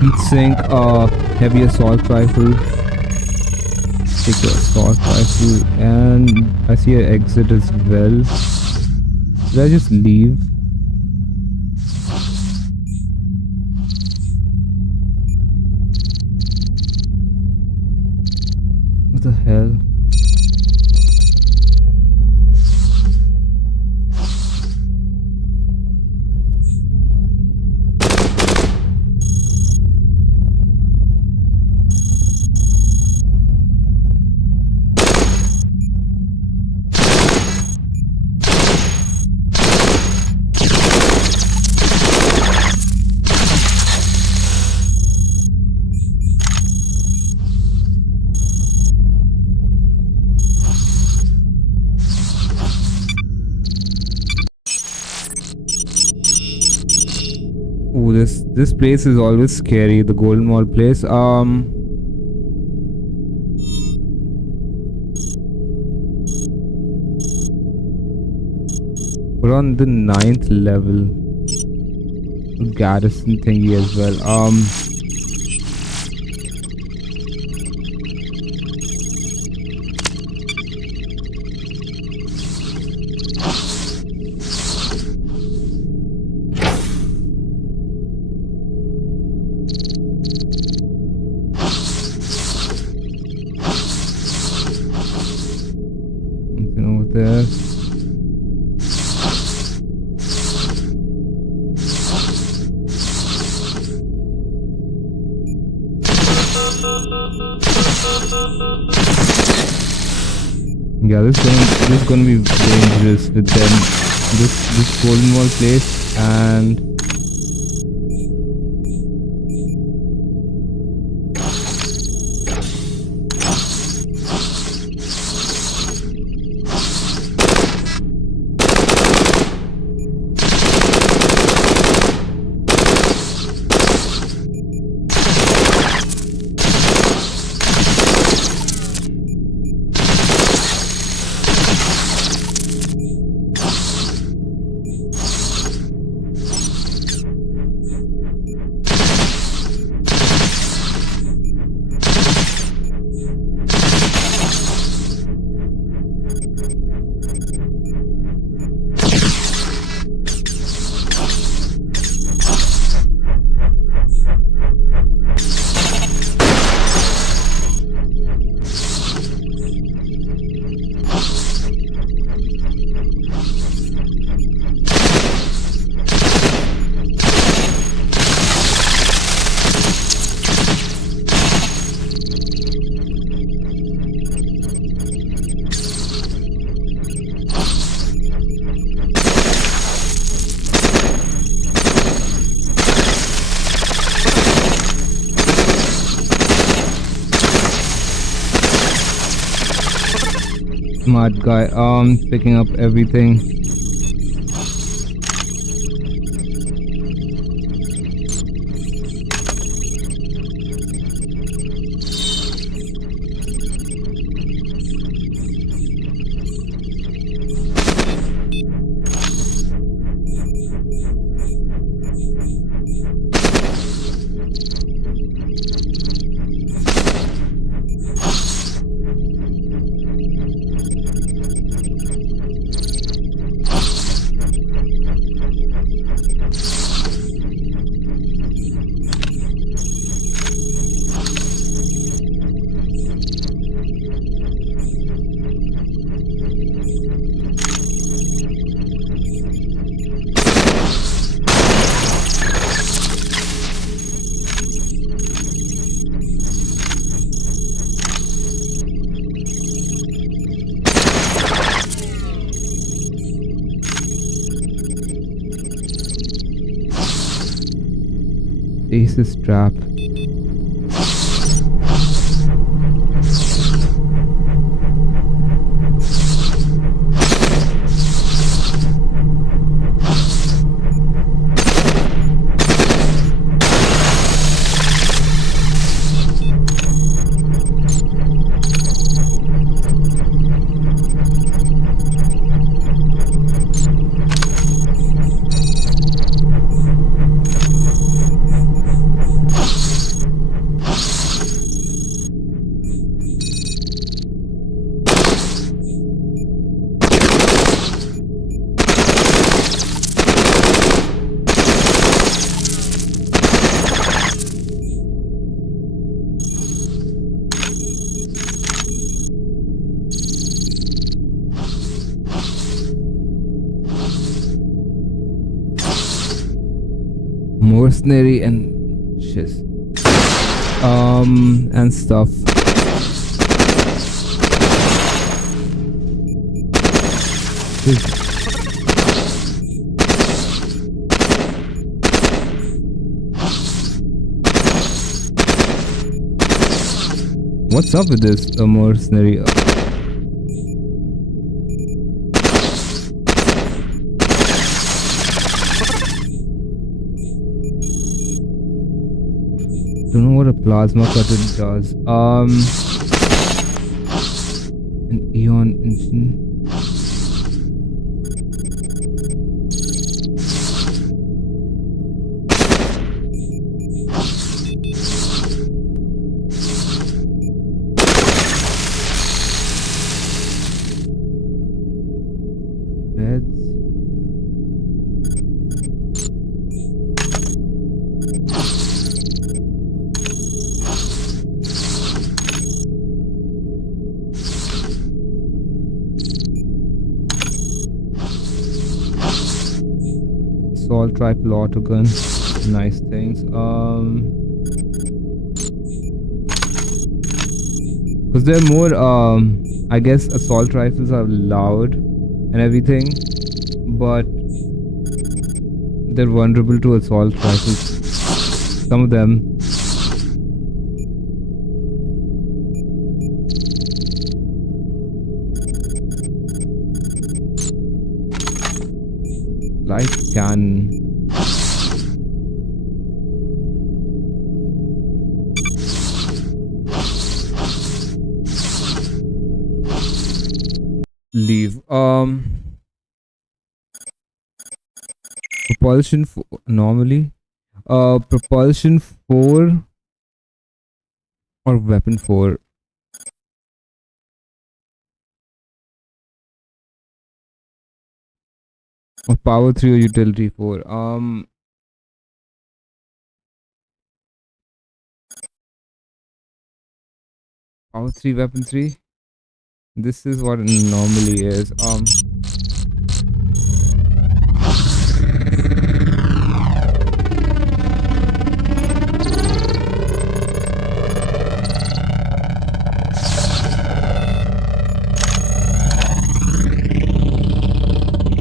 Heatsink, heavy assault rifle. Take the assault rifle, and I see an exit as well. Did I just leave? What the hell? Oh, this place is always scary. The Golden Mall place. We're on the 9th level. Garrison thingy as well. Something over there. Yeah, this is gonna be dangerous with them. This golden wall place and smart guy, picking up everything. Ace's trap. Mercenary and shiz. And stuff. What's up with this mercenary? Don't know what a plasma cutter does. An Eon engine. Beds. Assault rifle, auto gun, nice things. Because there are more, I guess assault rifles are loud and everything, but they're vulnerable to assault rifles. Some of them. Light cannon. Leave. Propulsion normally. Propulsion 4 or weapon 4. Or power 3 or utility 4. Power 3, weapon 3. This is what it normally is.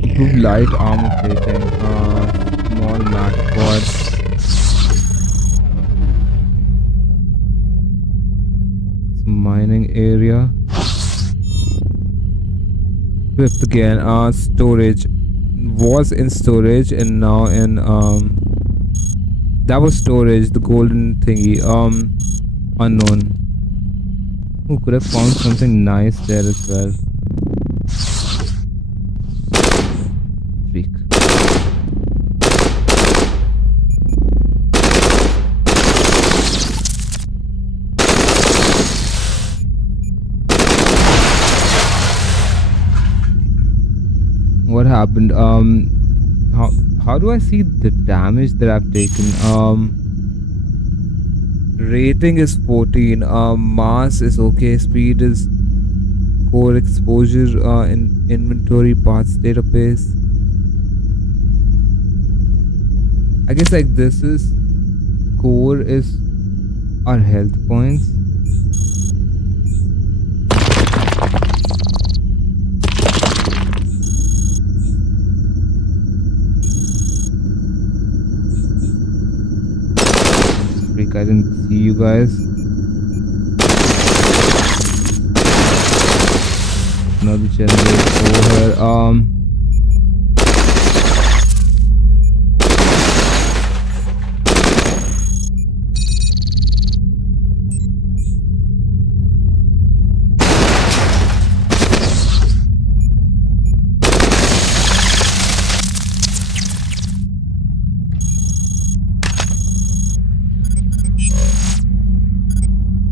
Improved light armor plating. Small mat quad. Mining area. Fifth again. Storage was in storage and now in that was storage. The golden thingy. Unknown. Who could have found something nice there as well? Freak. What happened? How do I see the damage that I've taken? Rating is 14. Mass is okay. Speed is core exposure. In inventory parts database. I guess like this is core is our health points. I didn't see you guys. Another generator over here.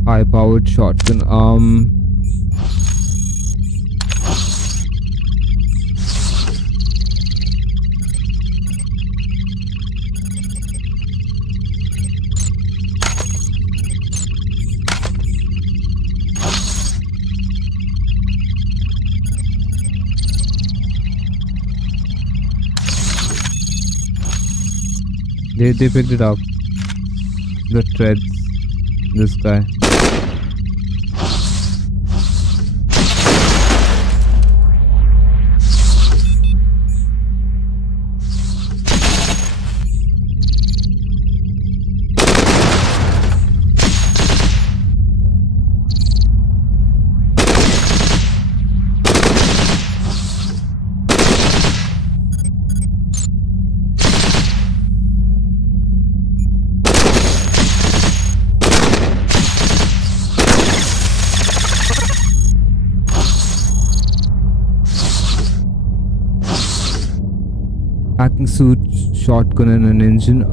High powered shotgun. They picked it up. The treads. This guy. Hacking suit, shotgun, and an engine.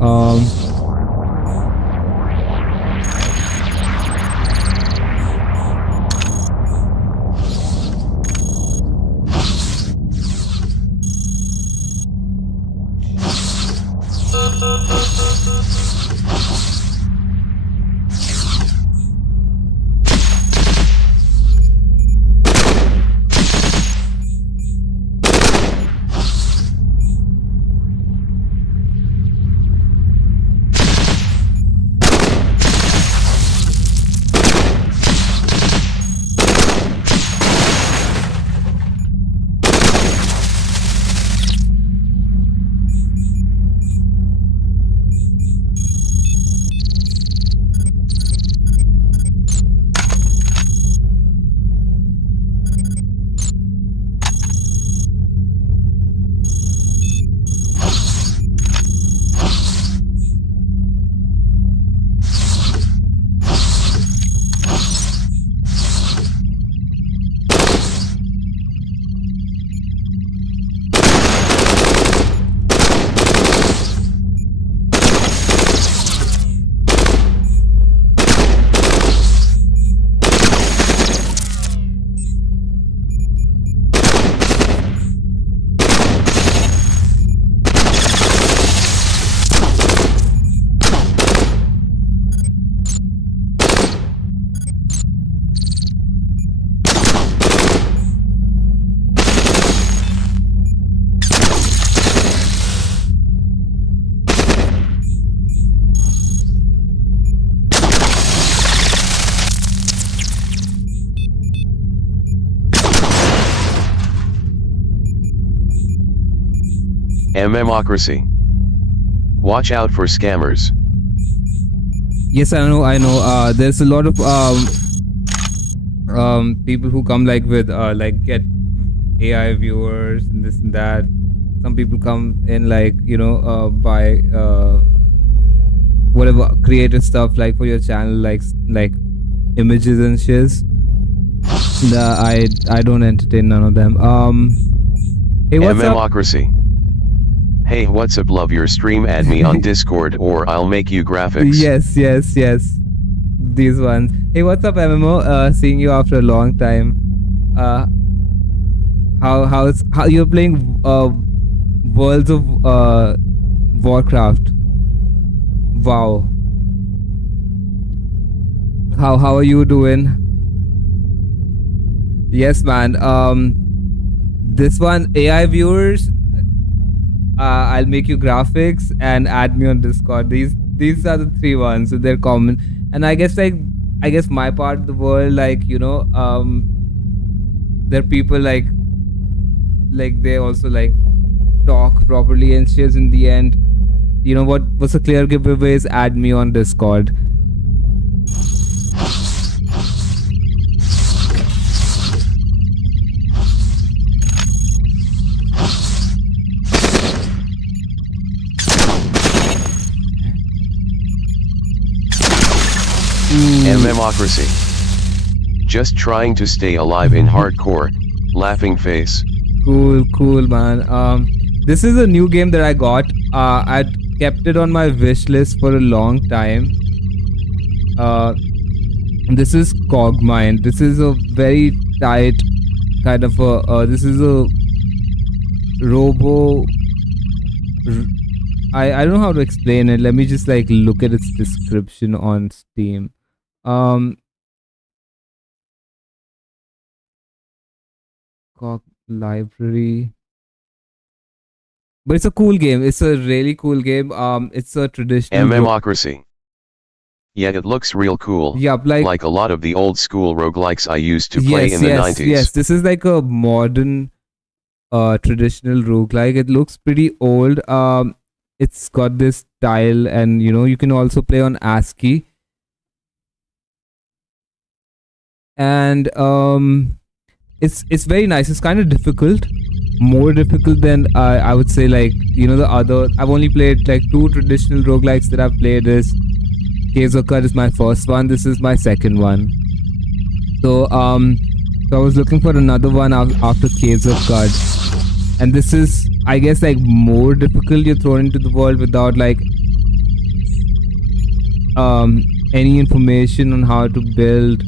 MMocracy. Watch out for scammers. Yes, I know. There's a lot of people who come like with like get AI viewers and this and that. Some people come in like buy whatever creative stuff like for your channel, like images and shiz. I don't entertain none of them. Hey, what's up? MMocracy. Hey, what's up, love your stream, add me on Discord or I'll make you graphics. Yes. These ones. Hey, what's up, MMO? Seeing you after a long time. How you're playing Worlds of Warcraft? Wow. How are you doing? Yes, man. This one, AI viewers. I'll make you graphics and add me on Discord. These are the three ones, so they're common. And I guess my part of the world, like there are people like they also like talk properly and shit. In the end, what's a clear giveaway is add me on Discord. MMocracy. Just trying to stay alive in hardcore, laughing face. Cool, man. This is a new game that I got. I'd kept it on my wish list for a long time. This is CogMind. This is a very tight kind of a. This is a robo. I don't know how to explain it. Let me just like look at its description on Steam. Cog library. But it's a cool game. It's a really cool game. It's a traditional MMocracy. Yeah, it looks real cool. Yup, like a lot of the old school roguelikes I used to play in the 90s. Yes, this is like a modern traditional roguelike. It looks pretty old. It's got this tile and you can also play on ASCII. And it's very nice. It's kind of difficult, more difficult than I would say like the other. I've only played like 2 traditional roguelikes that I've played. Is Caves of Cut is my first one. This is my second one. So I was looking for another one after Caves of Cut, and this is I guess like more difficult. You're thrown into the world without like any information on how to build.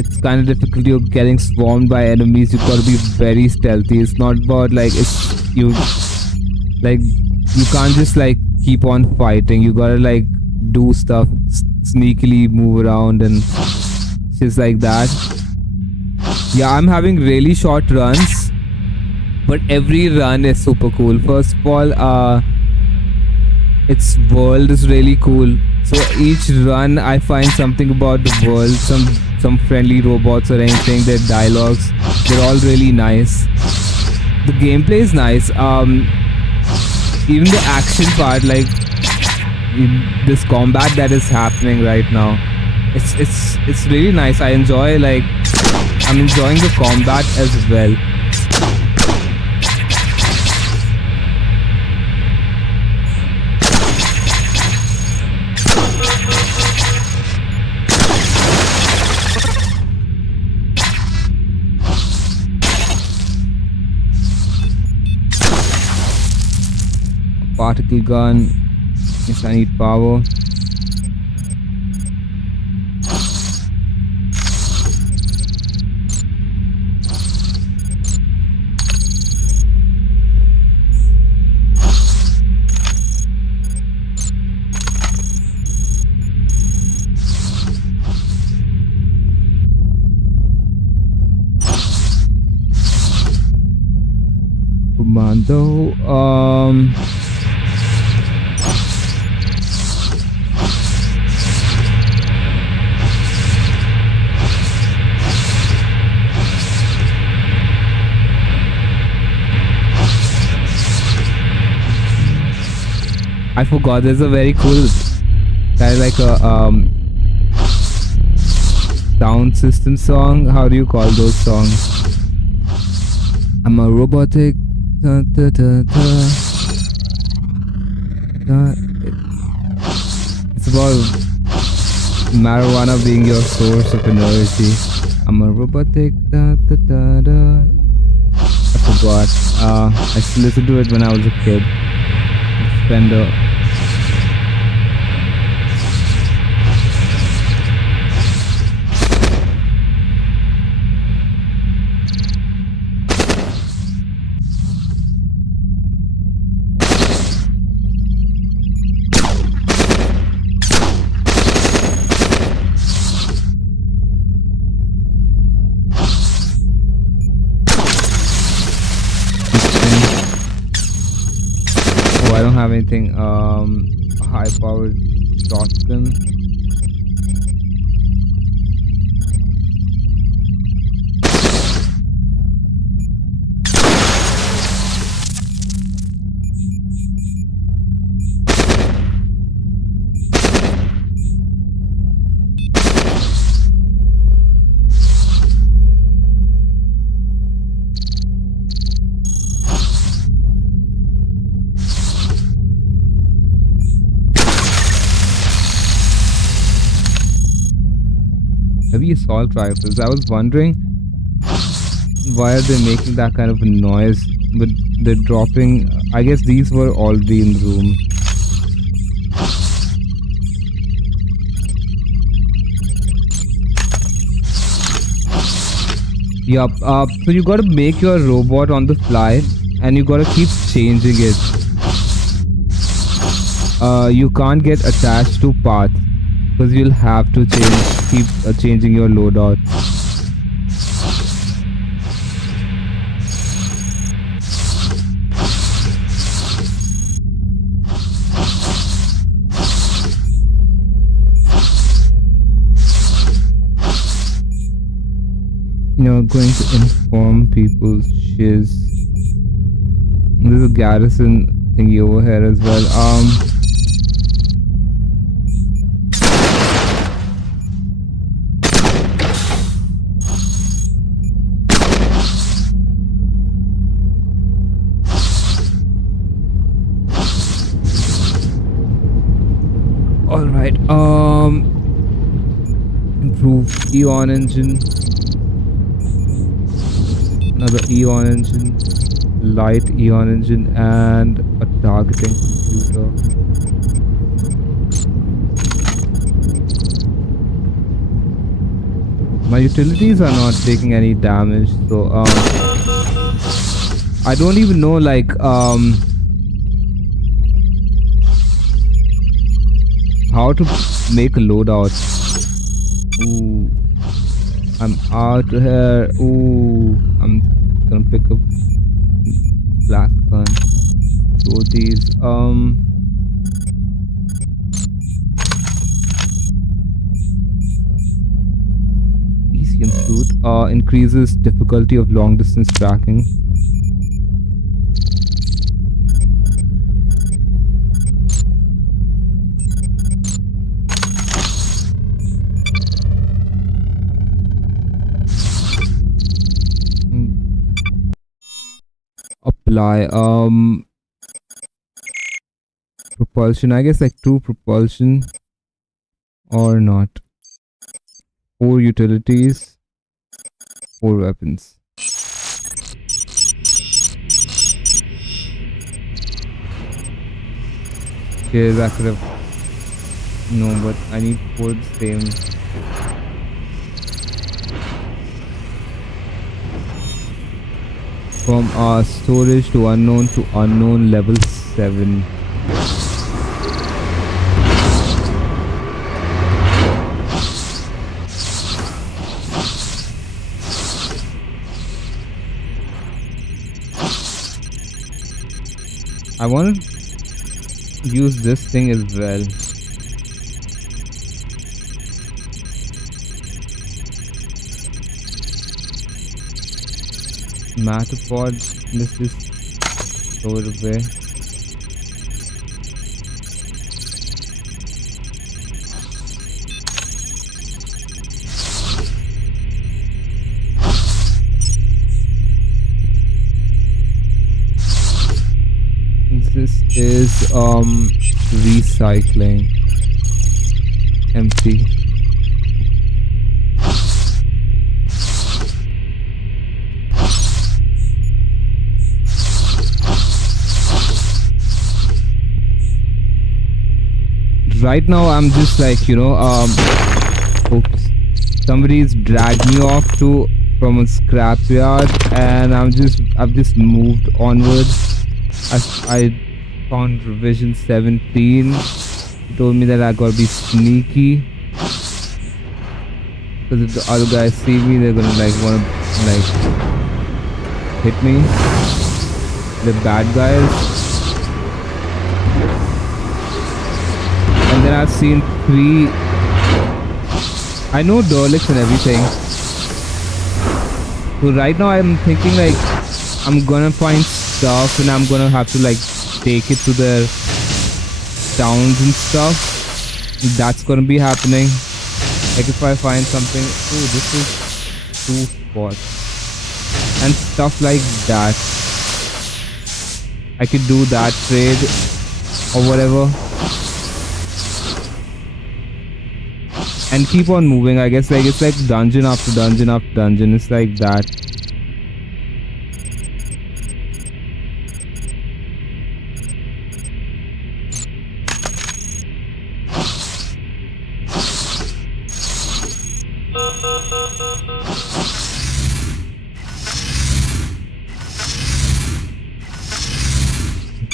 It's kind of difficult. You're getting swarmed by enemies. You've got to be very stealthy. It's not about like you can't just like keep on fighting. You gotta like do stuff, sneakily move around and just like that. Yeah, I'm having really short runs, but every run is super cool. First of all, its world is really cool. So each run I find something about the world, some friendly robots or anything, their dialogues, they're all really nice. The gameplay is nice. Even the action part, like this combat that is happening right now, it's really nice. I'm enjoying the combat as well. Particle gun. Yes, I need power. Commando. I forgot. There's a very cool kind of like a sound system song. How do you call those songs? I'm a robotic. Da, da, da, da. It's about marijuana being your source of energy. I'm a robotic. Da, da, da, da. I forgot. I used to listen to it when I was a kid. Fender. I don't have anything high powered shotgun. Heavy assault rifles. I was wondering why are they making that kind of a noise, but they're dropping. I guess these were already in the room. Yup. So you gotta make your robot on the fly, and you gotta keep changing it. You can't get attached to paths because you'll have to keep changing your loadout. Going to inform people shiz. There's a garrison thingy over here as well. Alright, improve Eon engine. Another Eon engine, light Eon engine, and a targeting computer. My utilities are not taking any damage, so I don't even know like how to make a loadout. Ooh. I'm out here. Ooh, I'm gonna pick up black gun. So these ECM suit increases difficulty of long distance tracking. Apply propulsion. I guess like 2 propulsion or not. 4 utilities, 4 weapons. Okay, that could have no, but I need 4 the same. From storage to unknown level 7. I want to use this thing as well. Matterpod, let's just throw it away. is recycling. Empty. Right now I'm just like, oops, somebody's dragged me off to from a scrapyard, and I've just moved onward. I found revision 17. He told me that I gotta be sneaky, because if the other guys see me, they're gonna wanna hit me. The bad guys. And then I've seen 3. I know Derlicks and everything. So right now I'm thinking I'm gonna find stuff and I'm gonna have to take it to their towns and stuff. That's gonna be happening. If I find something, oh, this is 2 spots and stuff like that. I could do that trade or whatever. And keep on moving. I guess it's like dungeon after dungeon after dungeon. It's like that.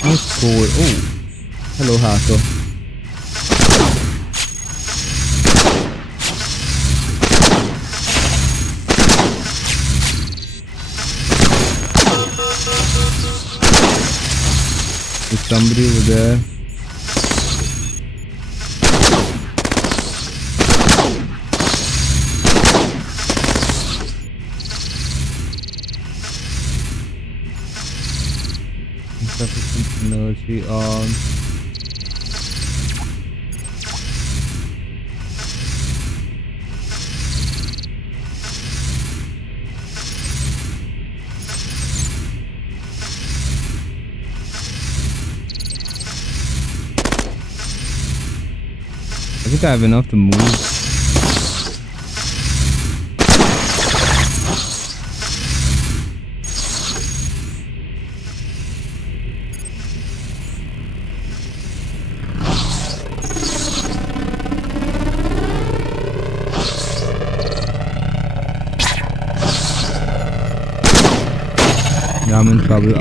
It's cold. Oh, hello, hacker. There's somebody over there. Insufficient energy on. I think I have enough to move. Yeah, I'm in trouble.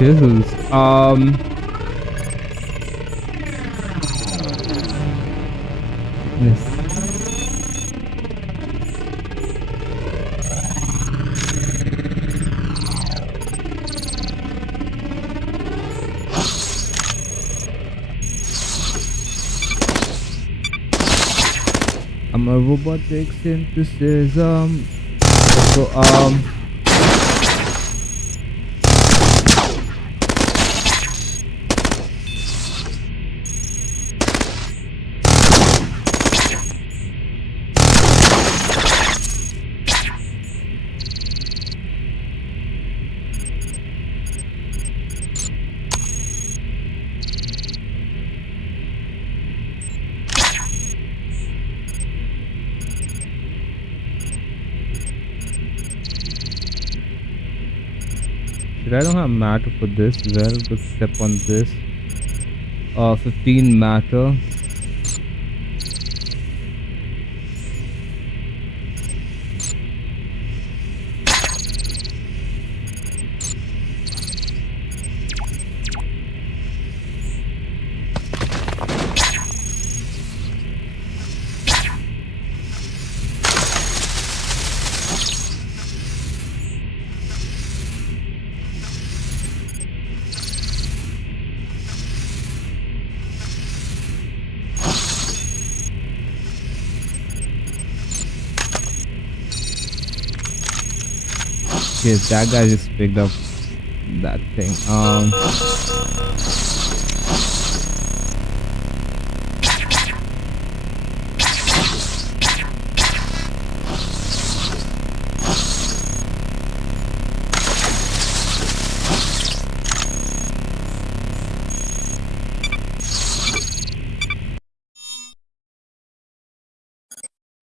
Shizzles. Yes. I'm a robotic synthesis. I don't have matter for this. Well, let's step on this. 15 matter. Yes, that guy just picked up that thing.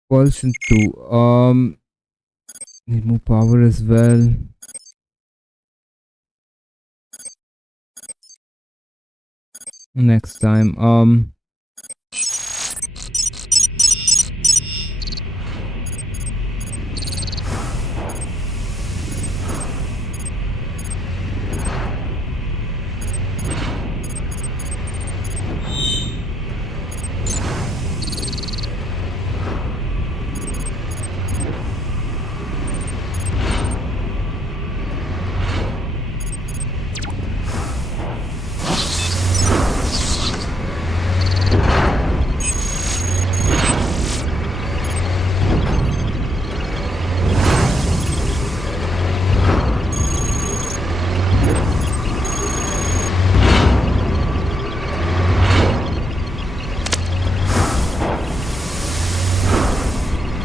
Pulsion 2. Need more power as well. Next time.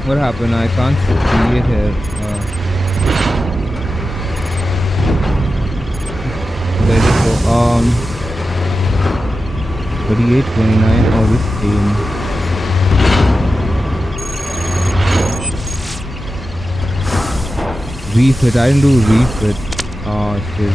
What happened? I can't see it here. Where did it go? 38, 29. Oh, this game. Refit. I didn't do refit. Oh, shit.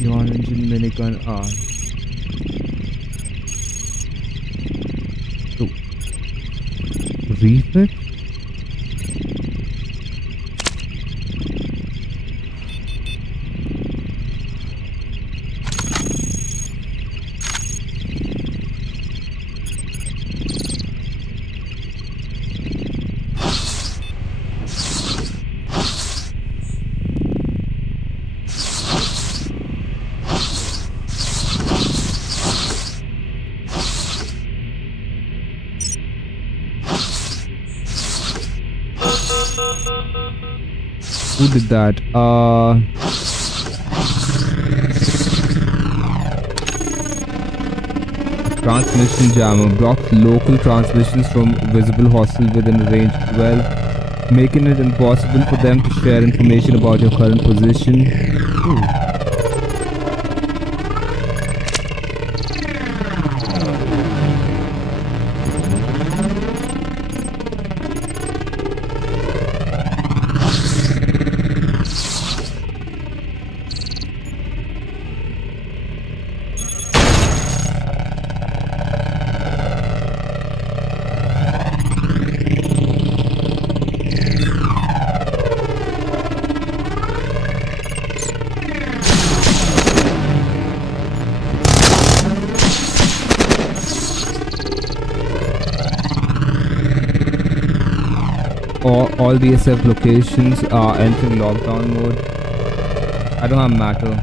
Yawn engine minigun. So, refit? Who did that? Transmission jammer blocks local transmissions from visible hostile within range, well, making it impossible for them to share information about your current position. Ooh. All BSF locations are entering lockdown mode. I don't have matter.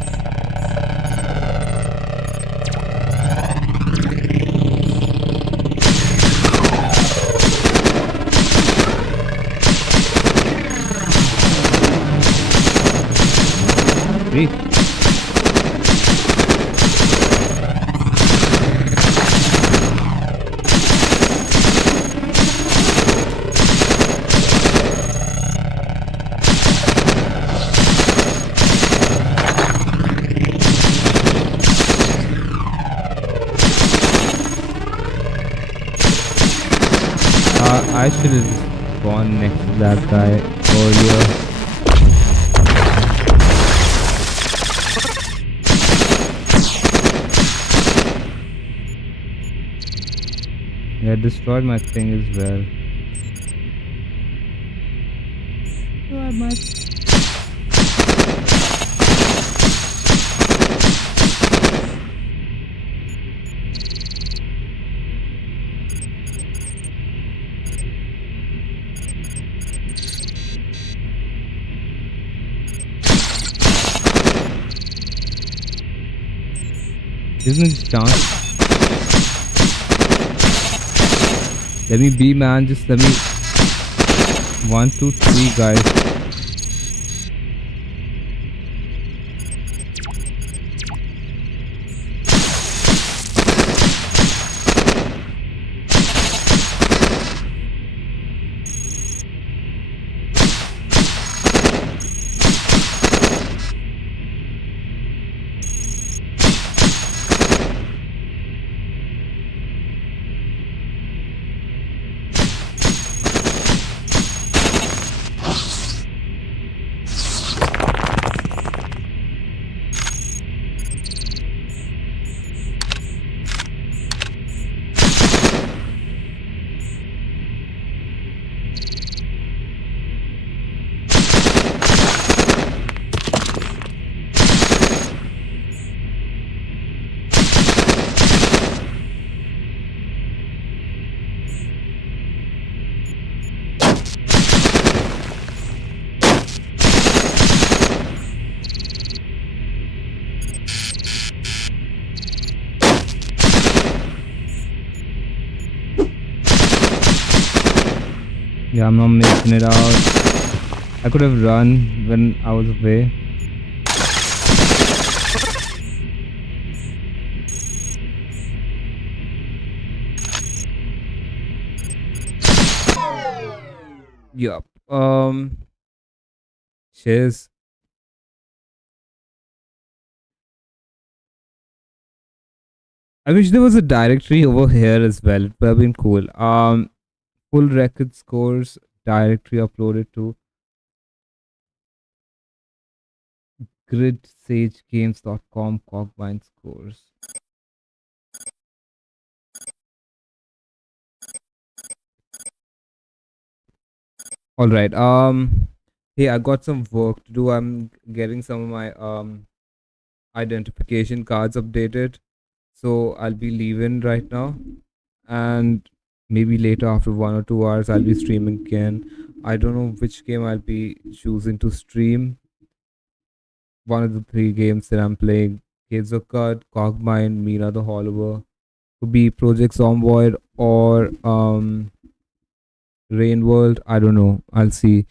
Great. I should have just gone next to that guy earlier. Yeah, destroyed my thing as well. So I might. Isn't it chance? Let me be, man. Just let me. 1, 2, 3, guys. Yeah, I'm not making it out. I could have run when I was away. Yup. Cheers. I wish there was a directory over here as well. It would have been cool. Full record scores directory uploaded to gridsagegames.com CogMind scores. All right. Hey, I got some work to do. I'm getting some of my identification cards updated. So I'll be leaving right now, and maybe later after 1 or 2 hours I'll be streaming again. I don't know which game I'll be choosing to stream. One of the three games that I'm playing: Caves of Cut, Cogmind, Mina the Hollower, could be Project Zomboid or Rain World. I don't know. I'll see.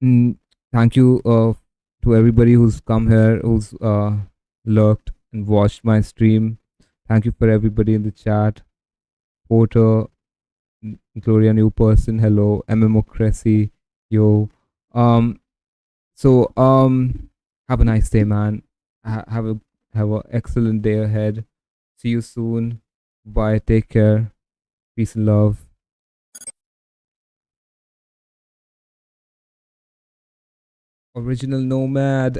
Mm, Thank you to everybody who's come here, who's lurked and watched my stream. Thank you for everybody in the chat. Porter, Gloria New Person, hello, MMocracy, yo. Um, have a nice day, man. Have a excellent day ahead. See you soon. Bye. Take care. Peace and love. Original Nomad.